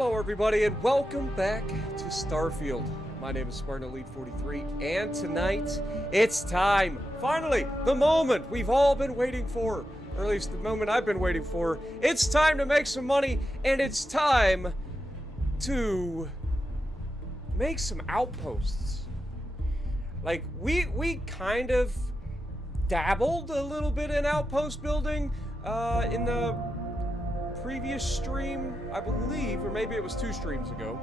Hello everybody and welcome back to Starfield. My name is Spartan Elite 43 and tonight it's time, finally, the moment we've all been waiting for, or at least the moment I've been waiting for. It's time to make some money and it's time to make some outposts. Like, we kind of dabbled a little bit in outpost building in the previous stream, I believe, or maybe it was 2 streams ago.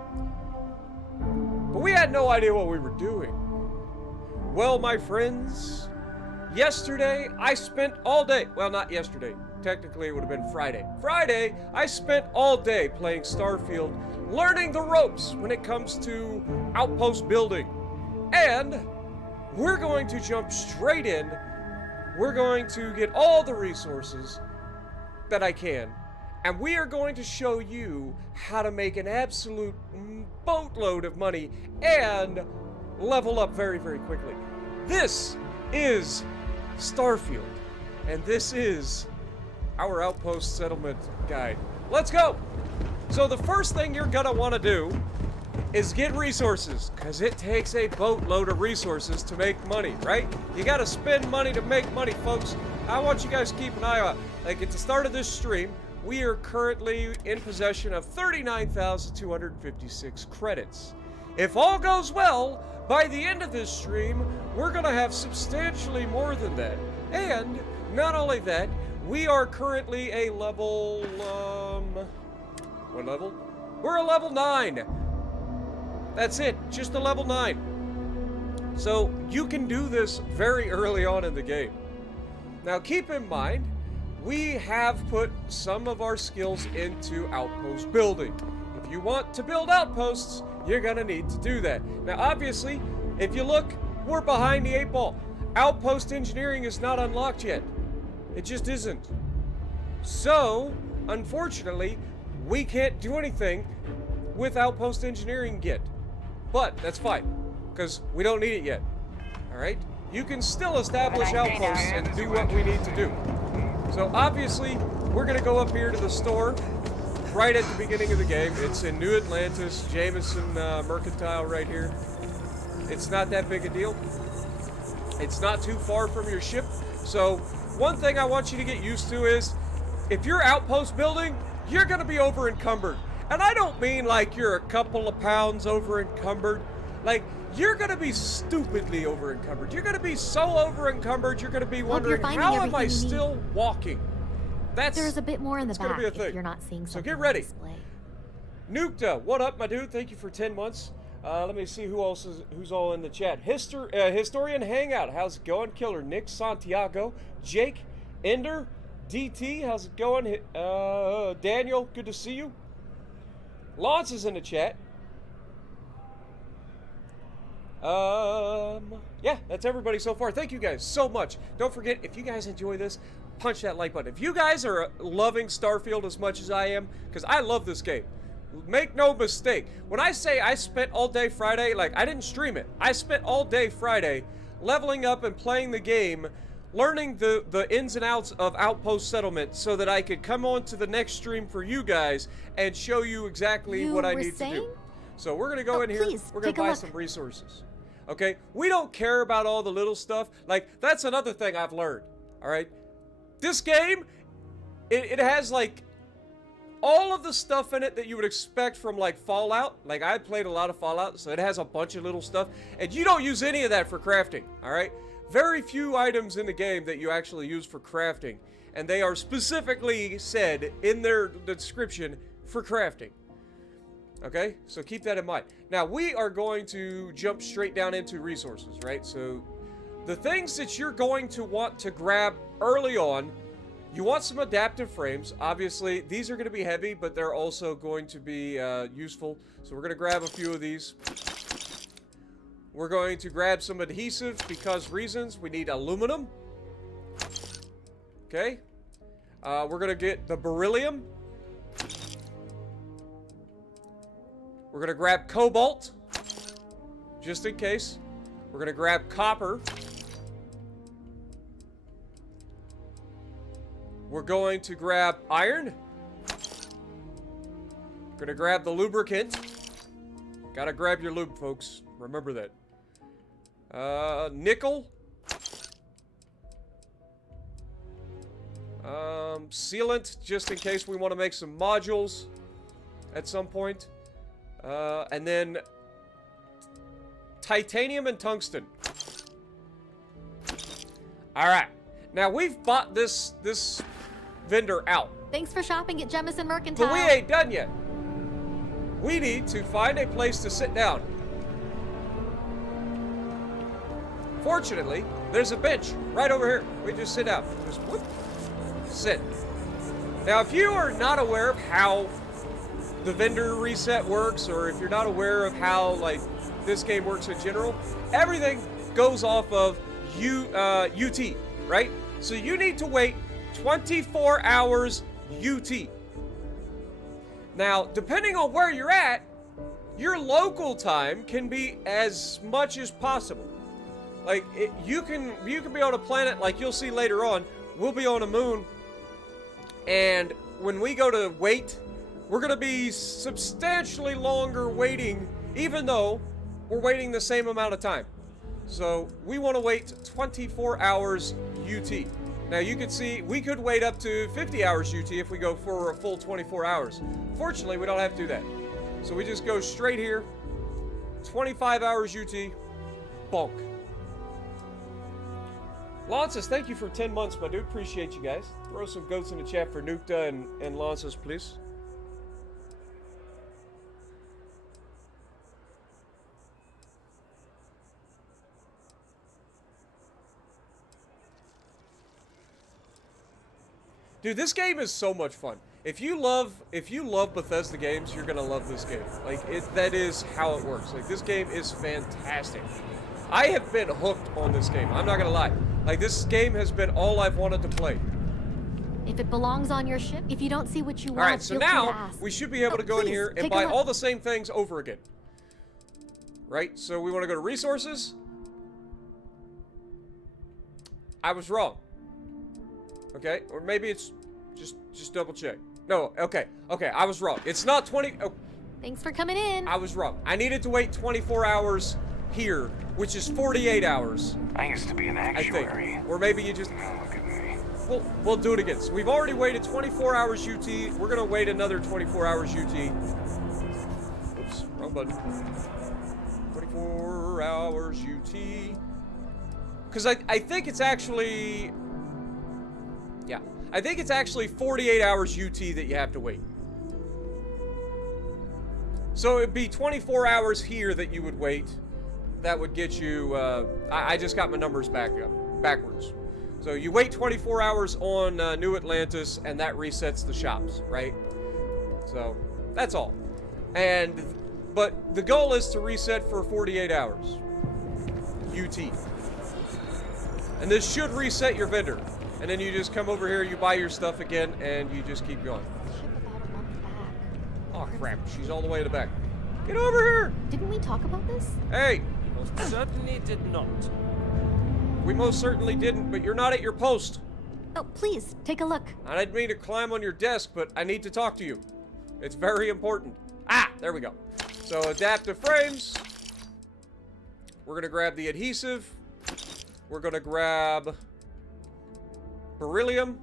But we had no idea what we were doing. Well, my friends, yesterday I spent all day, well, not yesterday, technically it would have been Friday. Friday, I spent all day playing Starfield, learning the ropes when it comes to outpost building. And we're going to jump straight in. We're going to get all the resources that I can. And we are going to show you how to make an absolute boatload of money and level up very, very quickly. This is Starfield, and this is our outpost settlement guide. Let's go! So the first thing you're gonna want to do is get resources, because it takes a boatload of resources to make money, right? You gotta spend money to make money, folks. I want you guys to keep an eye out. Like, at the start of this stream, we are currently in possession of 39,256 credits. If all goes well, by the end of this stream, we're gonna have substantially more than that. And not only that, we are currently a level, what level? We're a level 9. That's it, just a level 9. So you can do this very early on in the game. Now keep in mind, we have put some of our skills into outpost building. If you want to build outposts, you're gonna need to do that. Now obviously, if you look, we're behind the 8 ball. Outpost engineering is not unlocked yet. It just isn't. So, unfortunately, we can't do anything with outpost engineering yet. But that's fine, because we don't need it yet. Alright? You can still establish outposts and do what we need to do. So obviously, we're gonna go up here to the store right at the beginning of the game. It's in New Atlantis, Jameson Mercantile right here. It's not that big a deal. It's not too far from your ship. So one thing I want you to get used to is, if you're outpost building, you're gonna be over encumbered. And I don't mean like you're a couple of pounds over encumbered. Like, you're gonna be stupidly over encumbered. You're gonna be so over encumbered, you're gonna be wondering, how am I still walking? There's a bit more in the back if you're not seeing something. So get ready. On display. Nukta, what up, my dude? Thank you for 10 months. Let me see who's all in the chat. Historian Hangout, how's it going? Killer Nick Santiago, Jake, Ender, DT, how's it going? Daniel, good to see you. Lance is in the chat. Yeah, that's everybody so far. Thank you guys so much. Don't forget, if you guys enjoy this, punch that like button. If you guys are loving Starfield as much as I am, because I love this game, make no mistake. When I say I spent all day Friday, like, I didn't stream it. I spent all day Friday leveling up and playing the game, learning the ins and outs of outpost settlement so that I could come on to the next stream for you guys and show you exactly what I need to do. So we're going to go in here, we're going to buy some resources. Okay? We don't care about all the little stuff. Like, that's another thing I've learned. Alright? This game, it has, like, all of the stuff in it that you would expect from, like, Fallout. Like, I played a lot of Fallout, so it has a bunch of little stuff. And you don't use any of that for crafting. Alright? Very few items in the game that you actually use for crafting. And they are specifically said in their description for crafting. Okay, so keep that in mind. Now, we are going to jump straight down into resources, right? So, the things that you're going to want to grab early on, you want some adaptive frames. Obviously, these are going to be heavy, but they're also going to be useful. So, we're going to grab a few of these. We're going to grab some adhesive because reasons. We need aluminum. Okay. We're going to get the beryllium. We're going to grab cobalt, just in case. We're going to grab copper. We're going to grab iron. Gonna grab the lubricant. Gotta grab your lube, folks. Remember that. Nickel. Sealant, just in case we want to make some modules at some point. And then titanium and tungsten. Alright. Now, we've bought this vendor out. Thanks for shopping at Jemison Mercantile. But we ain't done yet. We need to find a place to sit down. Fortunately, there's a bench right over here. We just sit down. Just whoop, sit. Now, if you are not aware of how the vendor reset works, or if you're not aware of how, like, this game works in general, everything goes off of UT, right? So you need to wait 24 hours UT. Now, depending on where you're at, your local time can be as much as possible. Like, you can be on a planet, like you'll see later on, we'll be on a moon, and when we go to wait, we're going to be substantially longer waiting, even though we're waiting the same amount of time. So, we want to wait 24 hours UT. Now, you can see, we could wait up to 50 hours UT if we go for a full 24 hours. Fortunately, we don't have to do that. So, we just go straight here, 25 hours UT, bonk. Lances, thank you for 10 months, my dude. Appreciate you guys. Throw some goats in the chat for Nukta and Lances, please. Dude, this game is so much fun. If you love Bethesda games, you're gonna love this game. Like, that is how it works. Like, this game is fantastic. I have been hooked on this game. I'm not gonna lie. Like, this game has been all I've wanted to play. If it belongs on your ship, if you don't see what you want, alright, so now we should be able to go in here and buy all the same things over again. Right? So we want to go to resources. I was wrong. Okay? Or maybe it's just double check. No, okay. Okay, I was wrong. It's not 20. Oh, thanks for coming in. I was wrong. I needed to wait 24 hours here, which is 48 hours. I used to be an actuary. I think. Or maybe you just... Look at me. We'll do it again. So we've already waited 24 hours UT. We're going to wait another 24 hours UT. Oops, wrong button. 24 hours UT. Because I think it's actually... Yeah. I think it's actually 48 hours UT that you have to wait. So it'd be 24 hours here that you would wait. That would get you... I just got my numbers backwards. So you wait 24 hours on New Atlantis, and that resets the shops, right? So that's all. But the goal is to reset for 48 hours. UT. And this should reset your vendor. And then you just come over here, you buy your stuff again, and you just keep going. Oh crap, she's all the way to the back. Get over here! Didn't we talk about this? Hey! Most certainly did not. We most certainly didn't, but you're not at your post. Oh, please, take a look. I didn't mean to climb on your desk, but I need to talk to you. It's very important. Ah, there we go. So, adaptive frames. We're going to grab the adhesive. We're going to grab beryllium.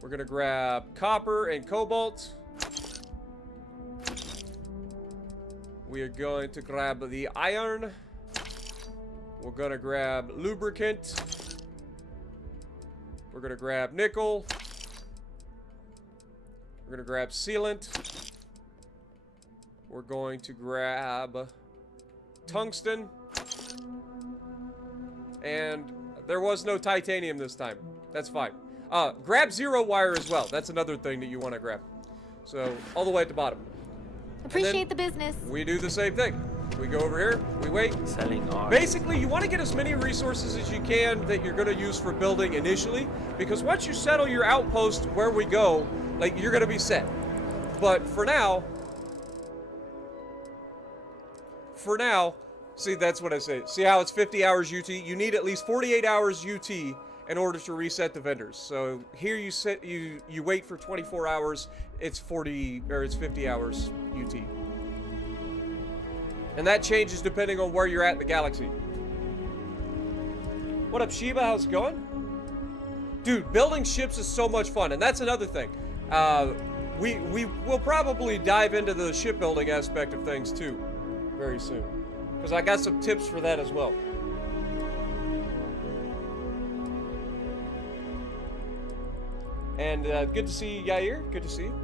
We're going to grab copper and cobalt. We are going to grab the iron. We're going to grab lubricant. We're going to grab nickel. We're going to grab sealant. We're going to grab tungsten. And there was no titanium this time. That's fine. Grab zero wire as well. That's another thing that you want to grab. So, all the way at the bottom. Appreciate the business. We do the same thing. We go over here, we wait. Selling art. Basically, you want to get as many resources as you can that you're going to use for building initially, because once you settle your outpost where we go, like, you're going to be set. But for now, see, that's what I say. See how it's 50 hours UT? You need at least 48 hours UT in order to reset the vendors. So here you wait for 24 hours. It's 50 hours UT. And that changes depending on where you're at in the galaxy. What up, Sheba? How's it going? Dude, building ships is so much fun, and that's another thing. We will probably dive into the shipbuilding aspect of things too, very soon, because I got some tips for that as well. And good to see you, Yair. Good to see you.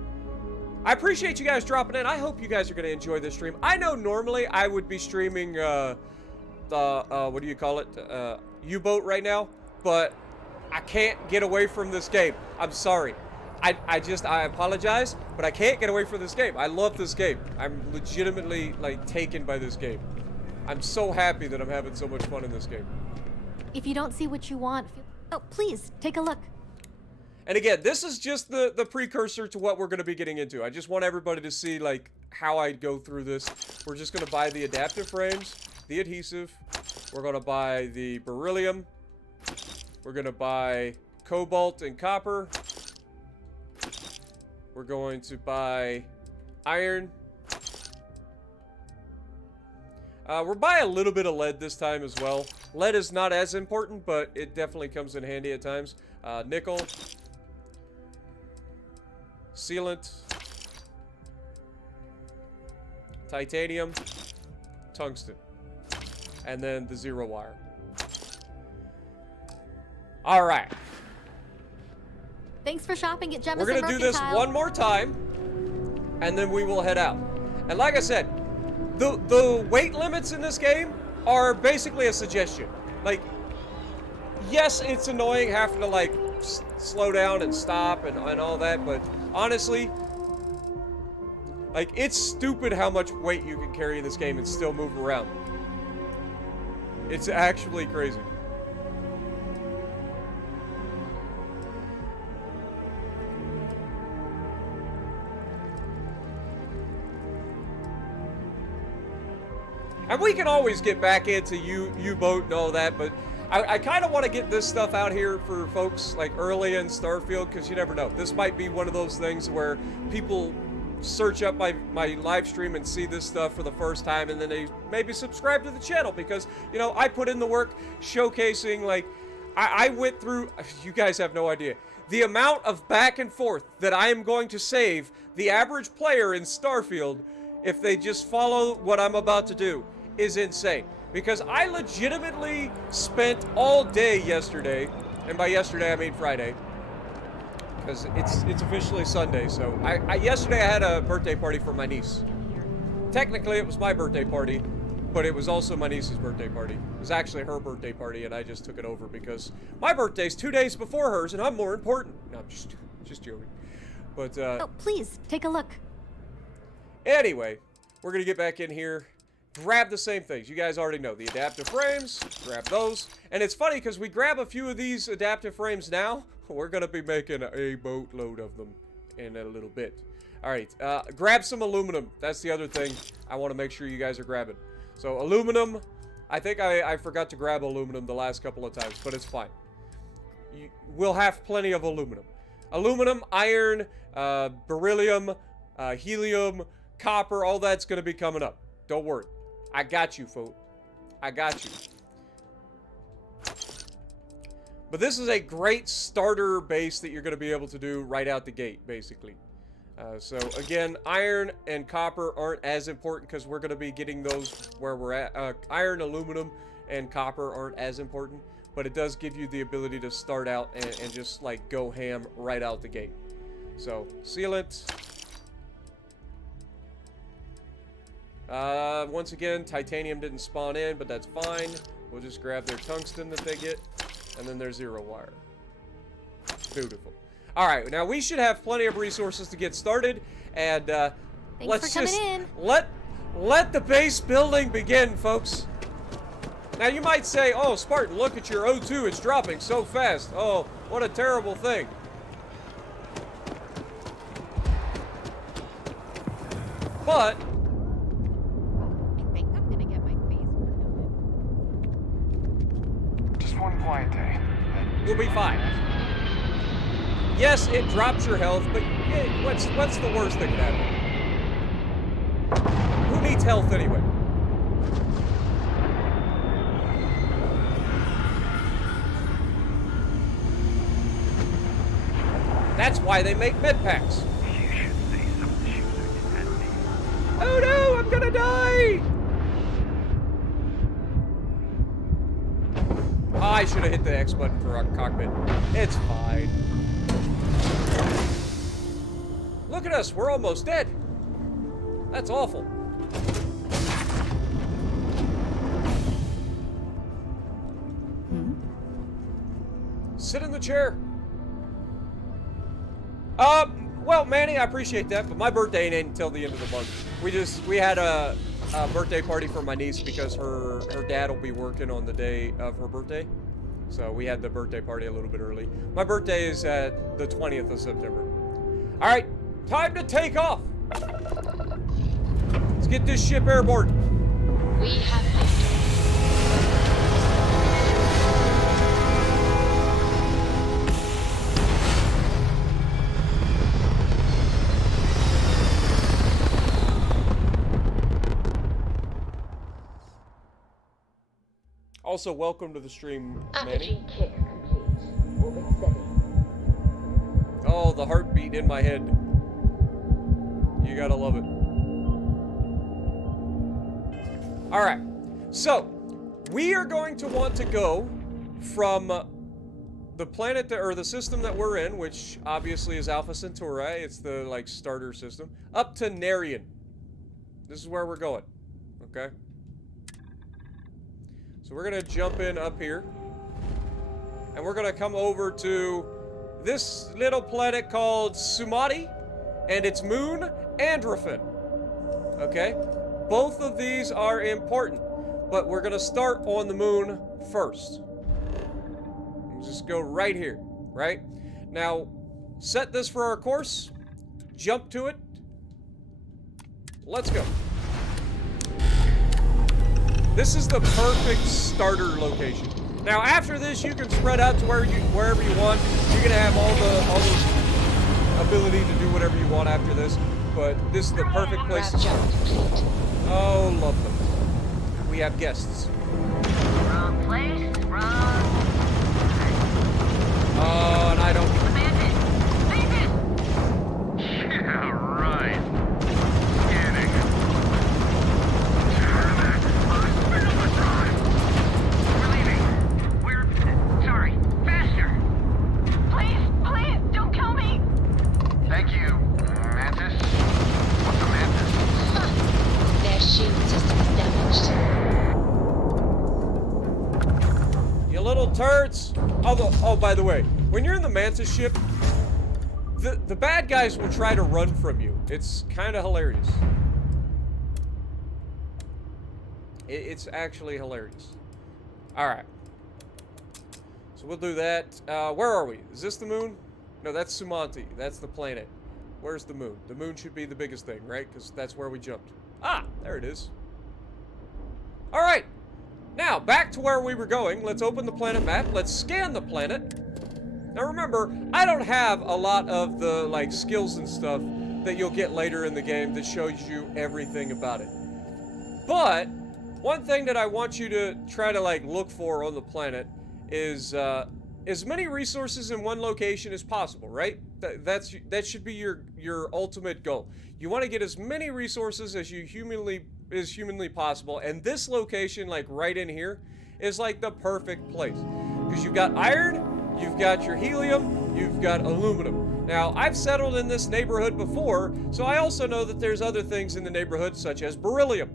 I appreciate you guys dropping in. I hope you guys are going to enjoy this stream. I know normally I would be streaming what do you call it? U-boat right now, but I can't get away from this game. I'm sorry. I apologize, but I can't get away from this game. I love this game. I'm legitimately, like, taken by this game. I'm so happy that I'm having so much fun in this game. If you don't see what you want, oh, please, take a look. And again, this is just the precursor to what we're going to be getting into. I just want everybody to see, like, how I go through this. We're just going to buy the adaptive frames, the adhesive. We're going to buy the beryllium. We're going to buy cobalt and copper. We're going to buy iron. We're buying a little bit of lead this time as well. Lead is not as important, but it definitely comes in handy at times. Nickel. Sealant. Titanium. Tungsten. And then the zero wire. Alright. Thanks for shopping at Gemma's. We're gonna do this one more time, and then we will head out. And like I said, the weight limits in this game are basically a suggestion. Like, yes, it's annoying having to, like, slow down and stop and all that, but honestly, like, it's stupid how much weight you can carry in this game and still move around. It's actually crazy. And we can always get back into U-boat and all that, but I kind of want to get this stuff out here for folks like early in Starfield, because you never know. This might be one of those things where people search up my live stream and see this stuff for the first time, and then they maybe subscribe to the channel because, you know, I put in the work showcasing, like, I went through, you guys have no idea, the amount of back and forth that I am going to save the average player in Starfield if they just follow what I'm about to do is insane. Because I legitimately spent all day yesterday, and by yesterday I mean Friday, because it's officially Sunday. So yesterday I had a birthday party for my niece. Technically it was my birthday party, but it was also my niece's birthday party. It was actually her birthday party, and I just took it over because my birthday's 2 days before hers, and I'm more important. No, I'm just joking. But oh, please take a look. Anyway, we're gonna get back in here. Grab the same things. You guys already know. The adaptive frames, grab those. And it's funny because we grab a few of these adaptive frames now. We're going to be making a boatload of them in a little bit. Alright, grab some aluminum. That's the other thing I want to make sure you guys are grabbing. So aluminum, I think I forgot to grab aluminum the last couple of times, but it's fine. We'll have plenty of aluminum. Aluminum, iron, beryllium, helium, copper, all that's going to be coming up. Don't worry. I got you, folks. I got you. But this is a great starter base that you're going to be able to do right out the gate, basically. So, again, iron and copper aren't as important because we're going to be getting those where we're at. Iron, aluminum, and copper aren't as important. But it does give you the ability to start out and just, like, go ham right out the gate. So, sealant. Once again, titanium didn't spawn in, but that's fine. We'll just grab their tungsten that they get, and then their zero wire. Beautiful. Alright, now we should have plenty of resources to get started, and let's just let the base building begin, folks. Now you might say, oh, Spartan, look at your O2, it's dropping so fast. Oh, what a terrible thing. But Just one quiet day. We'll be fine. Yes, it drops your health, but what's the worst that could happen? Who needs health anyway? That's why they make med packs. You should say something shooter at me. Oh no, I'm gonna die! Oh, I should have hit the X button for our cockpit. It's fine. Look at us, we're almost dead. That's awful. Sit in the chair. Well, Manny, I appreciate that, but my birthday ain't until the end of the month. We had a birthday party for my niece because her dad will be working on the day of her birthday. So we had the birthday party a little bit early. My birthday is at the 20th of September. All right, time to take off. Let's get this ship airborne. We have liftoff. Also, welcome to the stream, Manny. Apogee kick complete. Orbit steady. Oh, the heartbeat in my head. You gotta love it. All right, so we are going to want to go from the planet that, or the system that we're in, which obviously is Alpha Centauri. It's the like starter system, up to Narian. This is where we're going. Okay. So we're gonna jump in up here, and we're gonna come over to this little planet called Sumati, and its moon, Androphen. Okay? Both of these are important, but we're gonna start on the moon first. Just go right here, right? Now, set this for our course, jump to it. Let's go. This is the perfect starter location. Now, after this, you can spread out to wherever you want. You're gonna have all the ability to do whatever you want after this, but this is the perfect place to start. Oh, lovely. We have guests. Wrong place, wrong. Oh, and I don't. Yeah, right. Scanning. We're leaving. We're sorry. Faster. Please, don't kill me. Thank you, Mantis. What's a Mantis? Their shield system is damaged. You little turds. Although, oh, by the way, when you're in the Mantis ship, the bad guys will try to run from you. It's kind of hilarious. It's actually hilarious. All right. So we'll do that. Where are we? Is this the moon? No, that's Sumanti. That's the planet. Where's the moon? The moon should be the biggest thing, right? Because that's where we jumped. Ah, there it is. All right. Now, back to where we were going. Let's open the planet map. Let's scan the planet. Now remember, I don't have a lot of the like skills and stuff that you'll get later in the game that shows you everything about it. But one thing that I want you to try to like look for on the planet is as many resources in one location as possible, right? That should be your ultimate goal. You want to get as many resources as humanly possible, and this location, like right in here, is like the perfect place because you've got iron. You've got your helium, you've got aluminum. Now, I've settled in this neighborhood before, so I also know that there's other things in the neighborhood, such as beryllium.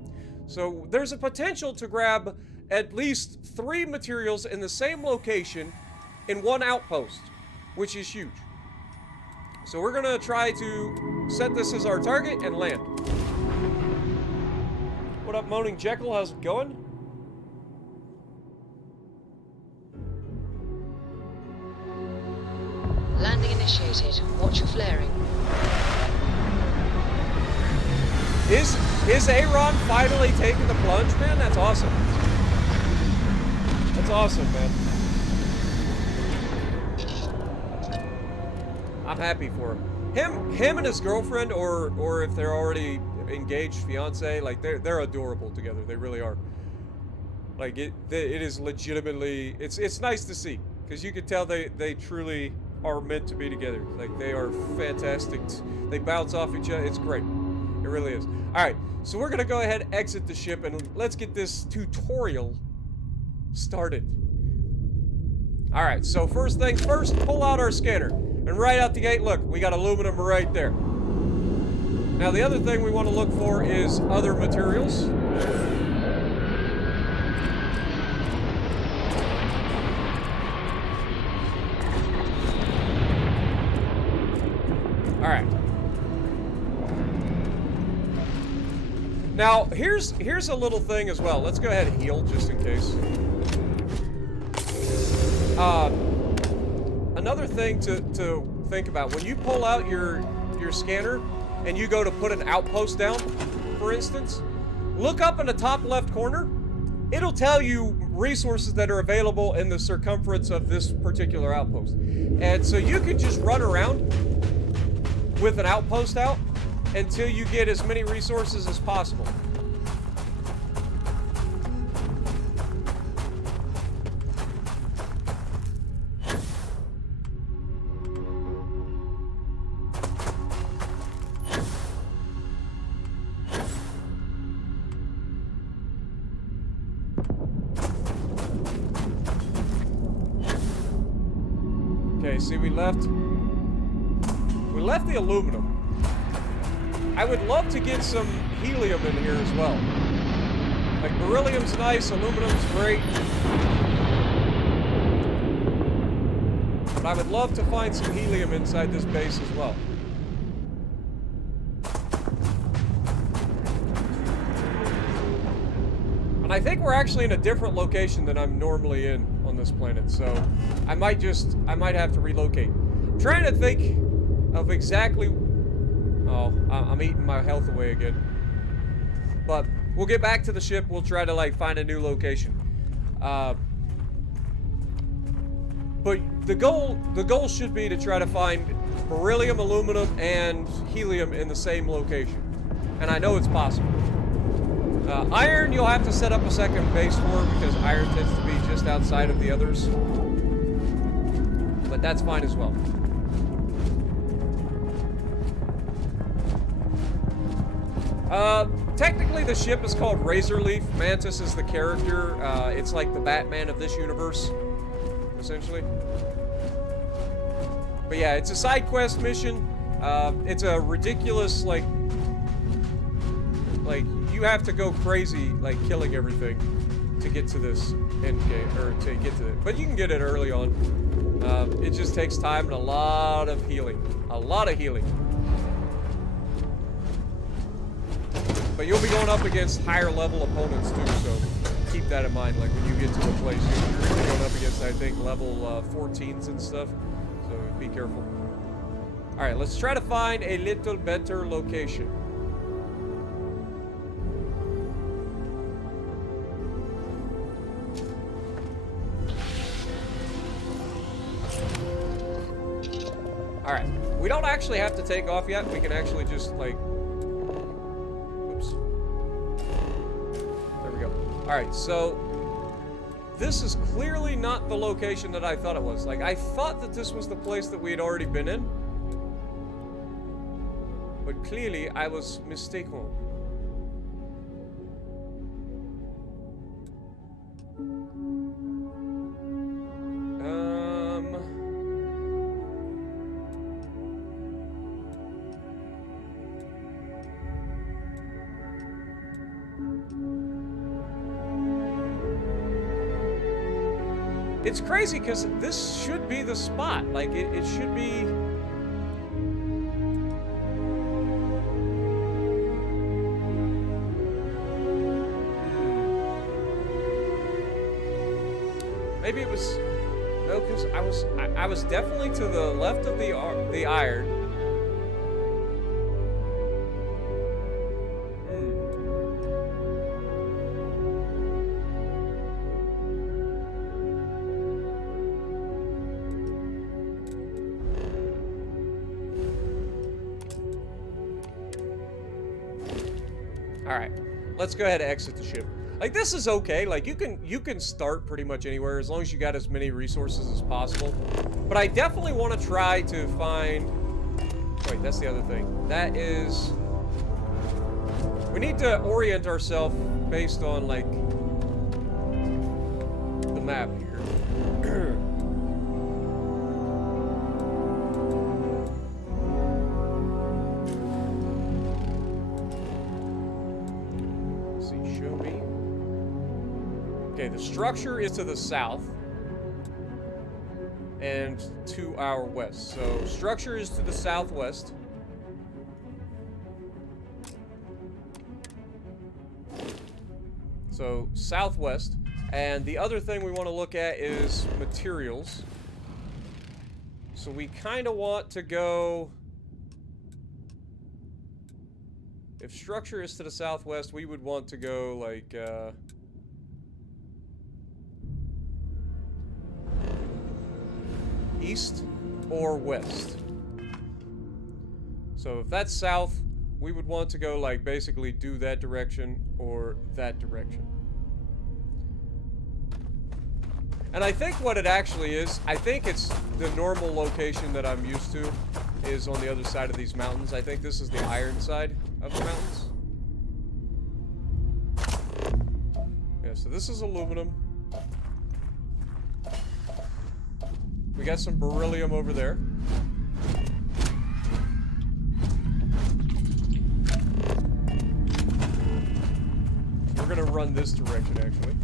So there's a potential to grab at least 3 materials in the same location in one outpost, which is huge. So we're gonna try to set this as our target and land. What up, Moaning Jekyll? How's it going? Landing initiated. Watch your flaring. Is Aaron finally taking the plunge, man? That's awesome. That's awesome, man. I'm happy for him. Him and his girlfriend, or if they're already engaged, fiance, like they're adorable together. They really are. Like it is legitimately. It's nice to see because you can tell they truly are meant to be together. Like they are fantastic. They bounce off each other. It's great. It really is. All right, so we're gonna go ahead and exit the ship and let's get this tutorial started. All right, so first things first, pull out our scanner. And right out the gate, look, we got aluminum right there. Now the other thing we want to look for is other materials. All right. Now, here's a little thing as well. Let's go ahead and heal just in case. Another thing to think about, when you pull out your scanner and you go to put an outpost down, for instance, look up in the top left corner. It'll tell you resources that are available in the circumference of this particular outpost. And so you can just run around with an outpost out until you get as many resources as possible. Okay, see, we left the aluminum. I would love to get some helium in here as well. Like, beryllium's nice, aluminum's great. But I would love to find some helium inside this base as well. And I think we're actually in a different location than I'm normally in on this planet, so I might have to relocate. I'm trying to think of exactly... Oh, I'm eating my health away again. But we'll get back to the ship. We'll try to, like, find a new location. But the goal should be to try to find beryllium, aluminum, and helium in the same location. And I know it's possible. Iron, you'll have to set up a second base for because iron tends to be just outside of the others. But that's fine as well. Technically the ship is called Razorleaf. Mantis is the character. It's like the Batman of this universe, essentially. But yeah, it's a side quest mission. It's a ridiculous, like you have to go crazy, like killing everything to get to this end game, or to get to it. But you can get it early on. It just takes time and a lot of healing. A lot of healing. But you'll be going up against higher level opponents too, so keep that in mind. Like when you get to a place, you're going to be going up against, I think, level 14s and stuff. So be careful. All right, let's try to find a little better location. All right, we don't actually have to take off yet. We can actually just like. Alright, so this is clearly not the location that I thought it was. Like, I thought that this was the place that we had already been in. But clearly, I was mistaken. It's crazy because this should be the spot. Like, it should be... Maybe it was... No, because I was definitely to the left of the iron. Alright. Let's go ahead and exit the ship. Like, this is okay. Like, you can start pretty much anywhere as long as you got as many resources as possible. But I definitely want to try to find... Wait, that's the other thing. That is... We need to orient ourselves based on, like, the map here. Okay, the structure is to the south and to our west. So, structure is to the southwest. So, southwest. And the other thing we want to look at is materials. So, we kind of want to go... If structure is to the southwest, we would want to go, like, east or west. So if that's south, we would want to go, like, basically do that direction or that direction. And I think what it actually is, I think it's the normal location that I'm used to is on the other side of these mountains. I think this is the iron side of the mountains. Yeah, so this is aluminum. We got some beryllium over there. We're gonna run this direction, actually.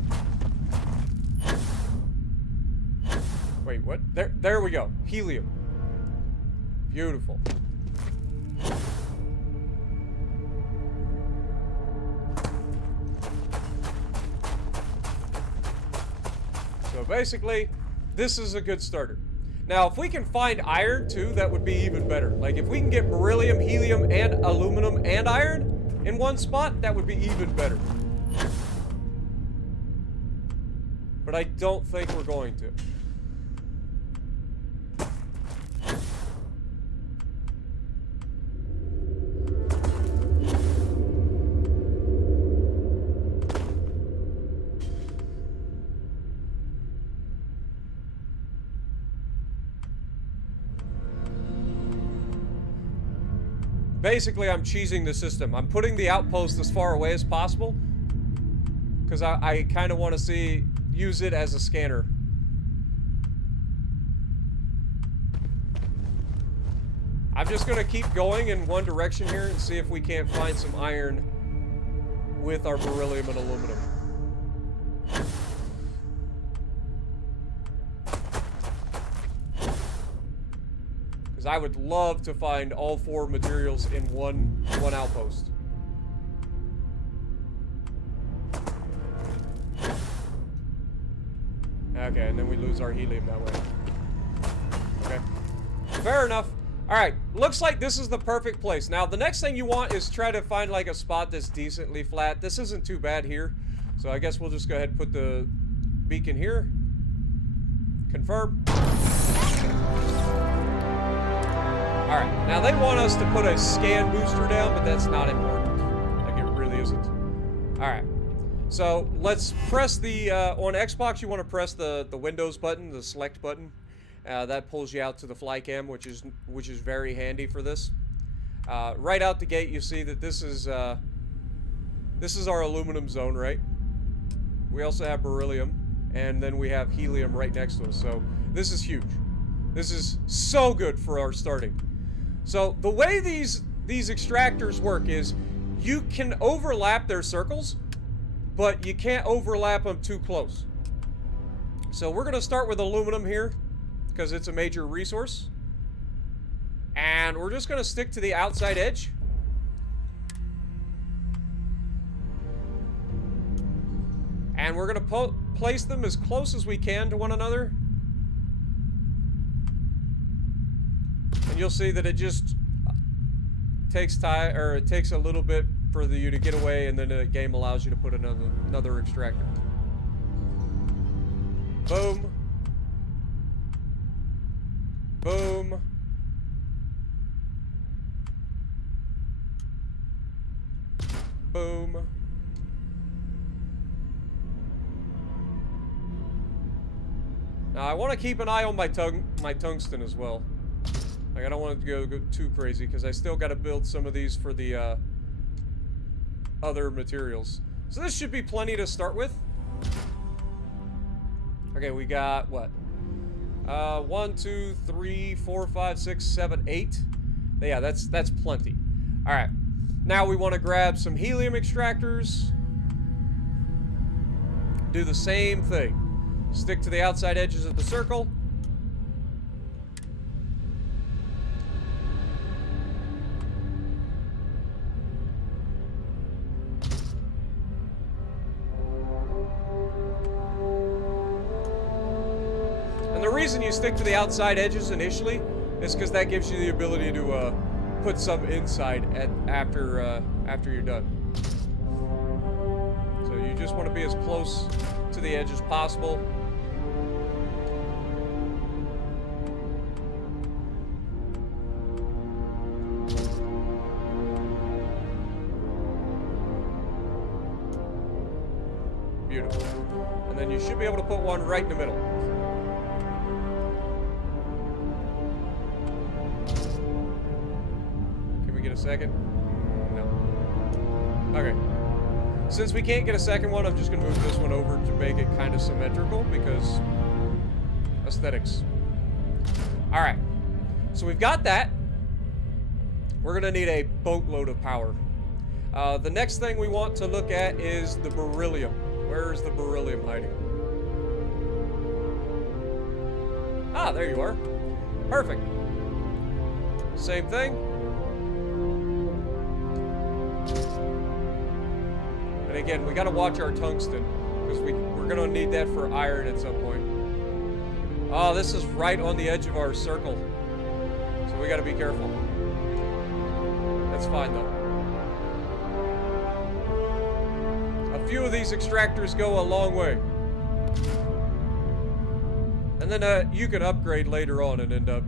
Wait, what? There we go. Helium. Beautiful. So basically, this is a good starter. Now, if we can find iron, too, that would be even better. Like, if we can get beryllium, helium, and aluminum, and iron in one spot, that would be even better. But I don't think we're going to. Basically, I'm cheesing the system. I'm putting the outpost as far away as possible because I kind of want to use it as a scanner. I'm just going to keep going in one direction here and see if we can't find some iron with our beryllium and aluminum. Because I would love to find all 4 materials in one outpost. Okay, and then we lose our helium that way. Okay. Fair enough. Alright, looks like this is the perfect place. Now, the next thing you want is try to find, like, a spot that's decently flat. This isn't too bad here. So I guess we'll just go ahead and put the beacon here. Confirm. Alright, now they want us to put a scan booster down, but that's not important. Like, it really isn't. Alright. So, let's press the, on Xbox, you want to press the Windows button, the select button. That pulls you out to the fly cam, which is very handy for this. Right out the gate, you see that this is our aluminum zone, right? We also have beryllium, and then we have helium right next to us. So, this is huge. This is so good for our starting. So, the way these extractors work is you can overlap their circles, but you can't overlap them too close. So we're going to start with aluminum here because it's a major resource. And we're just going to stick to the outside edge. And we're going to place them as close as we can to one another. And you'll see that it just takes time, or it takes a little bit for you to get away, and then the game allows you to put another extractor. Boom. Boom. Boom. Now I want to keep an eye on my tungsten as well. Like I don't want it to go too crazy because I still got to build some of these for the other materials. So this should be plenty to start with. Okay, we got what? 1, 2, 3, 4, 5, 6, 7, 8. Yeah, that's plenty. All right. Now we want to grab some helium extractors. Do the same thing. Stick to the outside edges of the circle. And the reason you stick to the outside edges initially is because that gives you the ability to put some inside after you're done. So you just want to be as close to the edge as possible. Beautiful. And then you should be able to put one right in the middle. Can we get a second? No. Okay. Since we can't get a second one, I'm just going to move this one over to make it kind of symmetrical because aesthetics. All right. So we've got that. We're going to need a boatload of power. The next thing we want to look at is the beryllium. Where is the beryllium hiding? Ah, there you are. Perfect. Same thing. And again, we got to watch our tungsten because we're going to need that for iron at some point. Oh, this is right on the edge of our circle. So we got to be careful. That's fine though. A few of these extractors go a long way. And then you can upgrade later on and end up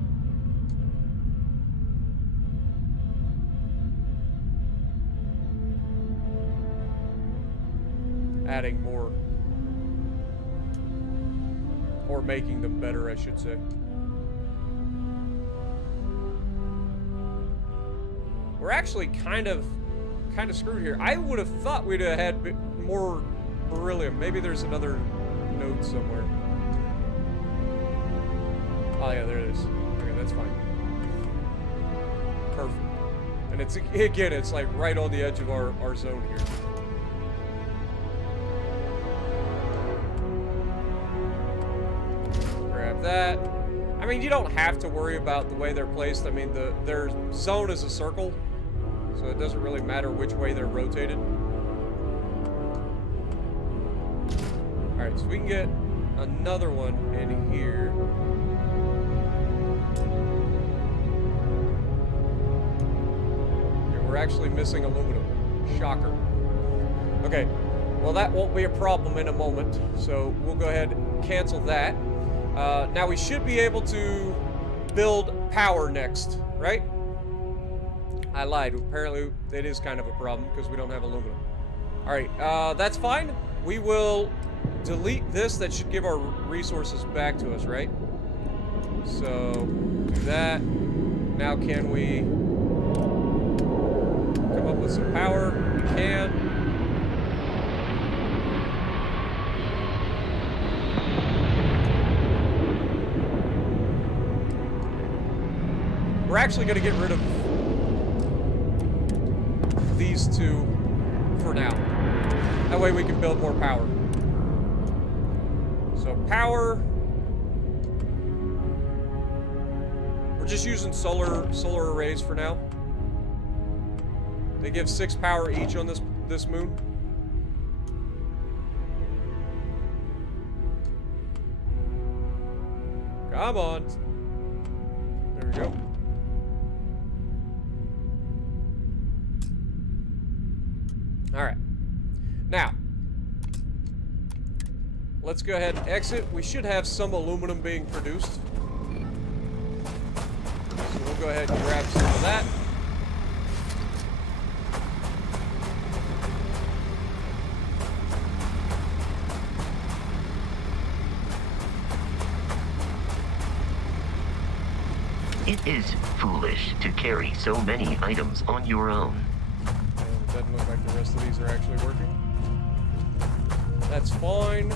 adding more. Or making them better, I should say. We're actually kind of screwed here. I would have thought we'd have had more beryllium. Maybe there's another node somewhere. Oh yeah, there it is. Okay, that's fine. Perfect. And it's, again, it's like right on the edge of our zone here. Grab that. I mean, you don't have to worry about the way they're placed. I mean, their zone is a circle, so it doesn't really matter which way they're rotated. Alright, so we can get another one in here. Okay, we're actually missing aluminum. Shocker. Okay, well that won't be a problem in a moment, so we'll go ahead and cancel that. Now we should be able to build power next, right? I lied. Apparently, it is kind of a problem because we don't have aluminum. All right, that's fine. We will delete this. That should give our resources back to us, right? So, do that. Now, can we come up with some power? We can. We're actually going to get rid of these two for now. That way we can build more power. So power. We're just using solar arrays for now. They give 6 power each on this moon. Come on. There we go. All right. Now, let's go ahead and exit. We should have some aluminum being produced. So we'll go ahead and grab some of that. It is foolish to carry so many items on your own. And it doesn't look like the rest of these are actually working. That's fine.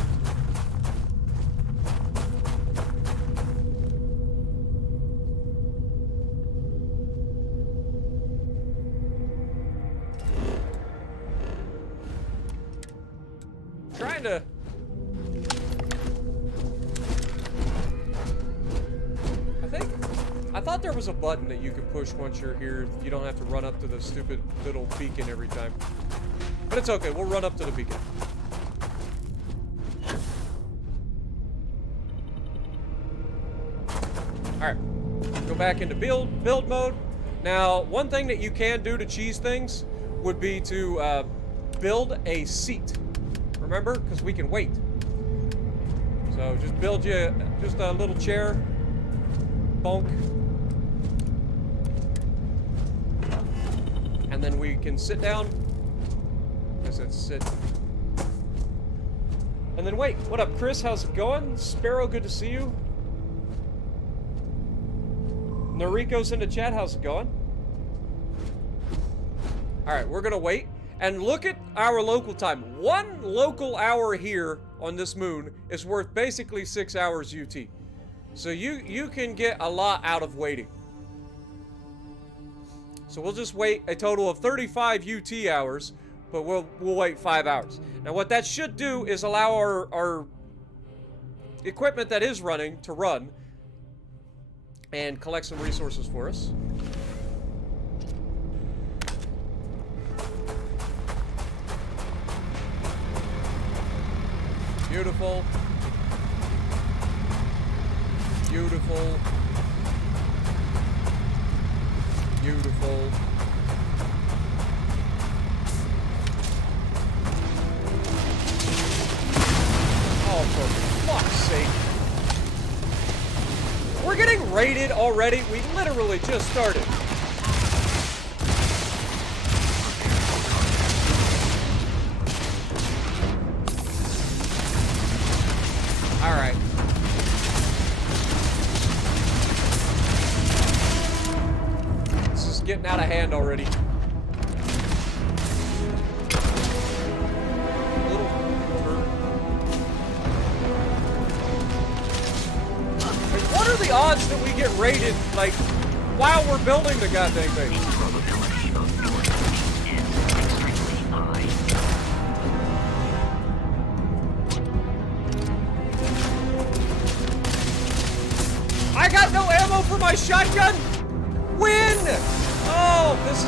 Trying to... I thought there was a button that you could push once you're here. You don't have to run up to the stupid little beacon every time. But it's okay, we'll run up to the beacon. Alright, go back into build mode. Now, one thing that you can do to cheese things would be to build a seat. Remember? Because we can wait. So just build you just a little chair. Bonk. And then we can sit down. Guess that's sit. And then wait. What up, Chris? How's it going? Sparrow, good to see you. Noriko's in the chat. How's it going? Alright, we're gonna wait. And look at our local time. 1 local hour here on this moon is worth basically 6 hours UT. So you can get a lot out of waiting. So we'll just wait a total of 35 UT hours, but we'll wait 5 hours. Now what that should do is allow our equipment that is running to run and collect some resources for us. Beautiful. Beautiful. Beautiful. Oh, for fuck's sake. We're getting raided already? We literally just started. Alright. This is getting out of hand already. Little turd. Like, what are the odds that we get raided, like, while we're building the goddamn thing? The probability of your defeat is extremely high. I got no ammo for my shotgun! Win! Oh, this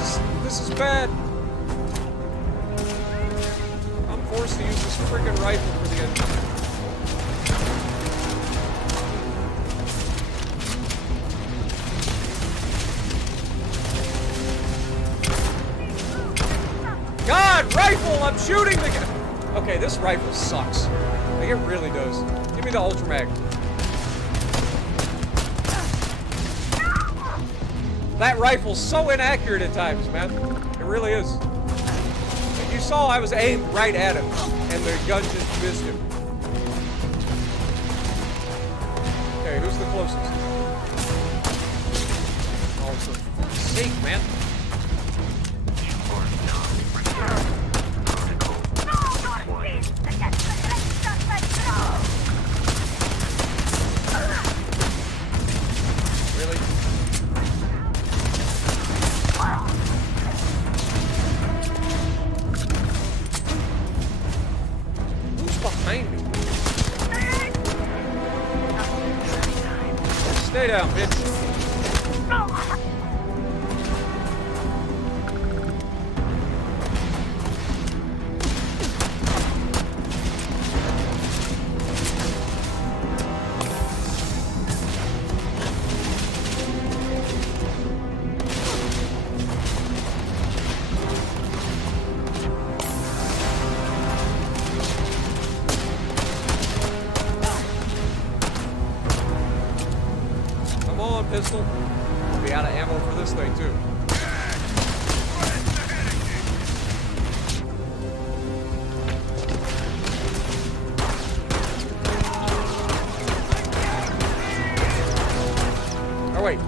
is bad. I'm forced to use this freaking rifle for the end. God, rifle! I'm shooting the guy! Okay, this rifle sucks. Like, it really does. Give me the Ultra Mag. That rifle's so inaccurate at times, man. It really is. Like you saw, I was aimed right at him, and the gun just missed him. Okay, who's the closest? Oh, for fuck's sake, man. Really? Behind me. Stay down, bitch. Pistol. I'll be out of ammo for this thing too. Oh wait,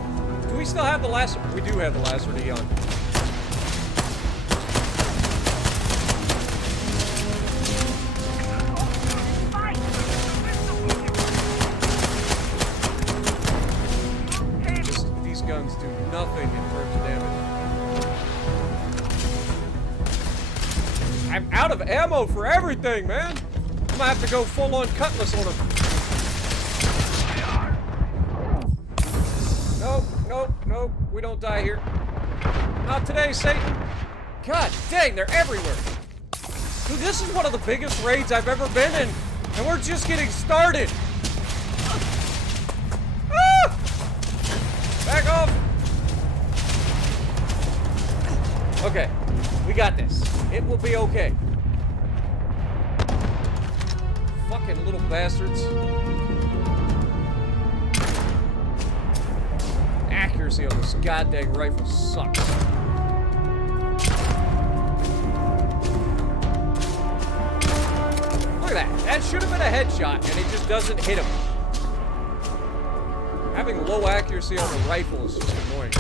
still have the laser? We do have the laser neon. These guns do nothing in terms of damage. I'm out of ammo for everything, man. I'm gonna have to go full-on cutlass on him. Nope, nope, nope. We don't die here. Not today, Satan. God dang, they're everywhere. Dude, this is one of the biggest raids I've ever been in, and we're just getting started. Ah! Back off. Okay, we got this. It will be okay. Fucking little bastards. Accuracy on this goddamn rifle sucks. Look at that. That should have been a headshot, and it just doesn't hit him. Having low accuracy on the rifle is just annoying.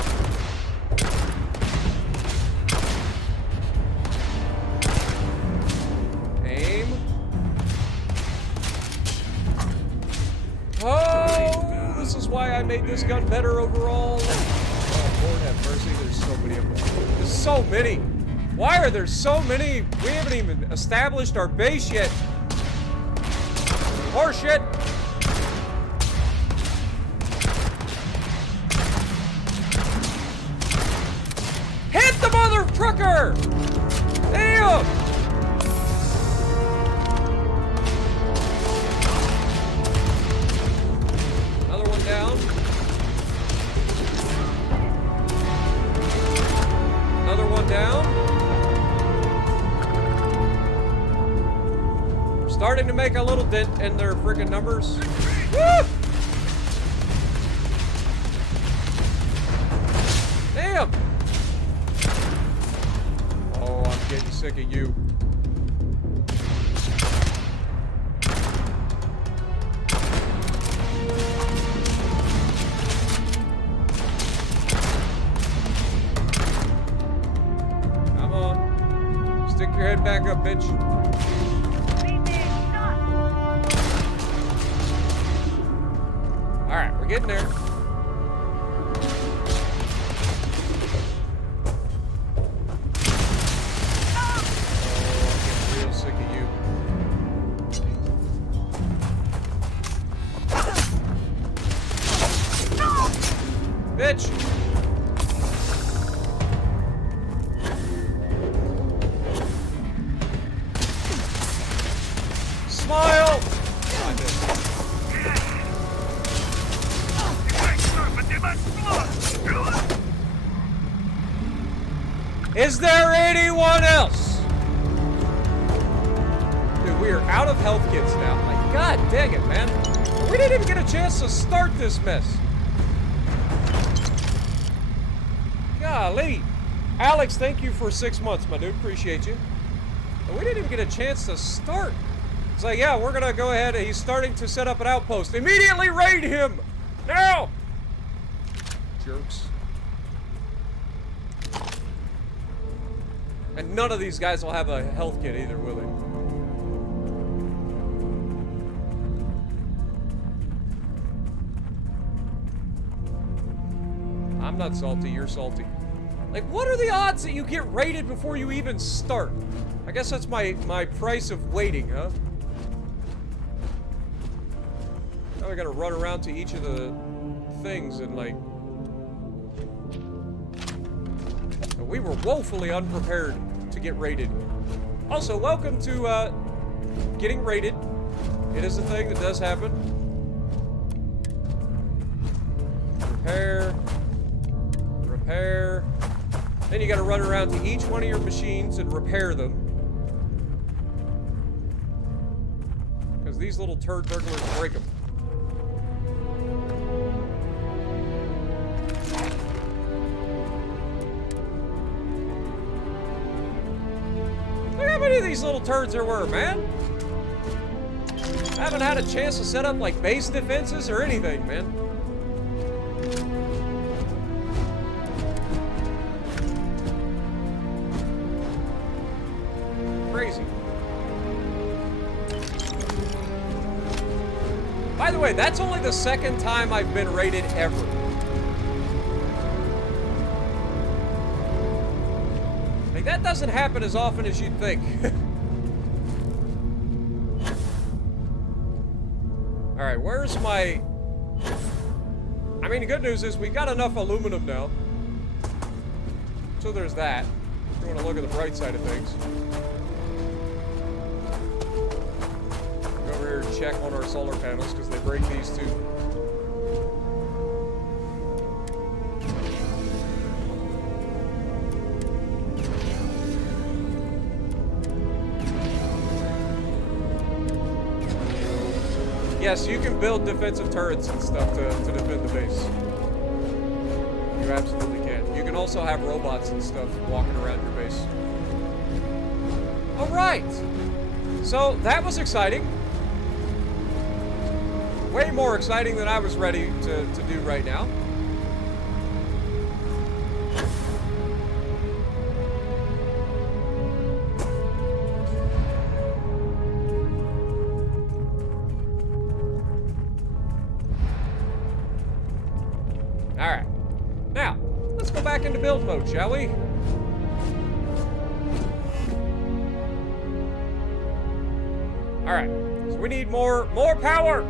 Aim. Oh, this is why I made this gun better overall. Oh, Lord have mercy, there's so many of them. There's so many. Why are there so many? We haven't even established our base yet. Horseshit. Hit the mother trucker! Damn! Another one down. Another one down. We're starting to make a little dent in their freaking numbers. Woo! Damn! Oh, I'm getting sick of you. Come on. Stick your head back up, bitch. Alright, we're getting there. Bitch! Smile! Is there anyone else? Dude, we are out of health kits now. Like, god dang it, man. We didn't even get a chance to start this mess. Golly. Alex, thank you for 6 months, my dude. Appreciate you. But we didn't even get a chance to start. It's like, yeah, we're gonna go ahead. He's starting to set up an outpost. Immediately raid him! Now! Jerks. And none of these guys will have a health kit either, will they? I'm not salty, you're salty. Like, what are the odds that you get raided before you even start? I guess that's my price of waiting, huh? Now I gotta run around to each of the things and, like... We were woefully unprepared to get raided. Also, welcome to, getting raided. It is a thing that does happen. Repair. Repair. Then you gotta run around to each one of your machines and repair them. Because these little turd burglars break them. Look how many of these little turds there were, man. I haven't had a chance to set up like base defenses or anything, man. crazy. By the way, that's only the second time I've been raided ever. Like, that doesn't happen as often as you'd think. Alright, where's my... I mean, the good news is we got enough aluminum now. So there's that. If you want to look at the bright side of things. Go over here and check on our solar panels, because they break these too. Yes, you can build defensive turrets and stuff to defend the base. You absolutely can. You can also have robots and stuff walking around your base. Alright! So, that was exciting. Way more exciting than I was ready to do right now. Alright. Now, let's go back into build mode, shall we? Alright. So we need more power!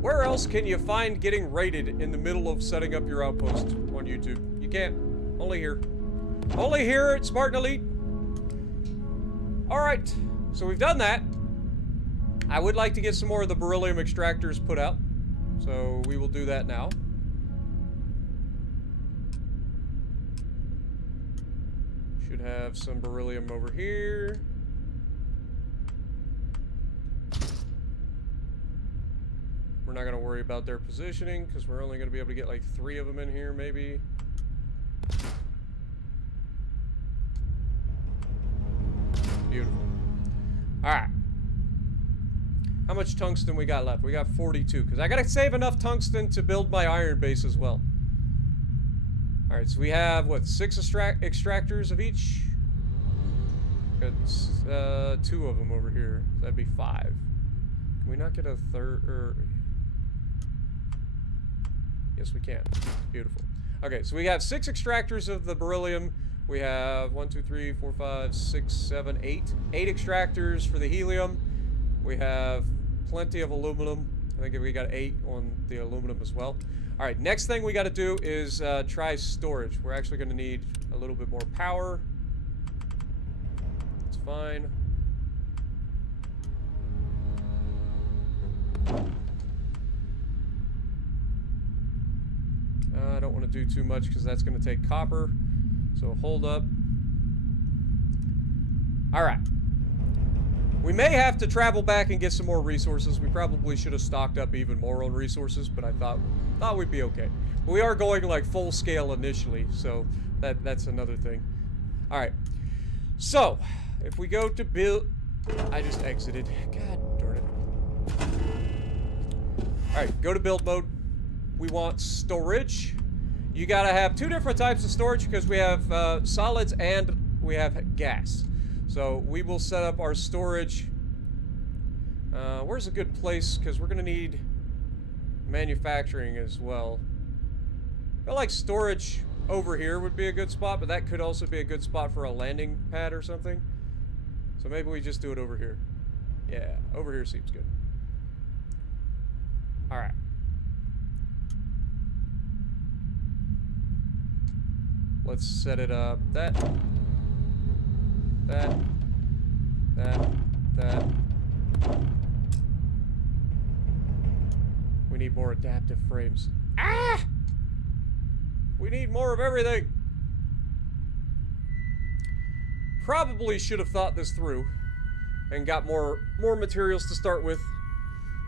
Where else can you find getting raided in the middle of setting up your outpost on YouTube? You can't. Only here. Only here at Spartan Elite. Alright, so we've done that. I would like to get some more of the beryllium extractors put out. So we will do that now. Should have some beryllium over here. We're not going to worry about their positioning because we're only going to be able to get like 3 of them in here, maybe. Beautiful. Alright. How much tungsten we got left? We got 42 because I got to save enough tungsten to build my iron base as well. Alright, so we have, what, 6 extractors of each? Got 2 of them over here. So that'd be 5. Can we not get a third? Or... Yes, we can. Beautiful. Okay, so we have 6 extractors of the beryllium. We have 1, 2, 3, 4, 5, 6, 7, 8. 8 extractors for the helium. We have plenty of aluminum. I think we got 8 on the aluminum as well. All right, next thing we got to do is try storage. We're actually going to need a little bit more power. It's fine. I don't want to do too much because that's going to take copper. So hold up. All right. We may have to travel back and get some more resources. We probably should have stocked up even more on resources, but I thought we'd be okay. But we are going like full scale initially, so that's another thing. All right. So if we go to build, I just exited. God darn it. All right, go to build mode. We want storage. You gotta have 2 different types of storage because we have solids and we have gas. So we will set up our storage. Where's a good place? Because we're gonna need manufacturing as well. I feel like storage over here would be a good spot, but that could also be a good spot for a landing pad or something. So maybe we just do it over here. Yeah, over here seems good. All right. Let's set it up. That. That. We need more adaptive frames. Ah! We need more of everything. Probably should have thought this through and got more materials to start with,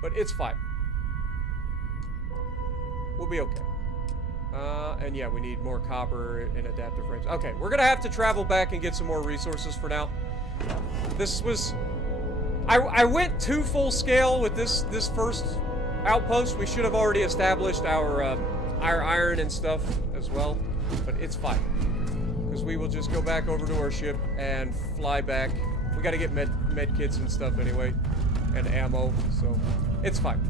but it's fine. We'll be okay. And yeah, we need more copper and adaptive frames. Okay, we're gonna have to travel back and get some more resources for now. This was... I went too full scale with this first outpost. We should have already established our iron and stuff as well, but it's fine. Because we will just go back over to our ship and fly back. We gotta get med kits and stuff anyway, and ammo, so it's fine.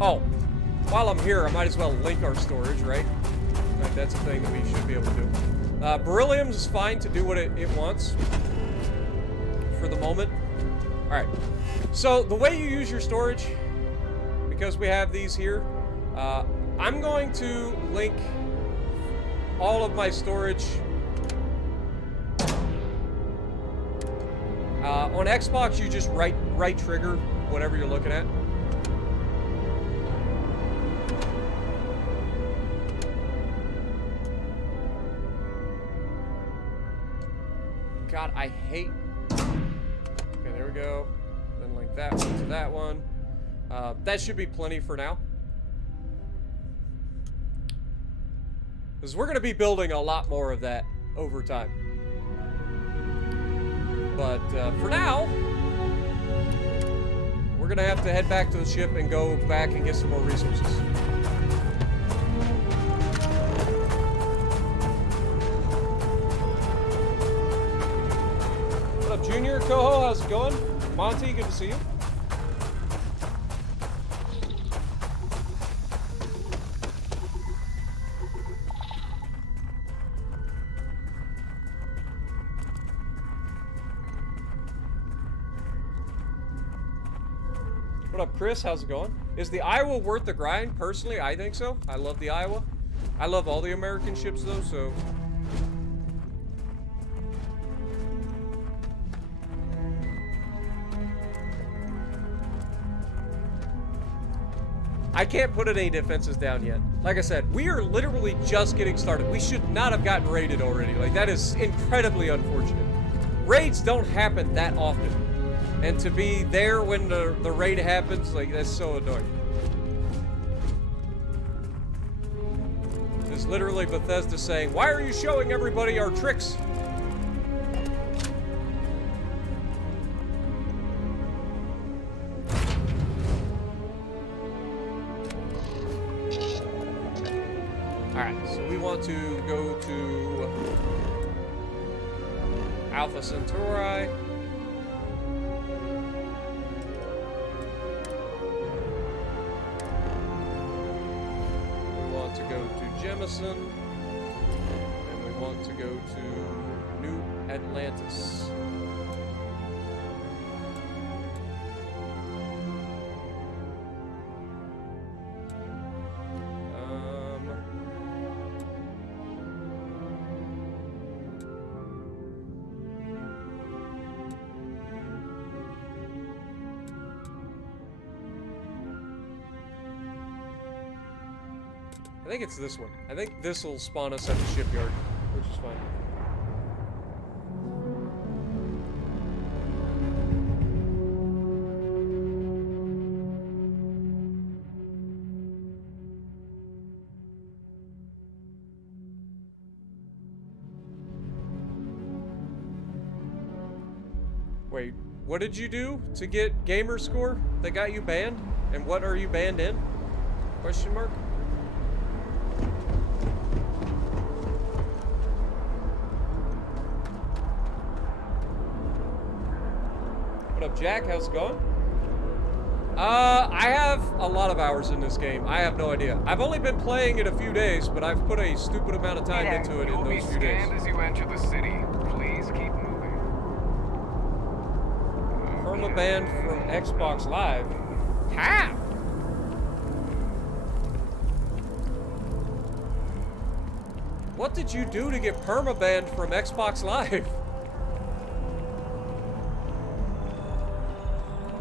Oh, while I'm here, I might as well link our storage, right? Like, that's a thing that we should be able to do. Beryllium is fine to do what it wants for the moment. All right. So the way you use your storage, because we have these here, I'm going to link all of my storage. On Xbox, you just right trigger whatever you're looking at. God, I hate... Okay, there we go. Then link that one to that one. That should be plenty for now. Because we're going to be building a lot more of that over time. But for now, we're going to have to head back to the ship and go back and get some more resources. What up, Junior? Coho, how's it going? Monty, good to see you. What up, Chris? How's it going? Is the Iowa worth the grind? Personally, I think so. I love the Iowa. I love all the American ships, though, so... I can't put any defenses down yet. Like I said, we are literally just getting started. We should not have gotten raided already. Like, that is incredibly unfortunate. Raids don't happen that often. And to be there when the raid happens, like, that's so annoying. It's literally Bethesda saying, why are you showing everybody our tricks? Alright, so we want to go to Alpha Centauri. To go to Jemison, and we want to go to New Atlantis. I think it's this one. I think this will spawn us at the shipyard, which is fine. Wait, what did you do to get gamer score that got you banned? And what are you banned in? Question mark? What up, Jack? How's it going? I have a lot of hours in this game. I have no idea. I've only been playing it a few days, but I've put a stupid amount of time into it in those few days. As you enter the city, please keep moving. Permabanned from Xbox Live. How? What did you do to get permabanned from Xbox Live?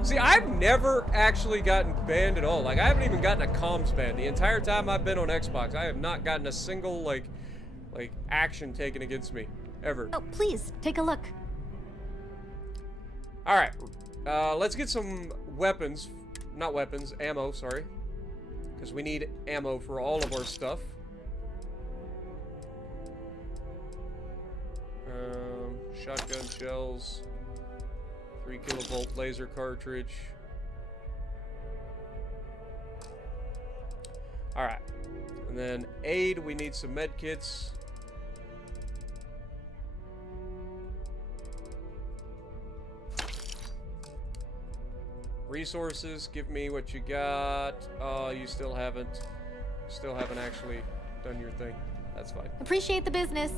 See, I've never actually gotten banned at all. Like, I haven't even gotten a comms ban. The entire time I've been on Xbox, I have not gotten a single, like action taken against me. Ever. Oh, please, take a look. Alright. Let's get some weapons. Not weapons, ammo, sorry. Because we need ammo for all of our stuff. Shotgun shells. 3 kilovolt laser cartridge. Alright. And then aid, we need some med kits. Resources, give me what you got. Oh, you still haven't actually done your thing. That's fine. Appreciate the business.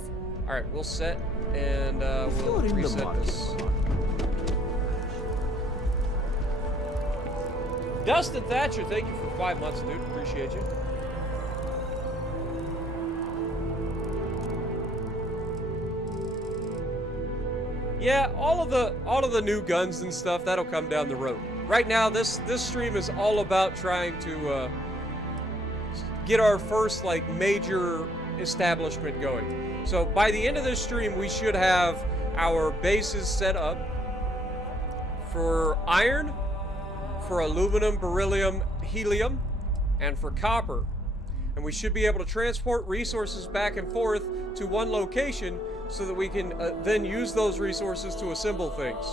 Alright, we'll set and we'll reset this. Dustin Thatcher, thank you for 5 months, dude. Appreciate you. Yeah, all of the new guns and stuff, that'll come down the road. Right now, this stream is all about trying to get our first like major establishment going. So by the end of this stream, we should have our bases set up for iron, for aluminum, beryllium, helium, and for copper. And we should be able to transport resources back and forth to one location so that we can then use those resources to assemble things.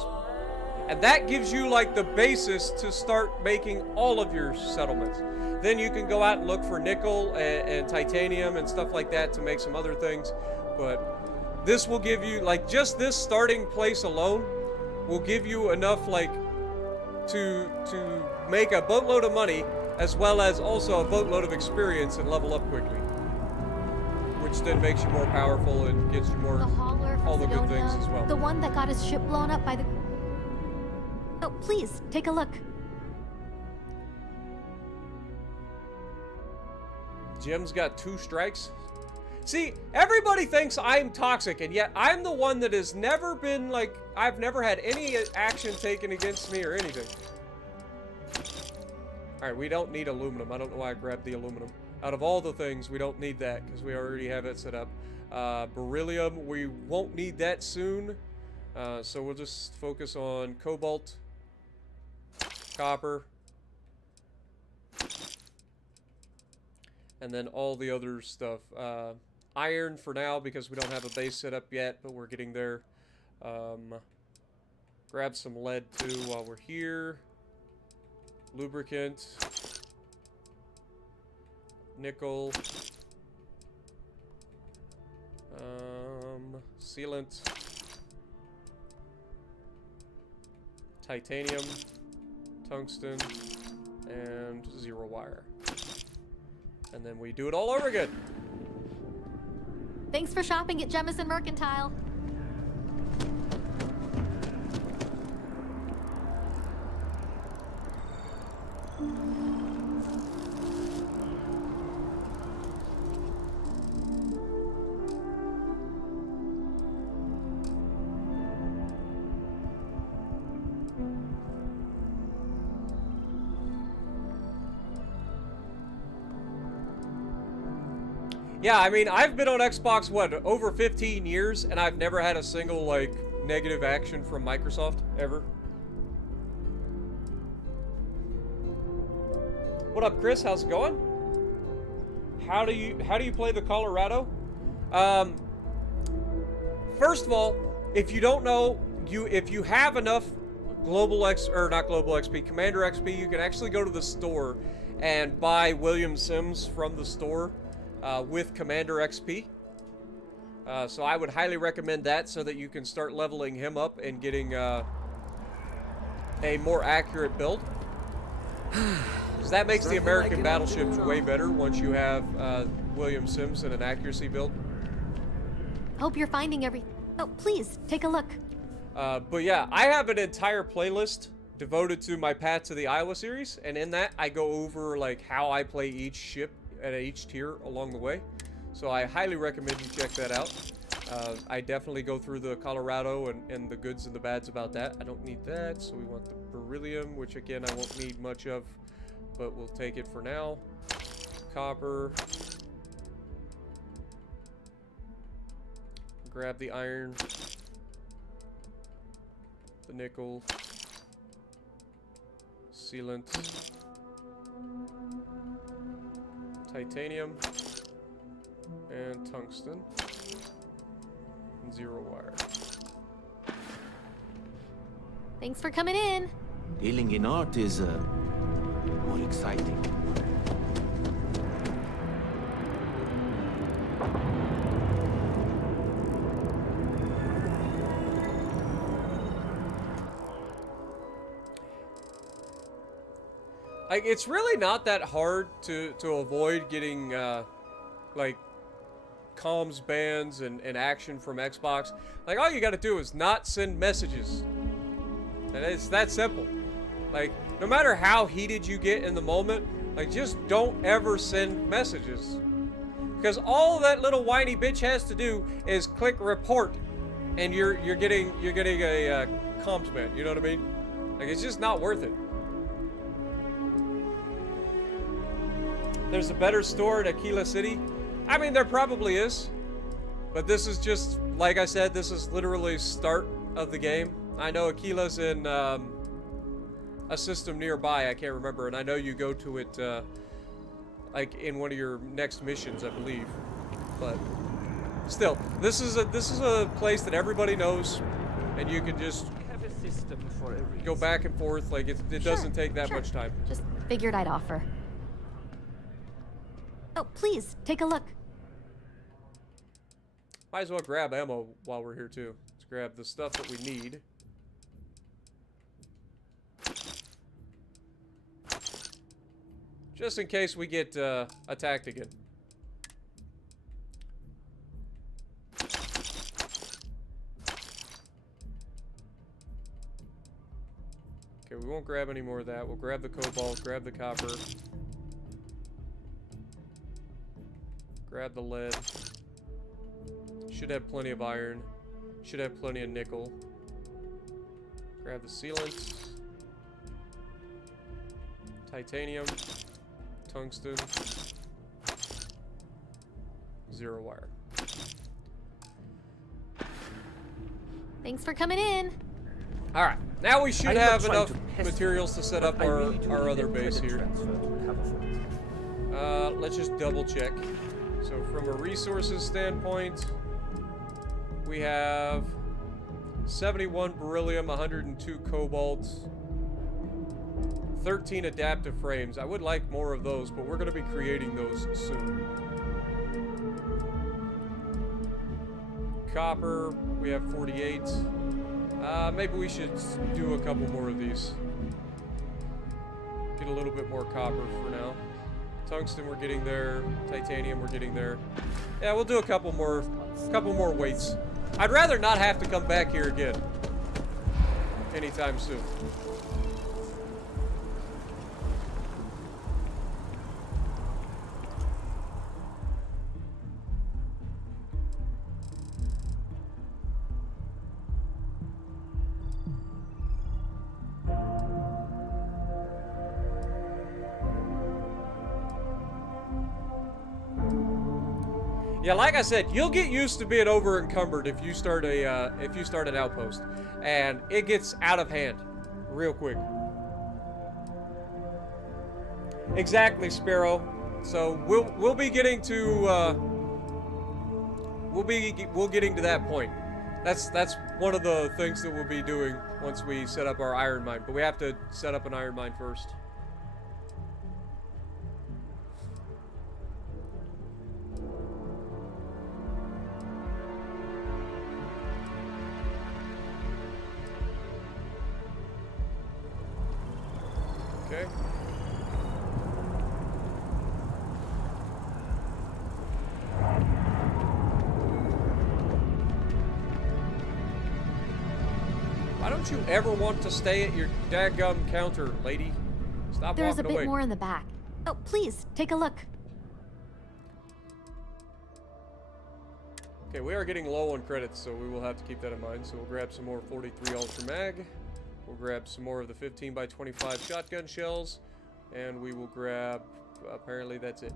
And that gives you like the basis to start making all of your settlements. Then you can go out and look for nickel and titanium and stuff like that to make some other things. But this will give you, like, just this starting place alone will give you enough, like, to make a boatload of money, as well as also a boatload of experience and level up quickly. Which then makes you more powerful and gets you more, The hauler from all the good Sidonia, things as well. The one that got his ship blown up by the... Oh, please, take a look. Jim's got 2 strikes. See, everybody thinks I'm toxic, and yet I'm the one that has never been, like, I've never had any action taken against me or anything. Alright, we don't need aluminum. I don't know why I grabbed the aluminum. Out of all the things, we don't need that, because we already have it set up. Beryllium, we won't need that soon. So we'll just focus on cobalt, copper, and then all the other stuff. Iron for now, because we don't have a base set up yet, but we're getting there. Grab some lead too while we're here. Lubricant. Nickel. Sealant. Titanium. Tungsten. And 0 wire. And then we do it all over again. Thanks for shopping at Jemison Mercantile. Yeah, I mean, I've been on Xbox, what, over 15 years, and I've never had a single, like, negative action from Microsoft, ever. What up, Chris? How's it going? How do you play the Colorado? First of all, if you don't know, if you have enough Commander XP, you can actually go to the store and buy William Sims from the store. With Commander XP. So I would highly recommend that so that you can start leveling him up and getting a more accurate build. Because that makes the American battleships way better once you have William Sims and an accuracy build. Hope you're finding every... Oh, please, take a look. But yeah, I have an entire playlist devoted to my Path to the Iowa series, and in that I go over like how I play each ship at each tier along the way. So I highly recommend you check that out. I definitely go through the Colorado and the goods and the bads about that. I don't need that, so we want the beryllium, which again I won't need much of, but we'll take it for now. Copper. Grab the iron. The nickel. Sealant. Titanium. And tungsten. And 0 wire. Thanks for coming in. Dealing in art is more exciting. Like, it's really not that hard to avoid getting, like, comms bans and action from Xbox. Like, all you gotta do is not send messages. And it's that simple. Like, no matter how heated you get in the moment, like, just don't ever send messages. Because all that little whiny bitch has to do is click report, and you're getting a comms ban, you know what I mean? Like, it's just not worth it. There's a better store at Aquila City. I mean, there probably is. But this is just, like I said, this is literally start of the game. I know Aquila's in a system nearby, I can't remember, and I know you go to it like in one of your next missions, I believe. But still, this is a place that everybody knows, and you can just We have a system for a reason. go back and forth. Like it doesn't take that much time. Just figured I'd offer. Oh, please, take a look. Might as well grab ammo while we're here too. Let's grab the stuff that we need. Just in case we get attacked again. Okay, we won't grab any more of that. We'll grab the cobalt, grab the copper. Grab the lead. Should have plenty of iron. Should have plenty of nickel. Grab the sealant. Titanium. Tungsten. 0 wire. Thanks for coming in. Alright, now we should I'm not have trying enough to pester materials to set up but I really do our need other a base credit here. transfer to have a friend. Let's just double check. So from a resources standpoint, we have 71 beryllium, 102 cobalt, 13 adaptive frames. I would like more of those, but we're going to be creating those soon. Copper, we have 48. Maybe we should do a couple more of these. Get a little bit more copper for now. Tungsten, we're getting there. Titanium, we're getting there. Yeah, we'll do a couple more weights. I'd rather not have to come back here again anytime soon. Yeah, like I said, you'll get used to being over encumbered if you start an outpost, and it gets out of hand real quick. Exactly, Sparrow. So we'll be getting to we'll getting to that point. That's one of the things that we'll be doing once we set up our iron mine. But we have to set up an iron mine first. Okay. Why don't you ever want to stay at your daggum counter, lady? Stop There's a walking bit away. more in the back. Oh, please, take a look. Okay, we are getting low on credits, so we will have to keep that in mind. So we'll grab some more 43 Ultra Mag. We'll grab some more of the 15 by 25 shotgun shells. And we will grab... apparently that's it.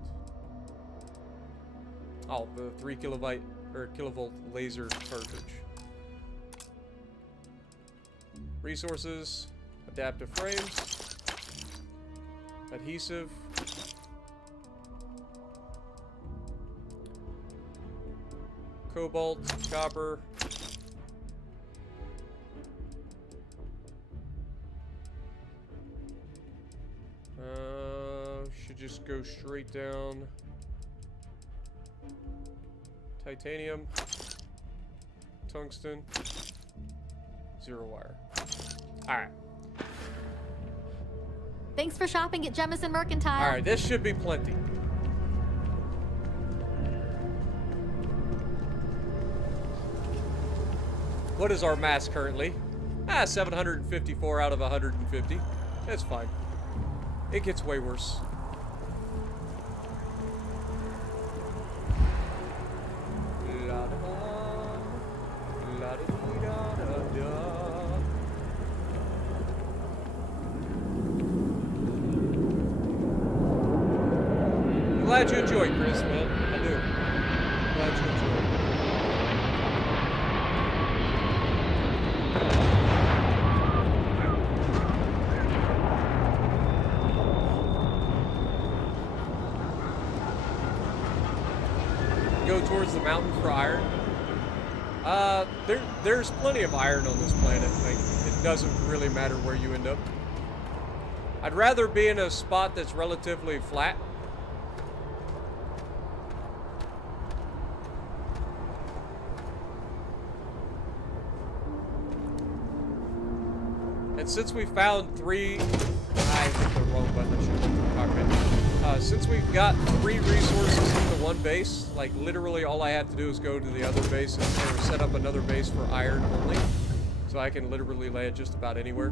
Oh, the 3 kilovolt laser cartridge. Resources. Adaptive frames. Adhesive. Cobalt, copper. Should just go straight down. Titanium. Tungsten. Zero wire. Alright. Thanks for shopping at Jemison Mercantile. Alright, this should be plenty. What is our mass currently? 754 out of 150. That's fine. It gets way worse. I'm glad you enjoyed, Chris, man. I do. I'm glad you enjoyed. Go towards the mountain for iron. There's plenty of iron on this planet. Like, it doesn't really matter where you end up. I'd rather be in a spot that's relatively flat. And since we found 3... I hit the wrong button. I should have looked at the cockpit. Since we've got 3 resources into one base, like literally all I have to do is go to the other base and set up another base for iron only. So I can literally land just about anywhere.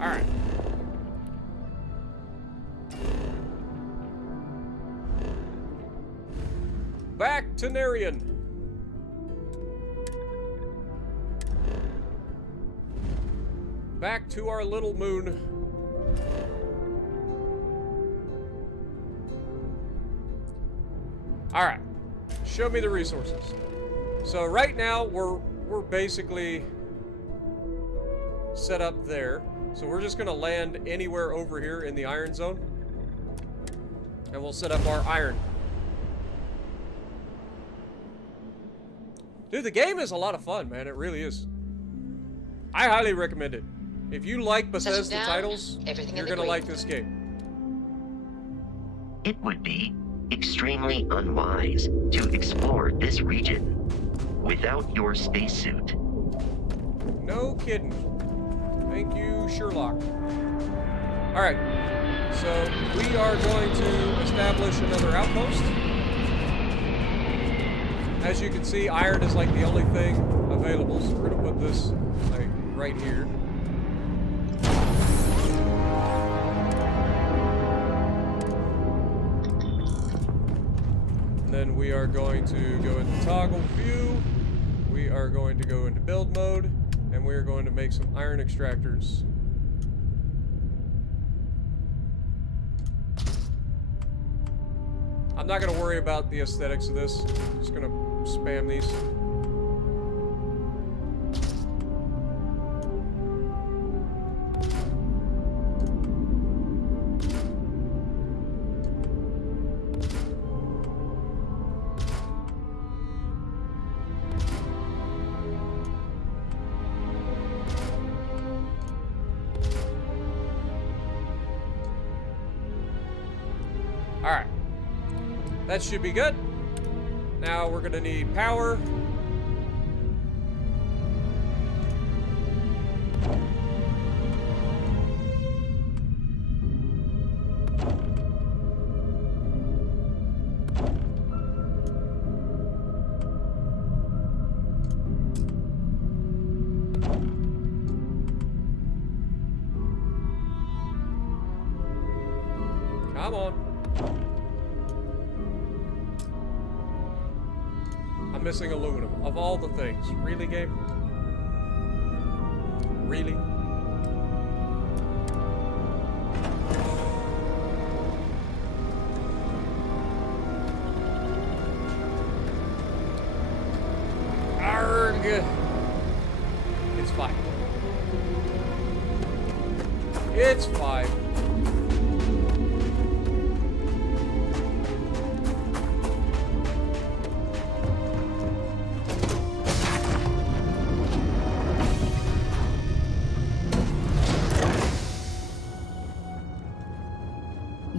Alright. Back to Narian. Back to our little moon. Alright. Show me the resources. So right now we're basically set up there. So we're just gonna land anywhere over here in the iron zone. And we'll set up our iron. Dude, the game is a lot of fun, man. It really is. I highly recommend it. If you like Bethesda titles, you're gonna like this game. It would be extremely unwise to explore this region without your spacesuit. No kidding. Thank you, Sherlock. Alright. So, we are going to establish another outpost. As you can see, iron is like the only thing available, so we're gonna put this like right here. And then we are going to go into toggle view. We are going to go into build mode, and we are going to make some iron extractors. I'm not going to worry about the aesthetics of this. I'm just going to spam these. All right. That should be good. Now we're gonna need power. Come on. I'm missing aluminum. Of all the things. Really, game? Really? Arrgh. It's fine. It's fine.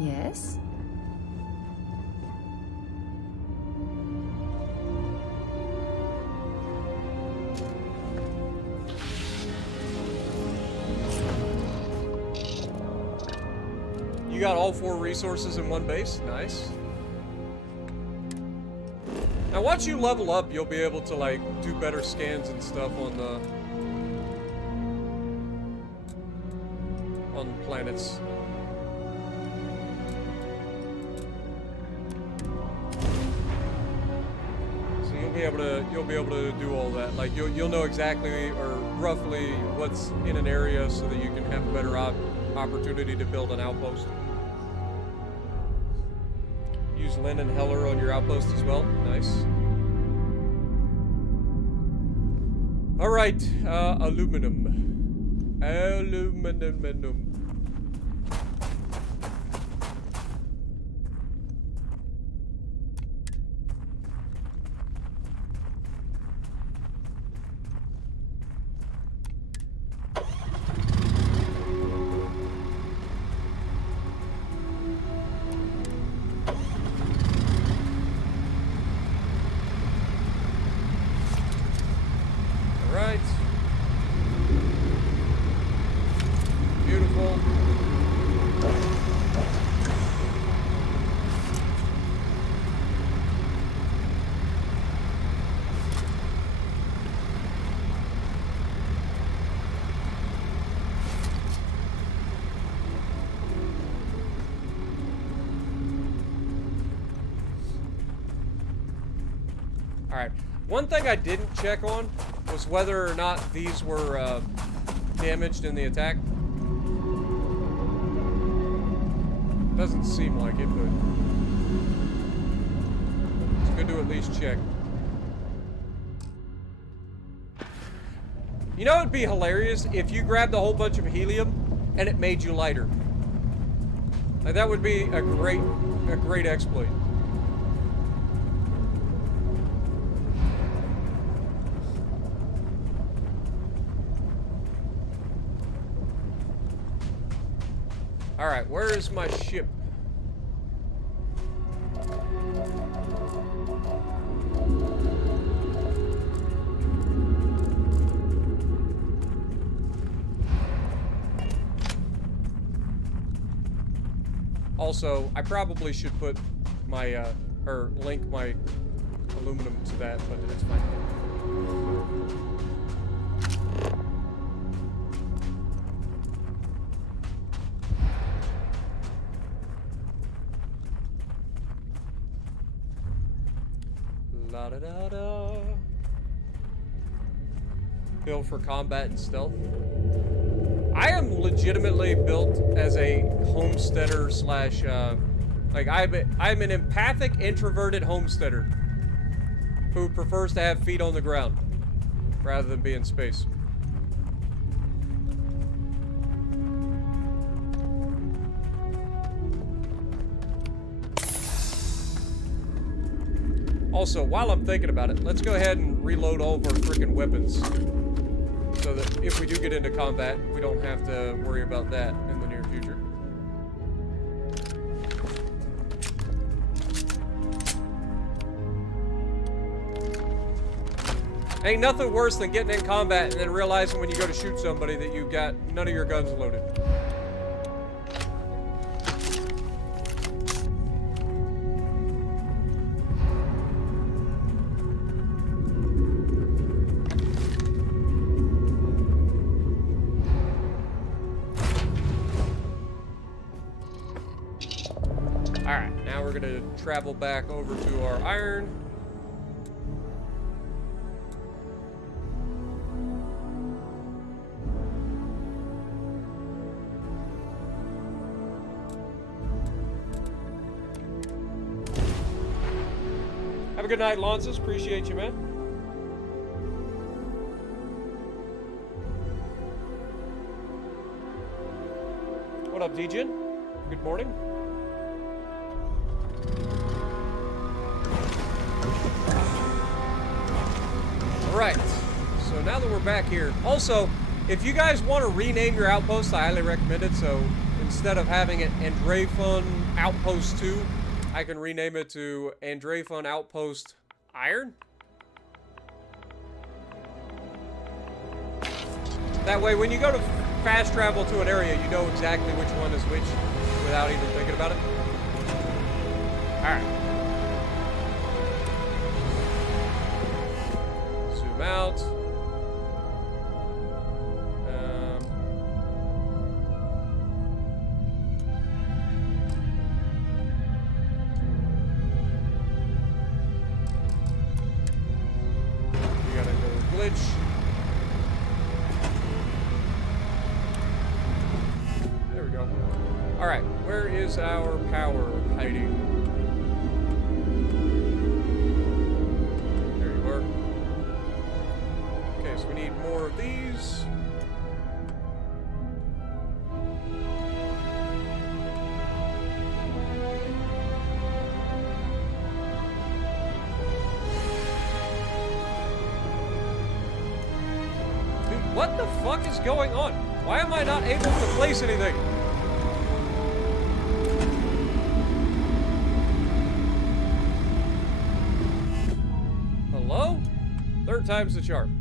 Yes? You got all 4 resources in one base. Nice. Now, once you level up, you'll be able to, like, do better scans and stuff on the planets. So you'll be able to do all that. Like, you'll know exactly or roughly what's in an area so that you can have a better opportunity to build an outpost. Use Lynn and Heller on your outpost as well. Nice. All right, aluminum. Aluminum. Beautiful. All right. One thing I didn't check on was whether or not these were damaged in the attack. Doesn't seem like it, but it's good to at least check. You know, it'd be hilarious if you grabbed a whole bunch of helium and it made you lighter. Like, that would be a great exploit. All right, where is my ship? Also, I probably should put my, or link my aluminum to that, but it's fine. La da da da. Built for combat and stealth. I am legitimately built as a homesteader slash, like I'm an empathic, introverted homesteader who prefers to have feet on the ground rather than be in space. Also, while I'm thinking about it, let's go ahead and reload all of our freaking weapons so that if we do get into combat, we don't have to worry about that in the near future. Ain't nothing worse than getting in combat and then realizing when you go to shoot somebody that you've got none of your guns loaded. Alright, now we're gonna travel back over to our iron. Have a good night, Lances. Appreciate you, man. What up, Djin? Good morning. Alright, so now that we're back here, also, if you guys want to rename your outpost, I highly recommend it. So instead of having it Andrefun Outpost 2, I can rename it to Andrefun Outpost Iron. That way, when you go to fast travel to an area, you know exactly which one is which without even thinking about it. Alright. Zoom out. We got another glitch. There we go. Alright, where is our power hiding? There you are. Okay, so we need more of these. Dude, what the fuck is going on? Why am I not able to place anything? Hello? Third time's the charm.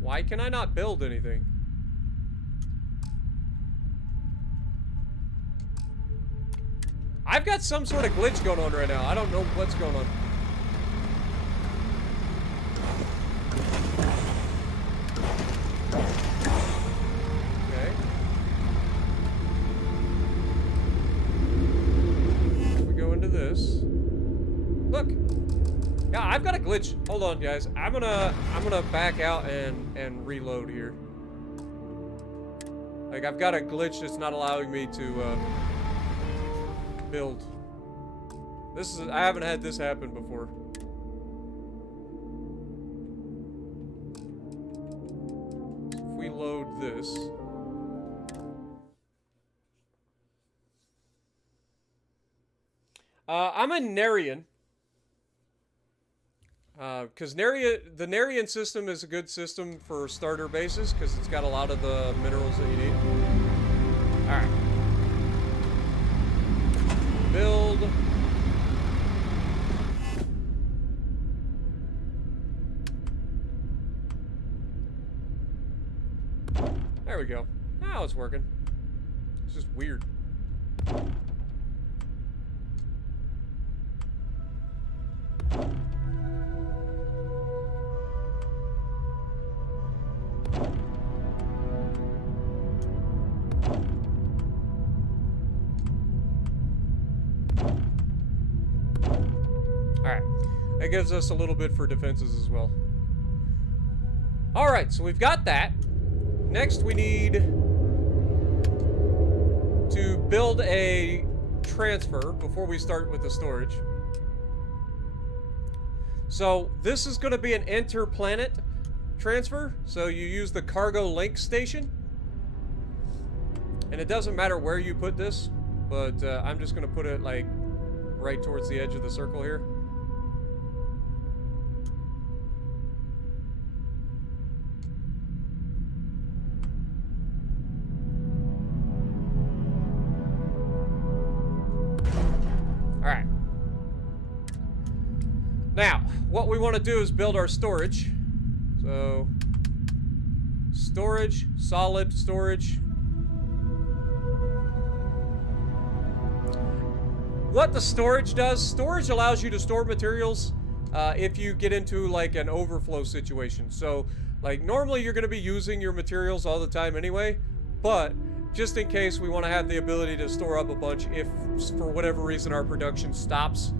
Why can I not build anything? I've got some sort of glitch going on right now. I don't know what's going on. Okay. We go into this. Look. Yeah, I've got a glitch. Hold on, guys. I'm gonna back out and reload here. Like, I've got a glitch that's not allowing me to build. I haven't had this happen before. So if we load this. I'm a Narian. Because the Narian system is a good system for starter bases, because it's got a lot of the minerals that you need. Alright. Build. There we go. Now it's working. It's just weird. Alright, that gives us a little bit for defenses as well. Alright, so we've got that. Next we need to build a transfer before we start with the storage. So this is going to be an interplanet transfer, so you use the cargo link station. And it doesn't matter where you put this, but I'm just going to put it like right towards the edge of the circle here. Alright. Now, what we want to do is build our storage. So, storage, solid storage. What the storage does, storage allows you to store materials if you get into like an overflow situation. So Like, normally you're going to be using your materials all the time anyway, but just in case, we want to have the ability to store up a bunch if, for whatever reason, our production stops,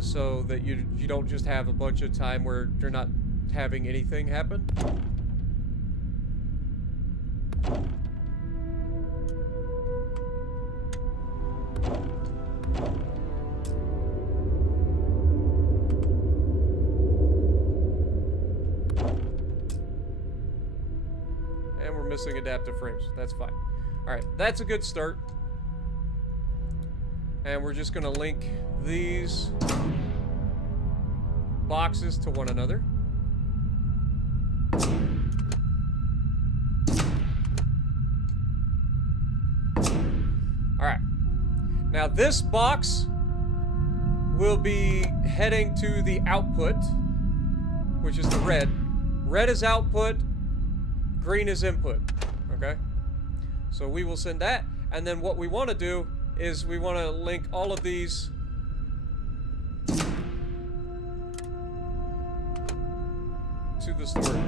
so that you don't just have a bunch of time where you're not having anything happen. And we're missing adaptive frames. That's fine. Alright, that's a good start. And we're just going to link these boxes to one another. Alright. Now this box will be heading to the output, which is the red. Red is output, green is input. Okay? So we will send that, and then what we want to do is we want to link all of these to the storage.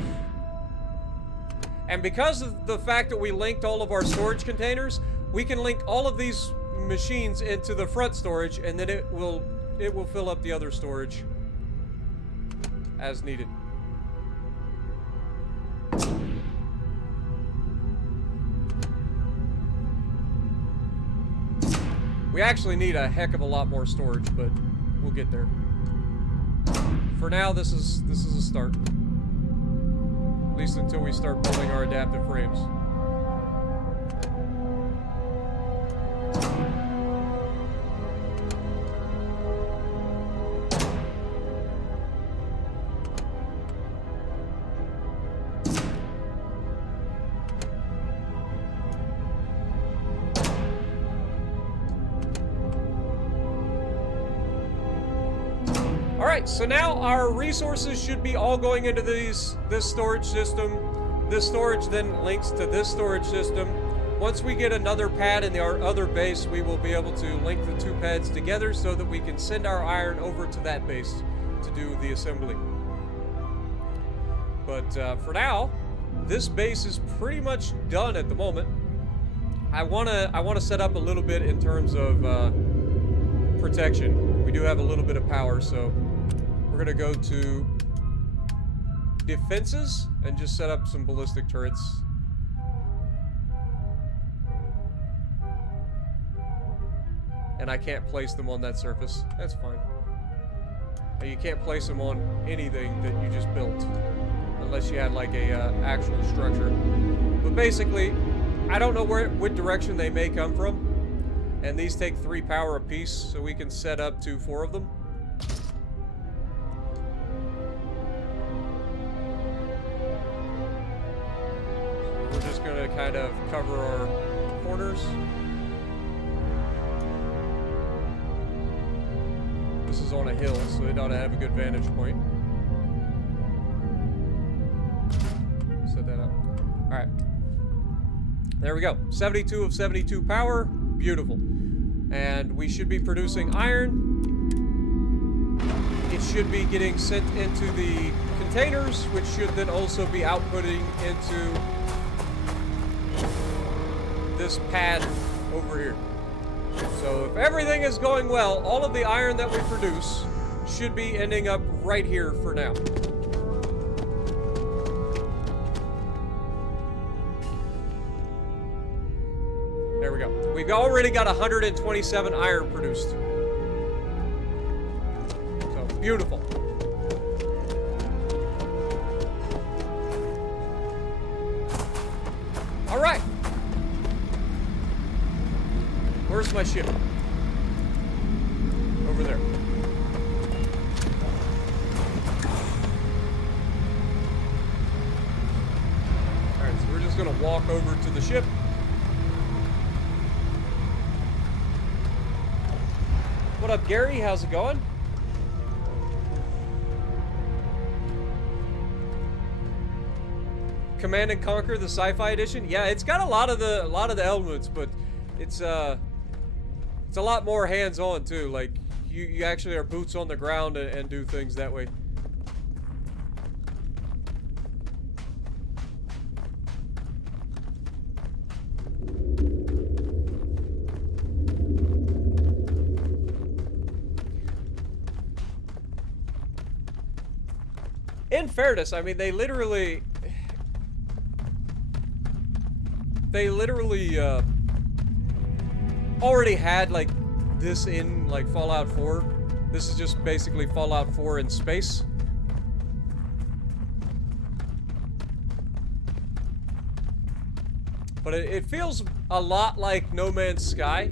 And because of the fact that we linked all of our storage containers, we can link all of these machines into the front storage, and then it will fill up the other storage as needed. We actually need a heck of a lot more storage, but we'll get there. For now, this is a start. At least until we start building our adaptive frames. Alright, so now our resources should be all going into this storage system. This storage then links to this storage system. Once we get another pad in our other base, we will be able to link the two pads together so that we can send our iron over to that base to do the assembly. But for now, this base is pretty much done at the moment. I wanna set up a little bit in terms of protection. We do have a little bit of power, so we're gonna go to defenses and just set up some ballistic turrets. And I can't place them on that surface. That's fine. You can't place them on anything that you just built, unless you had like a actual structure. But basically, I don't know what direction they may come from, and these take 3 power apiece, so we can set up to 4 of them. We're just gonna kind of cover our corners. This is on a hill, so it ought to have a good vantage point. Set that up. Alright. There we go. 72 of 72 power. Beautiful. And we should be producing iron. It should be getting sent into the containers, which should then also be outputting into this pad over here. So if everything is going well, all of the iron that we produce should be ending up right here for now. There we go. We've already got 127 iron produced. So, beautiful. All right. Where's my ship? Over there. Alright, so we're just gonna walk over to the ship. What up, Gary? How's it going? Command and Conquer, the Sci-Fi Edition. Yeah, it's got a lot of the elements, but it's a lot more hands-on too. Like you actually are boots on the ground and do things that way. in fairness, I mean, they literally already had like this in like Fallout 4. This is just basically Fallout 4 in space. But it feels a lot like No Man's Sky,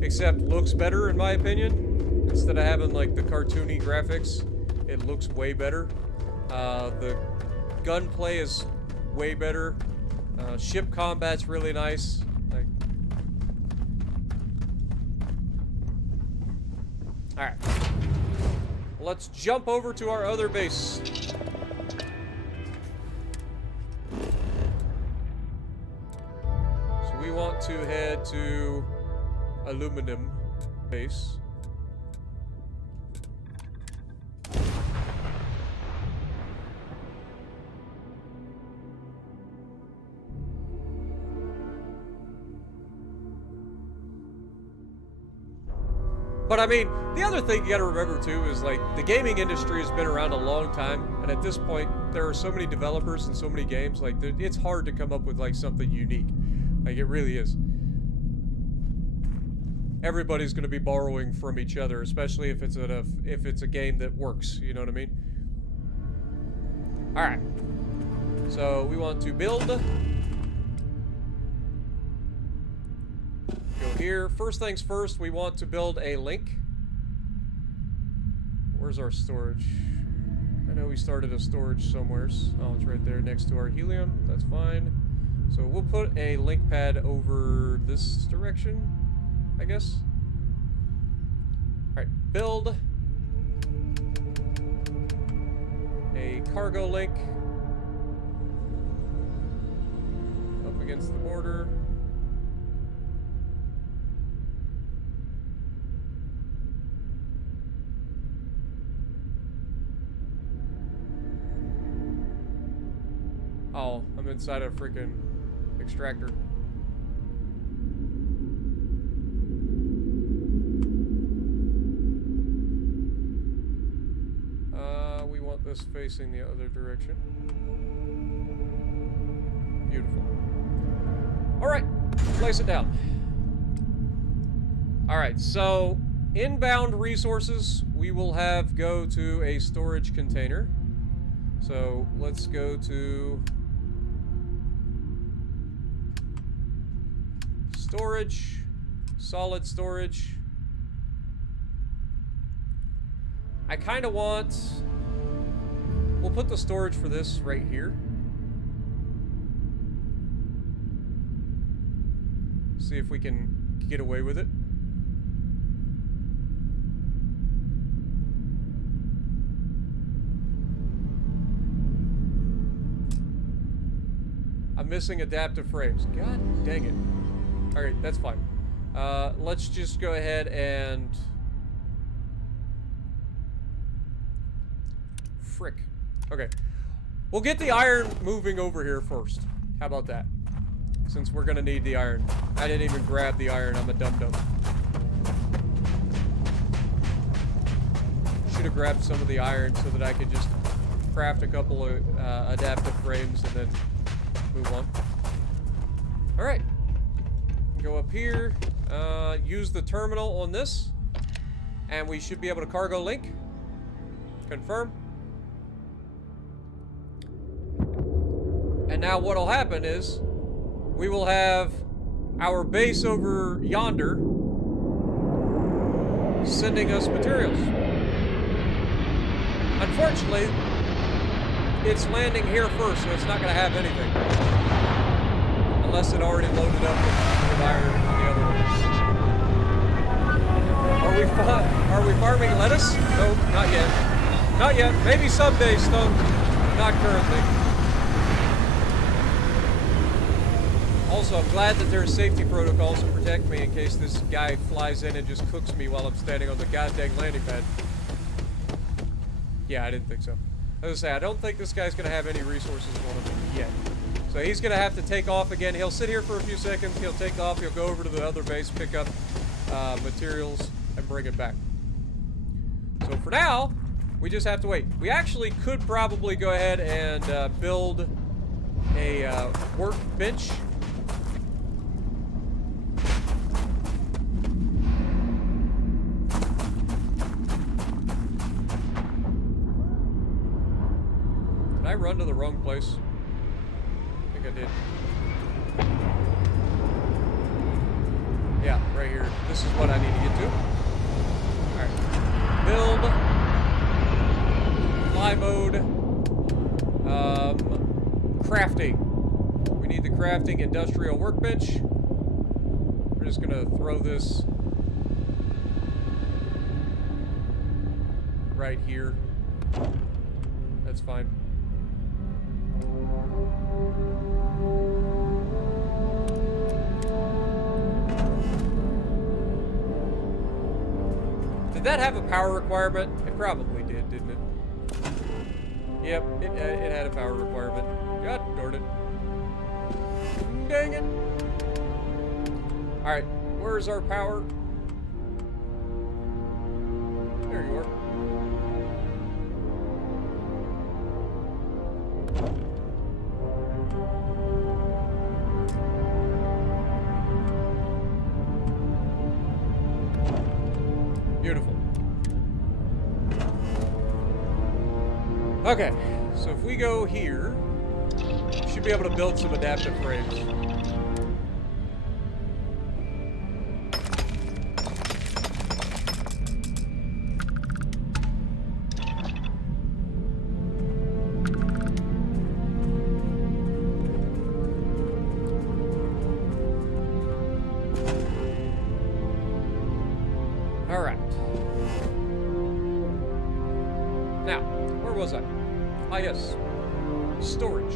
except looks better in my opinion. Instead of having like the cartoony graphics, it looks way better. The gunplay is way better. Ship combat's really nice. Like, all right, let's jump over to our other base. So we want to head to Aluminum base. But I mean, the other thing you gotta remember too is like the gaming industry has been around a long time, and at this point there are so many developers and so many games, like it's hard to come up with like something unique. Like it really is. Everybody's gonna be borrowing from each other, especially if it's a game that works, you know what I mean? All right. So we want to build. Go here. First things first, we want to build a link. Where's our storage? I know we started a storage somewhere. Oh, it's right there next to our helium. That's fine. So we'll put a link pad over this direction, I guess. All right, build a cargo link up against the border. Oh, I'm inside a freaking extractor. We want this facing the other direction. Beautiful. Alright, place it down. Alright, so inbound resources we will have go to a storage container. So let's go to storage, solid storage. I kind of want, we'll put the storage for this right here. See if we can get away with it. I'm missing adaptive frames. God dang it. Alright, that's fine. Let's just go ahead and... Frick. Okay. We'll get the iron moving over here first. How about that? Since we're gonna need the iron. I didn't even grab the iron. I'm a dum-dum. Should have grabbed some of the iron so that I could just craft a couple of adaptive frames and then move on. Alright. Go up here. Use the terminal on this. And we should be able to cargo link. Confirm. And now what'll happen is we will have our base over yonder sending us materials. Unfortunately, it's landing here first, so it's not going to have anything. Unless it already loaded up with iron on the other one. Are we farming lettuce? Nope, not yet. Not yet. Maybe someday, Stone. Not currently. Also, I'm glad that there are safety protocols to protect me in case this guy flies in and just cooks me while I'm standing on the goddamn landing pad. Yeah, I didn't think so. I was gonna say, I don't think this guy's gonna have any resources on him yet. So he's gonna have to take off again. He'll sit here for a few seconds, he'll take off, he'll go over to the other base, pick up materials, and bring it back. So for now, We just have to wait. We actually could probably go ahead and build a workbench. Did I run to the wrong place? I think I did. Yeah, right here. This is what I need to get to. Alright. Build. Fly mode. Crafting. We need the crafting industrial workbench. We're just gonna throw this right here. That's fine. Did that have a power requirement? It probably did, didn't it? Yep, it had a power requirement. God darn it. Dang it. Alright, where's our power? There you are. Beautiful. Okay, so if we go here, we should be able to build some adaptive frames. All right. Now, where was I? Ah, yes. Storage.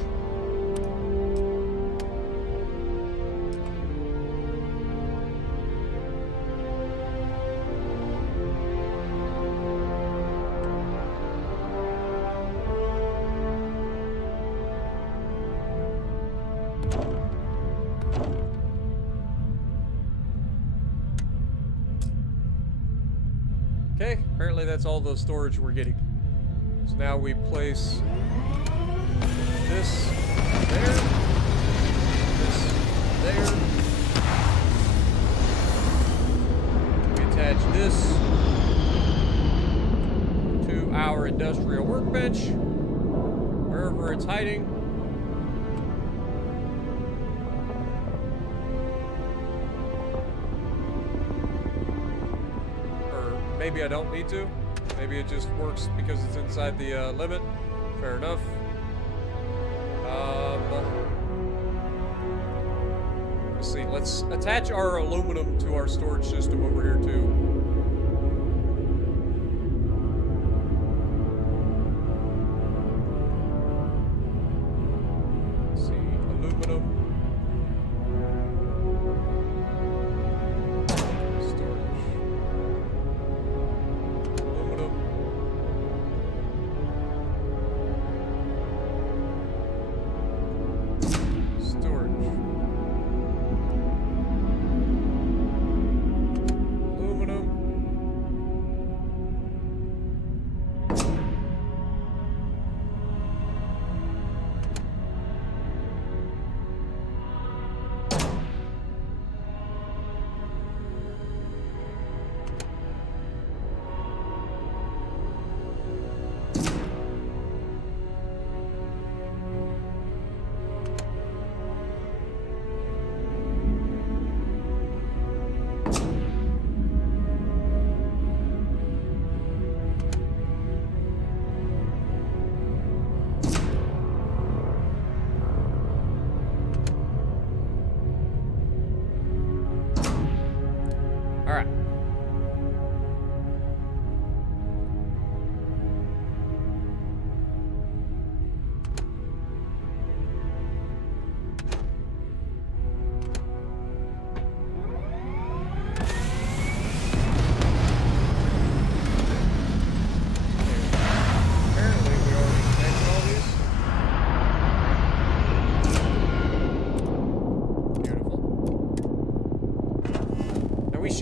Okay, apparently that's all the storage we're getting. So now we place this there, this there. We attach this to our industrial workbench, wherever it's hiding. Maybe I don't need to. Maybe it just works because it's inside the limit. Fair enough. Let's see. Let's attach our aluminum to our storage system over here too. Let's see. Aluminum.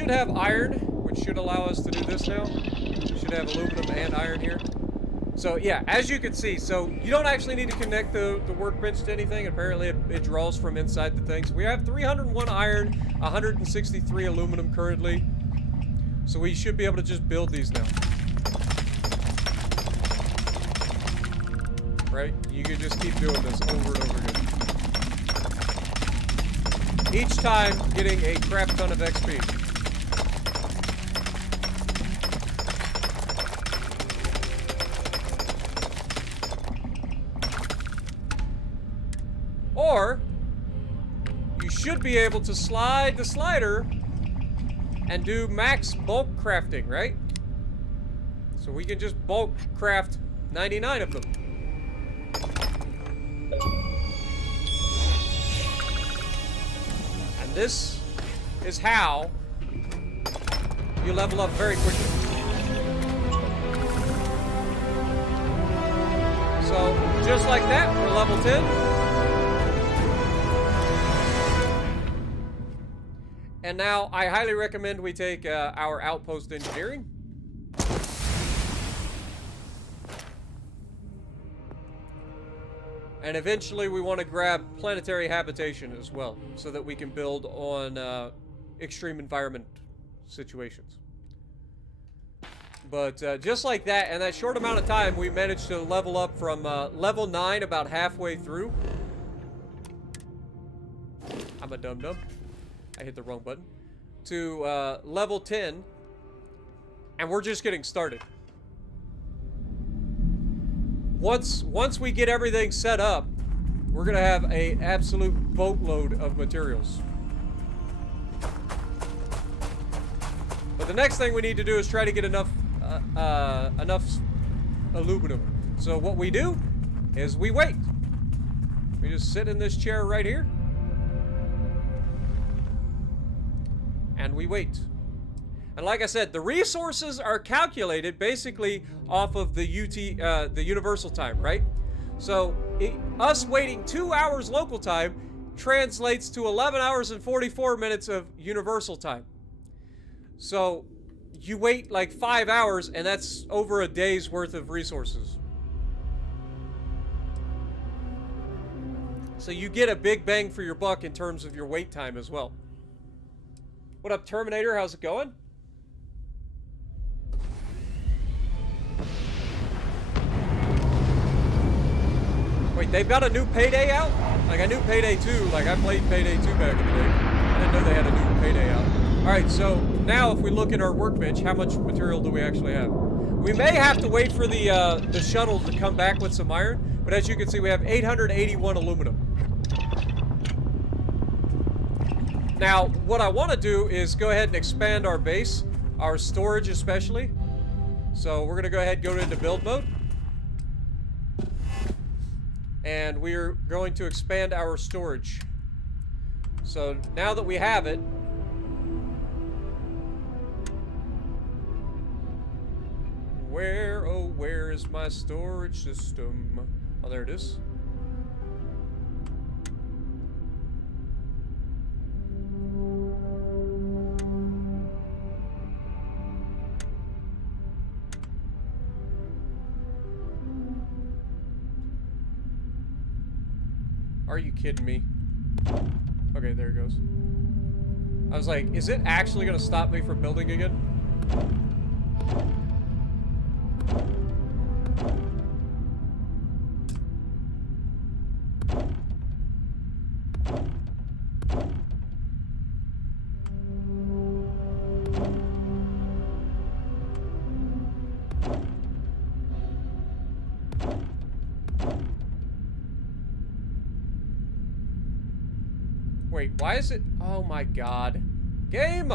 Have iron, which should allow us to do this now. We should have aluminum and iron here. So yeah, as you can see, so you don't actually need to connect the workbench to anything. Apparently it draws from inside the things. We have 301 iron, 163 aluminum currently. So we should be able to just build these now. Right? You can just keep doing this over and over again. Each time getting a crap ton of XP. Or, you should be able to slide the slider and do max bulk crafting, right? So we can just bulk craft 99 of them. And this is how you level up very quickly. So, just like that, we're level 10. And now, I highly recommend we take our outpost engineering. And eventually we want to grab planetary habitation as well, so that we can build on extreme environment situations. But just like that, in that short amount of time, we managed to level up from level 9 about halfway through. I'm a dum-dum. I hit the wrong button. To level 10. And we're just getting started. Once we get everything set up, we're going to have an absolute boatload of materials. But the next thing we need to do is try to get enough aluminum. So what we do is we wait. We just sit in this chair right here. And we wait. And like I said, the resources are calculated basically off of the the universal time, right? So us waiting 2 hours local time translates to 11 hours and 44 minutes of universal time. So you wait like 5 hours, and that's over a day's worth of resources. So you get a big bang for your buck in terms of your wait time as well. What up, Terminator? How's it going? Wait, they've got a new Payday out? Like, I knew Payday 2. Like, I played Payday 2 back in the day. I didn't know they had a new Payday out. Alright, so now if we look at our workbench, how much material do we actually have? We may have to wait for the shuttle to come back with some iron, but as you can see, we have 881 aluminum. Now, what I want to do is go ahead and expand our base, our storage especially. So we're going to go ahead and go into build mode. And we're going to expand our storage. So now that we have it, where is my storage system? Oh, there it is. Are you kidding me? Okay, there it goes. I was like, is it actually gonna stop me from building again? Wait, why is it? Oh my god. Game!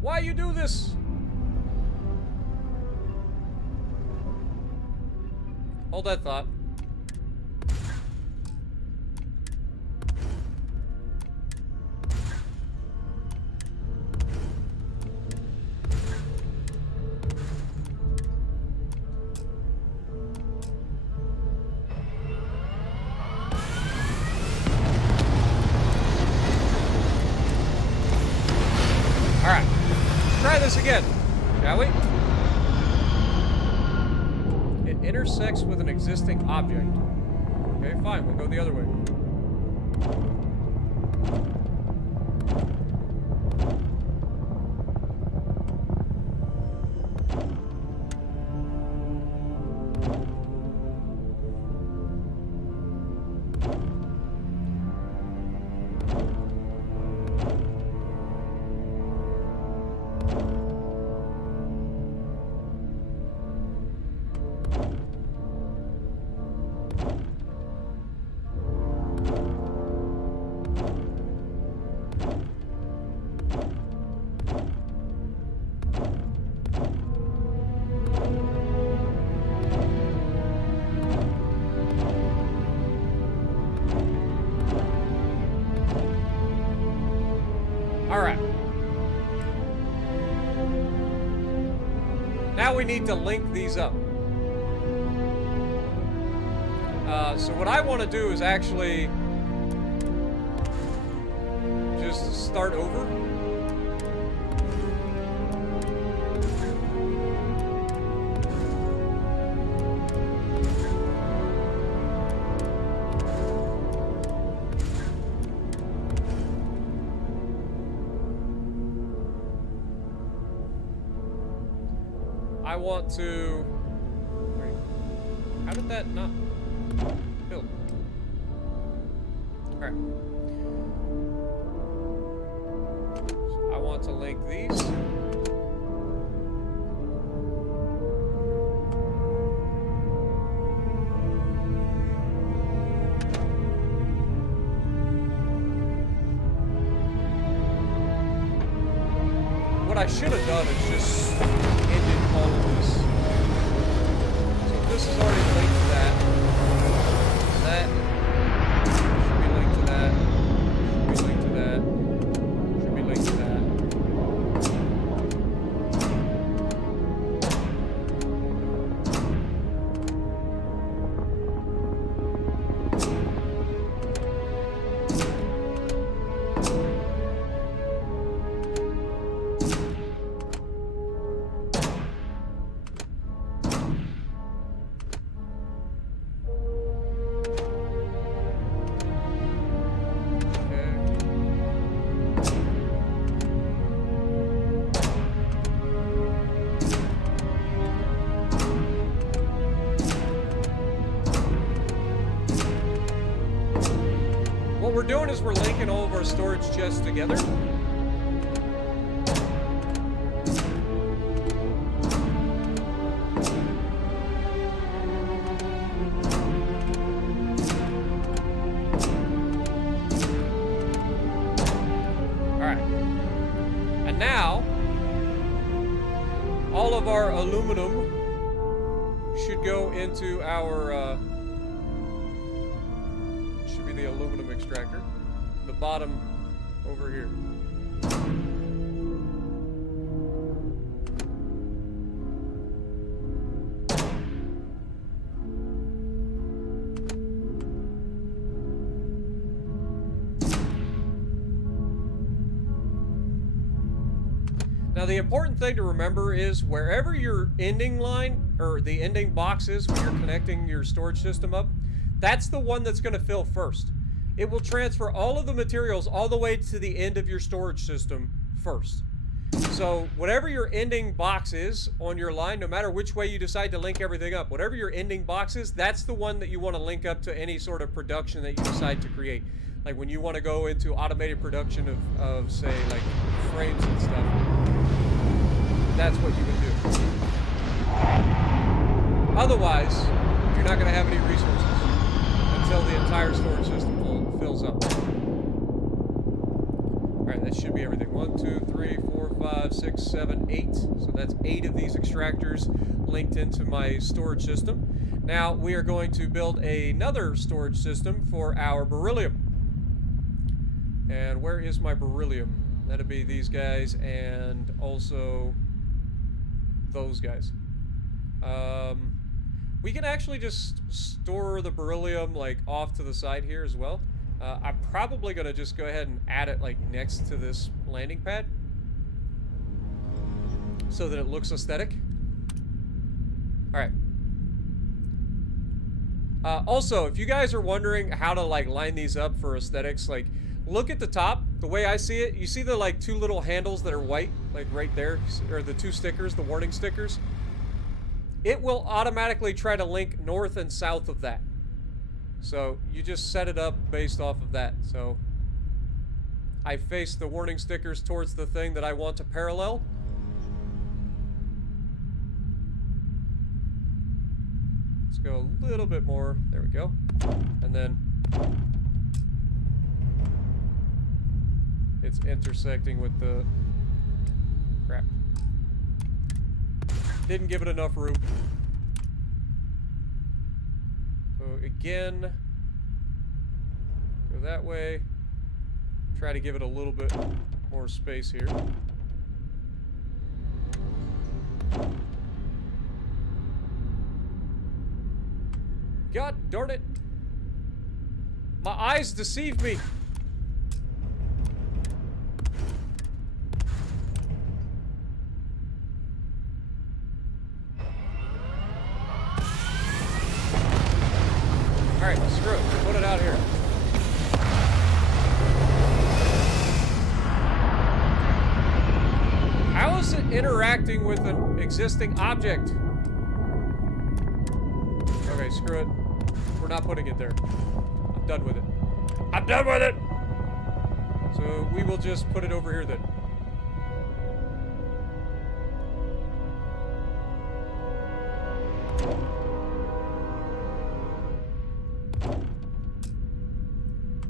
Why you do this? Hold that thought. Try this again, shall we? intersects with an existing object. Okay, fine, we'll go the other way. Alright. Now we need to link these up. So what I want to do is actually just start over. I want to... Wait, how did that not build? Alright. So I want to link these. What I should have done is just ended all of this. So this is already linked to that. That should be linked to that. Should be linked to that. Should be linked to that. What we're doing is we're linking all of our storage chests together. Alright. And now, all of our aluminum should go into our, should be the aluminum extractor. The bottom over here. Now the important thing to remember is wherever your ending line, or the ending box is when you're connecting your storage system up, that's the one that's going to fill first. It will transfer all of the materials all the way to the end of your storage system first. So whatever your ending box is on your line, no matter which way you decide to link everything up, whatever your ending box is, that's the one that you want to link up to any sort of production that you decide to create. Like when you want to go into automated production of say, like frames and stuff, that's what you would do. Otherwise, you're not going to have any resources until the entire storage system fills up. Alright, that should be everything. 1, 2, 3, 4, 5, 6, 7, 8. So that's 8 of these extractors linked into my storage system. Now we are going to build another storage system for our beryllium. And where is my beryllium? That'll be these guys and also those guys. We can actually just store the beryllium like off to the side here as well. I'm probably gonna just go ahead and add it like next to this landing pad so that it looks aesthetic. All right. Also, if you guys are wondering how to like line these up for aesthetics, like look at the top. The way I see it, you see the like 2 little handles that are white, like right there, or the 2 stickers, the warning stickers. It will automatically try to link north and south of that. So you just set it up based off of that. So I face the warning stickers towards the thing that I want to parallel. Let's go a little bit more. There we go. And then it's intersecting with the... Crap. Didn't give it enough room. So again, go that way. Try to give it a little bit more space here. God darn it. My eyes deceived me. Alright, screw it. Put it out here. How is it interacting with an existing object? Okay, screw it. We're not putting it there. I'm done with it. I'm done with it! So we will just put it over here then.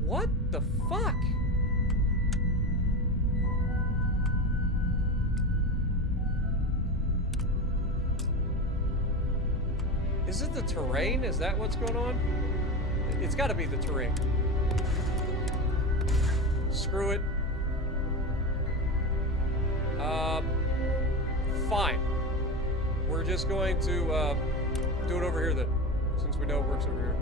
What the fuck? Is it the terrain? Is that what's going on? It's got to be the terrain. Screw it. Fine. We're just going to do it over here then, since we know it works over here.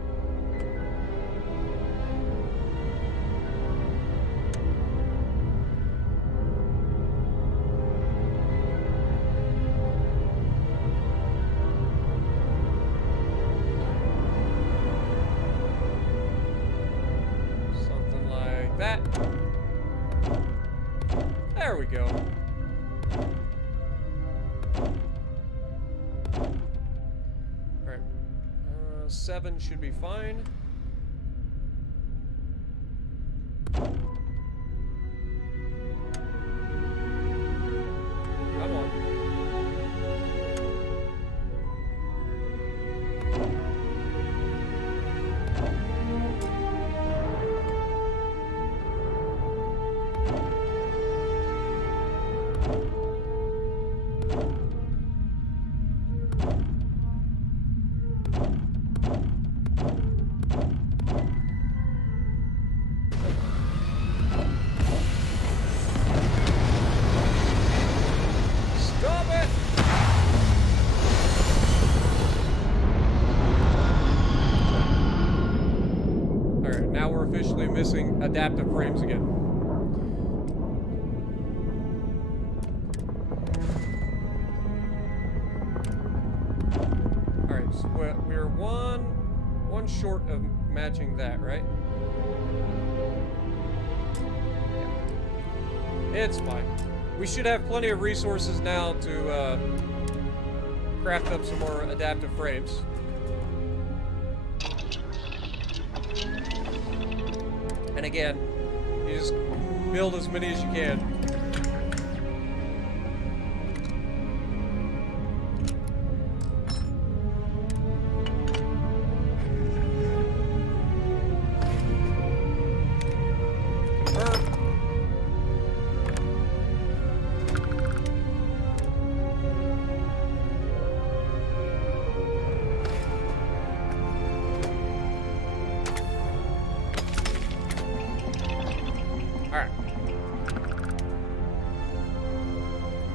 That. There we go. Alright. 7 should be fine. Come on. Officially missing adaptive frames again. Alright, so we're one short of matching that, right? Yeah. It's fine. We should have plenty of resources now to craft up some more adaptive frames. And again, you just build as many as you can.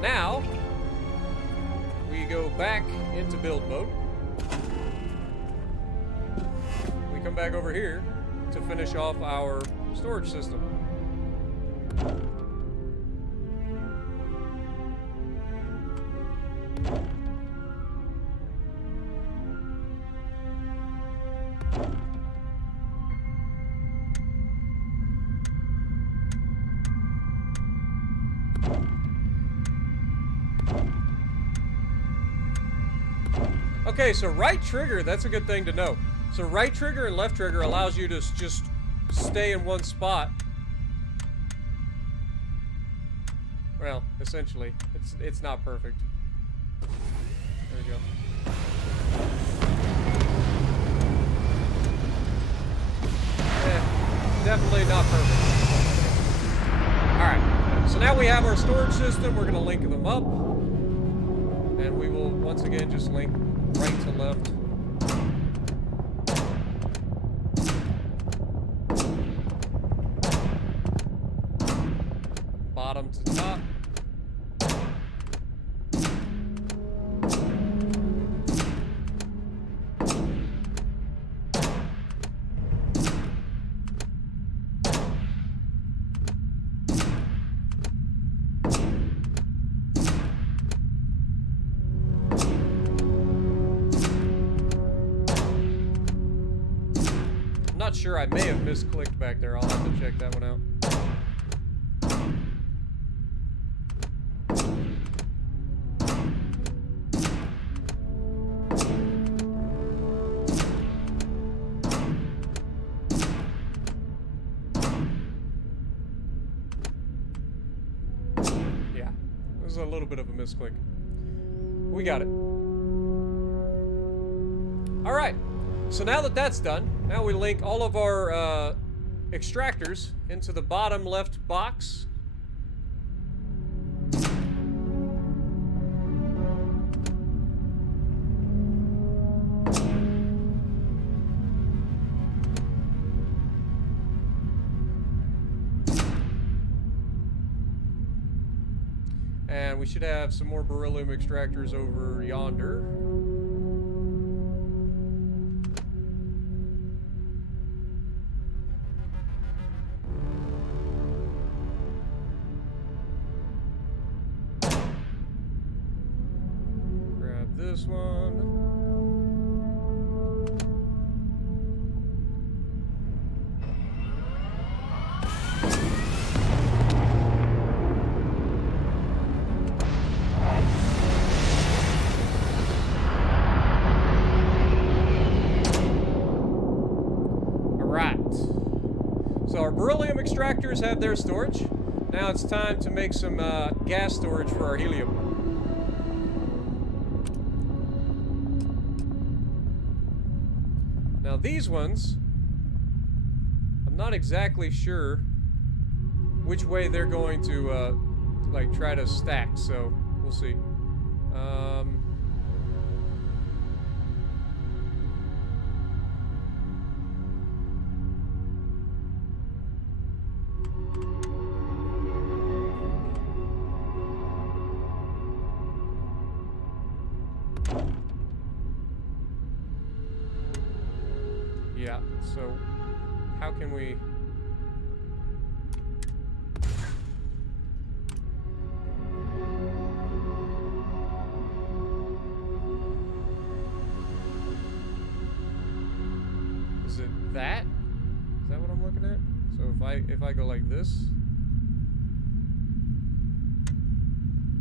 Now, we go back into build mode. We come back over here to finish off our storage system. Okay, so right trigger, that's a good thing to know. So right trigger and left trigger allows you to just stay in one spot. Well, essentially, it's not perfect. There we go. Definitely not perfect. Alright, so now we have our storage system. We're going to link them up. And we will, once again, just link right to left. Bottom to top. Not sure, I may have misclicked back there. I'll have to check that one out. Yeah, it was a little bit of a misclick. We got it. All right. So now that that's done, now we link all of our extractors into the bottom left box. And we should have some more beryllium extractors over yonder. This one. All right. So our beryllium extractors have their storage. Now it's time to make some gas storage for our helium. Now these ones, I'm not exactly sure which way they're going to like try to stack, so we'll see. Yeah, so how can we... Is it that? Is that what I'm looking at? So if I go like this...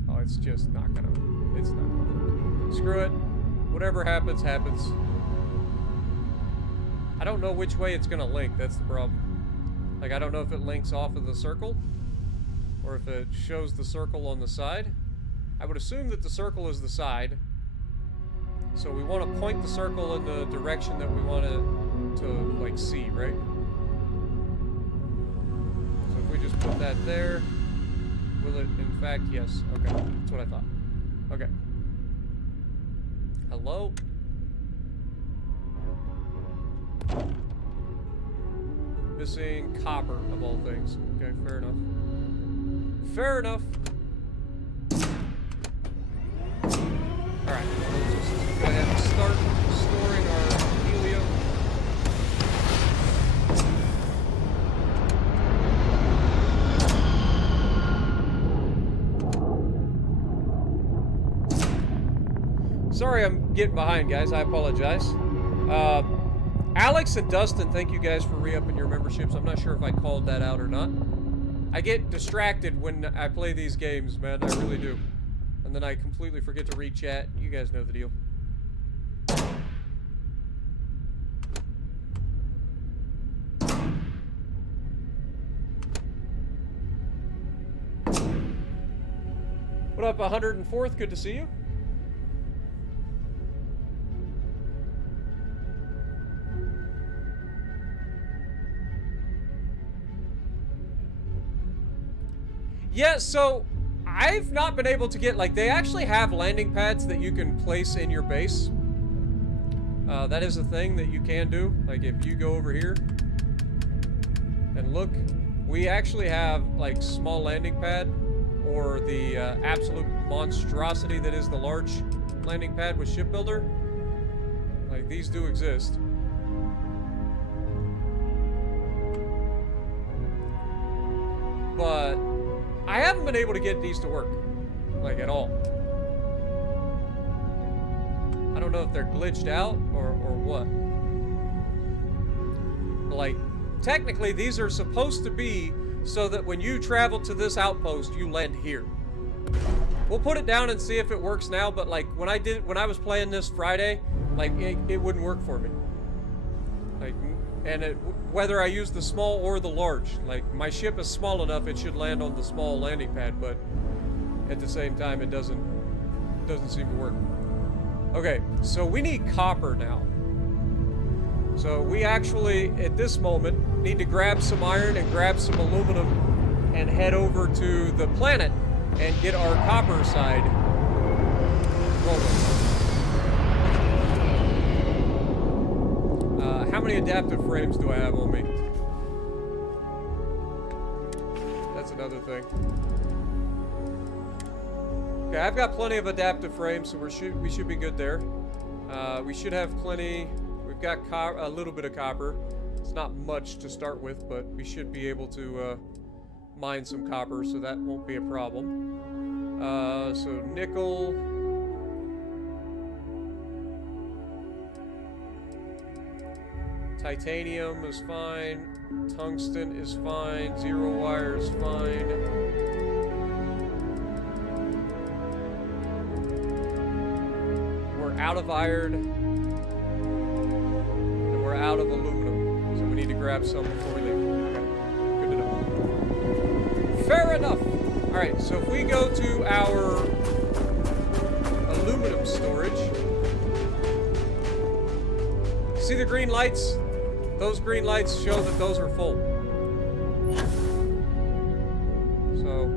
Oh, it's just not gonna... It's not gonna work. Screw it. Whatever happens, happens. I don't know which way it's gonna link, that's the problem. Like, I don't know if it links off of the circle, or if it shows the circle on the side. I would assume that the circle is the side. So we want to point the circle in the direction that we want to like, see, right? So if we just put that there, will it, in fact, yes. Okay, that's what I thought. Okay. Hello? Missing copper, of all things. Okay, fair enough. Fair enough. Alright, we'll just go ahead and start storing our helium. Sorry I'm getting behind, guys. I apologize. Alex and Dustin, thank you guys for re-upping your memberships. I'm not sure if I called that out or not. I get distracted when I play these games, man. I really do. And then I completely forget to read chat. You guys know the deal. What up, 104th? Good to see you. Yeah, so I've not been able to get, like, they actually have landing pads that you can place in your base. That is a thing that you can do. Like, if you go over here and look, we actually have, like, small landing pad or the absolute monstrosity that is the large landing pad with shipbuilder. Like, these do exist. But I haven't been able to get these to work, like, at all. I don't know if they're glitched out or what. Like, technically, these are supposed to be so that when you travel to this outpost, you land here. We'll put it down and see if it works now, but, like, when I was playing this Friday, like, it wouldn't work for me. Like, and whether I use the small or the large, like, my ship is small enough, it should land on the small landing pad, but at the same time, it doesn't seem to work. Okay, so we need copper now. So we actually, at this moment, need to grab some iron and grab some aluminum and head over to the planet and get our copper side rolling. How many adaptive frames do I have on me? That's another thing. Okay, I've got plenty of adaptive frames, so we should be good there. We should have plenty. We've got a little bit of copper. It's not much to start with, but we should be able to mine some copper, so that won't be a problem. So nickel. Titanium is fine. Tungsten is fine. Zero wire is fine. We're out of iron. And we're out of aluminum. So we need to grab some before we leave. Okay. Good to know. Fair enough. Alright, so if we go to our aluminum storage. See the green lights? Those green lights show that those are full. So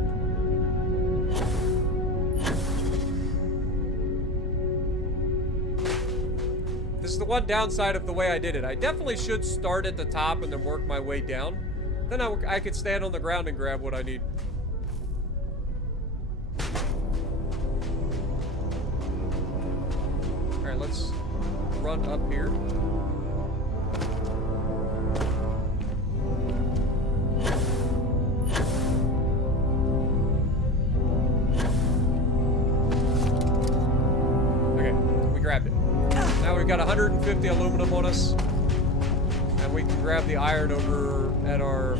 this is the one downside of the way I did it. I definitely should start at the top and then work my way down. Then I could stand on the ground and grab what I need. Alright, let's run up here. Grabbed it. Now we've got 150 aluminum on us, and we can grab the iron over at our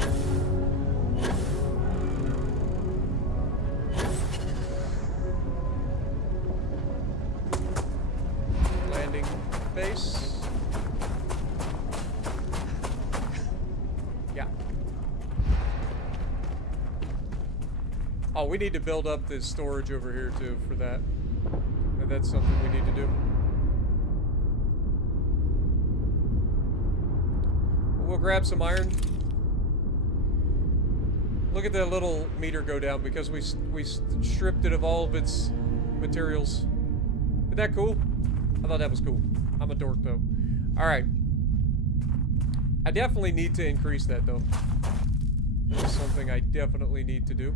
landing base. Yeah. Oh, we need to build up this storage over here too for that. And that's something we need to do. We'll grab some iron. Look at the little meter go down because we stripped it of all of its materials. Isn't that cool? I thought that was cool. I'm a dork though. Alright. I definitely need to increase that though. That's something I definitely need to do.